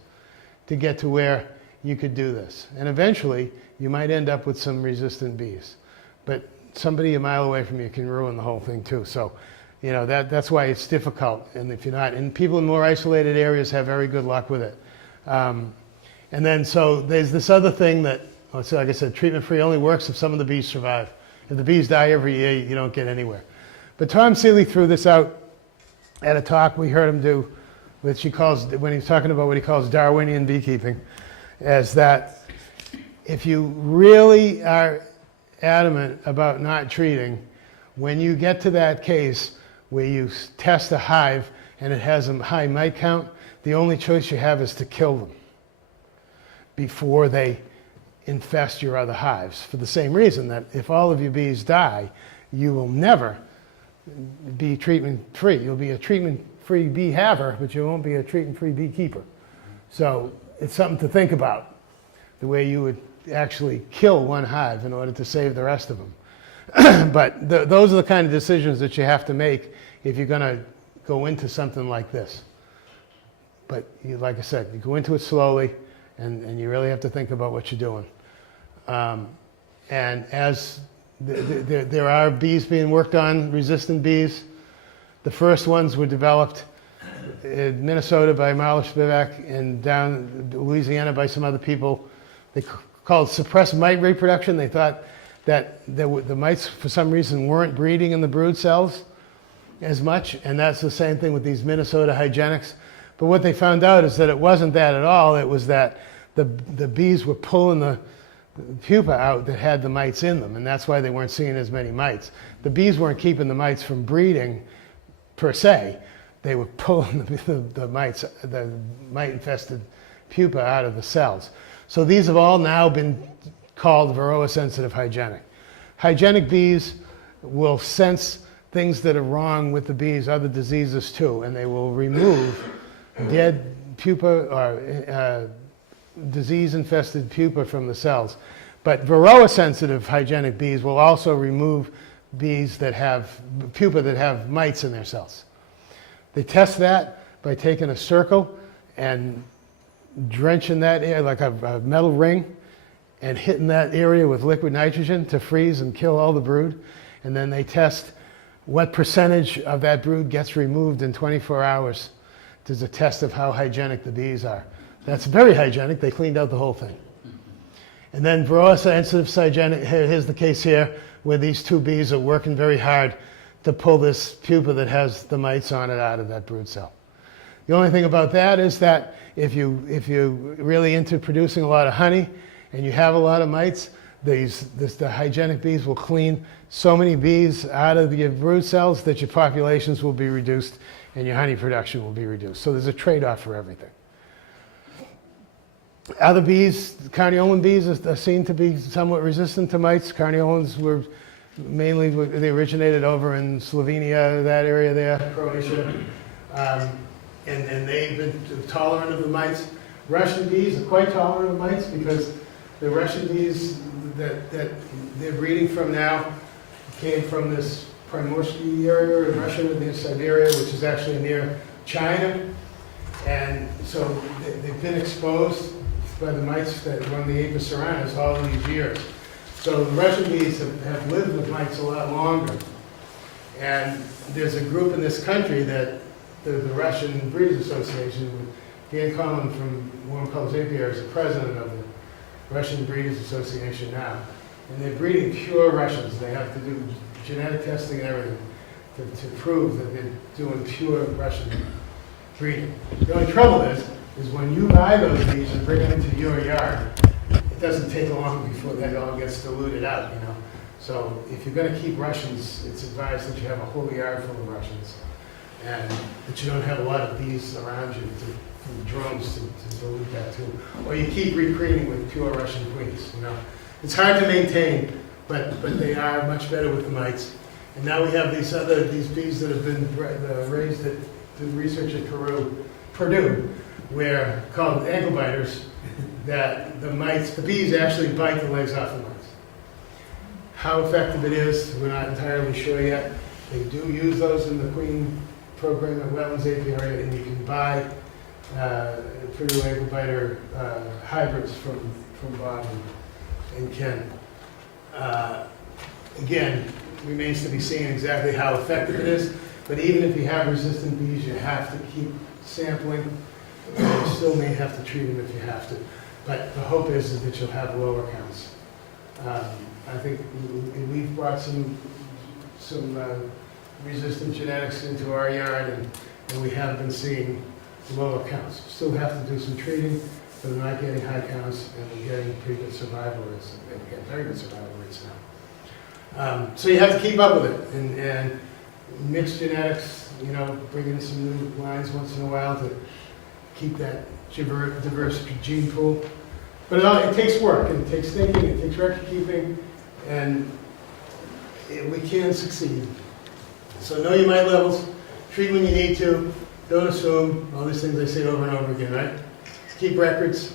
to get to where you could do this. And eventually, you might end up with some resistant bees. But somebody a mile away from you can ruin the whole thing too. So, that's why it's difficult. And if you're not, and people in more isolated areas have very good luck with it. And then, so there's this other thing that, so like I said, treatment-free only works if some of the bees survive. If the bees die every year, you don't get anywhere. But Tom Seeley threw this out at a talk we heard him do, which he calls, when he's talking about what he calls Darwinian beekeeping, as that if you really are adamant about not treating, when you get to that case where you test a hive and it has a high mite count, the only choice you have is to kill them before they infest your other hives, for the same reason that if all of your bees die, you will never be treatment-free. You'll be a treatment-free bee haver, but you won't be a treatment-free beekeeper. So it's something to think about, the way you would actually kill one hive in order to save the rest of them. But those are the kind of decisions that you have to make if you're going to go into something like this. But like I said, you go into it slowly, and you really have to think about what you're doing. And as there are bees being worked on, resistant bees. The first ones were developed in Minnesota by Marla Spivak and down Louisiana by some other people. They called suppressed mite reproduction. They thought that the mites, for some reason, weren't breeding in the brood cells as much, and that's the same thing with these Minnesota hygienics. But what they found out is that it wasn't that at all. It was that the bees were pulling the pupa out that had the mites in them, and that's why they weren't seeing as many mites. The bees weren't keeping the mites from breeding per se. They were pulling the mites, the mite-infested pupa out of the cells. So these have all now been called Varroa-sensitive hygienic. Hygienic bees will sense things that are wrong with the bees, other diseases too, and they will remove dead pupa or disease-infested pupa from the cells. But Varroa-sensitive hygienic bees will also remove bees that have pupa that have mites in their cells. They test that by taking a circle and drenching that area like a metal ring and hitting that area with liquid nitrogen to freeze and kill all the brood. And then they test what percentage of that brood gets removed in 24 hours. There's a test of how hygienic the bees are. That's very hygienic. They cleaned out the whole thing. And then Varroa-sensitive hygienic, here's the case here where these two bees are working very hard to pull this pupa that has the mites on it out of that brood cell. The only thing about that is that if you're really into producing a lot of honey and you have a lot of mites, the hygienic bees will clean so many bees out of your brood cells that your populations will be reduced and your honey production will be reduced. So there's a trade-off for everything. Other bees, carniolan bees, are seen to be somewhat resistant to mites. Carniolans were mainly, they originated over in Slovenia, that area there, Croatia. And they've been tolerant of the mites. Russian bees are quite tolerant of mites because the Russian bees that they're breeding from now came from this Primorsky area in Russia, near Siberia, which is actually near China. And so they've been exposed by the mites that run the Apis cerana all these years. So the Russian bees have lived with mites a lot longer. And there's a group in this country that the Russian Breeders Association, Dan Conlon from Warm Colors Apiary is the president of the Russian Breeders Association now. And they're breeding pure Russians. They have to do genetic testing and everything to prove that they're doing pure Russian breeding. The only trouble is when you buy those bees and bring them into your yard, it doesn't take long before that all gets diluted out, you know. So if you're going to keep Russians, it's advised that you have a whole yard full of Russians, and that you don't have a lot of bees around you from drones to dilute that too. Or you keep recreating with pure Russian queens, you know. It's hard to maintain, but they are much better with the mites. And now we have these bees that have been raised at the research at Purdue, where called ankle biters, that the bees actually bite the legs off the mites. How effective it is, we're not entirely sure yet. They do use those in the queen program at Wetlands Apiary, and you can buy Purdue ankle biter hybrids from Bob and Ken. Again, remains to be seen exactly how effective it is, but even if you have resistant bees, you have to keep sampling. You still may have to treat them if you have to. But the hope is that you'll have lower counts. I think we've brought some resistant genetics into our yard, and we have been seeing lower counts. Still have to do some treating, but we're not getting high counts, and we're getting pretty good survival rates. And we get very good survival rates now. So you have to keep up with it, and mix genetics, you know, bring in some new lines once in a while to keep that diverse gene pool. But it takes work, and it takes thinking, it takes record keeping, and we can succeed. So know your mite levels, treat when you need to, don't assume, all these things I say over and over again, right? Keep records,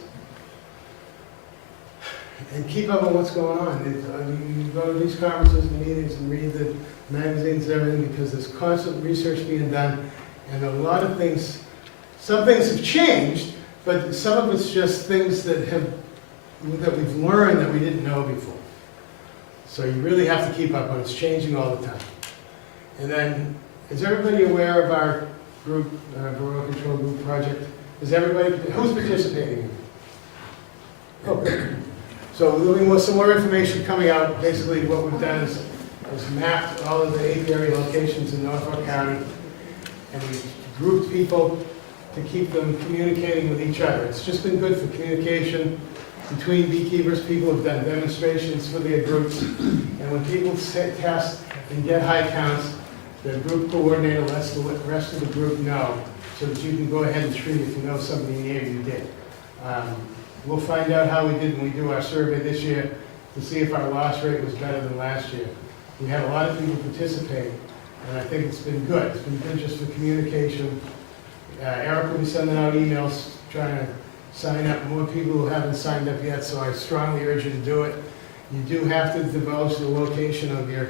and keep up on what's going on. You go to these conferences and meetings and read the magazines and everything, because there's constant research being done, and a lot of things, some things have changed, but some of it's just things that we've learned that we didn't know before. So you really have to keep up on it. It's changing all the time. And then, is everybody aware of our group, Varroa Control Group project? Is everybody, who's participating in it? Oh, good. So there'll be some more information coming out. Basically what we've done is was mapped all of the apiary locations in Norfolk County, and we grouped people to keep them communicating with each other. It's just been good for communication between beekeepers. People have done demonstrations for their groups, and when people test and get high counts, the group coordinator lets the rest of the group know, so that you can go ahead and treat if you know somebody near you did. We'll find out how we did when we do our survey this year to see if our loss rate was better than last year. We had a lot of people participate, and I think it's been good. It's been good just for communication. Eric will be sending out emails trying to sign up more people who haven't signed up yet, so I strongly urge you to do it. You do have to divulge the location of your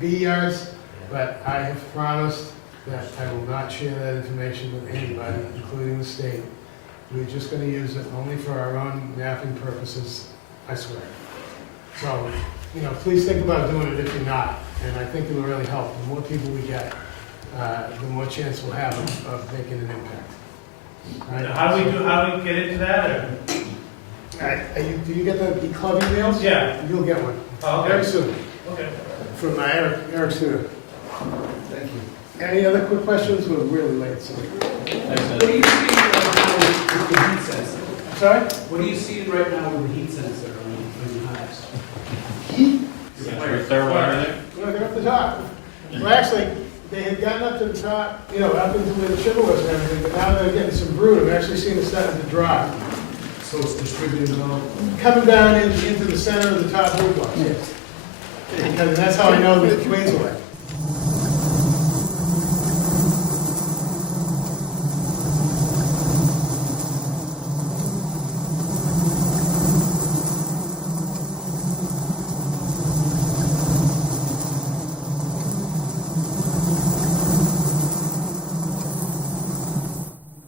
bee yards, but I have promised that I will not share that information with anybody, including the state. We're just going to use it only for our own mapping purposes, I swear. So, you know, please think about doing it if you're not, and I think it will really help. The more people we get, the more chance we'll have of making an impact. All right? How do we get into that, or? Do you get the club emails? Yeah. You'll get one. Oh, okay. Very soon. Okay. From Eric Suter. Thank you. Any other quick questions? We're really late, so. What do you see right now with the heat sensor? Sorry? What do you see right now with the heat sensor on your hives? Heat? Your thermal everything? Yeah, they're up the top. Well, actually, they had gotten up to the top, you know, up into where the sugar was and everything, but now they're getting some brood. I'm actually seeing it starting to drop. So it's distributed all. Coming down into the center of the top root blocks, yes. Because that's how I know that the queens will.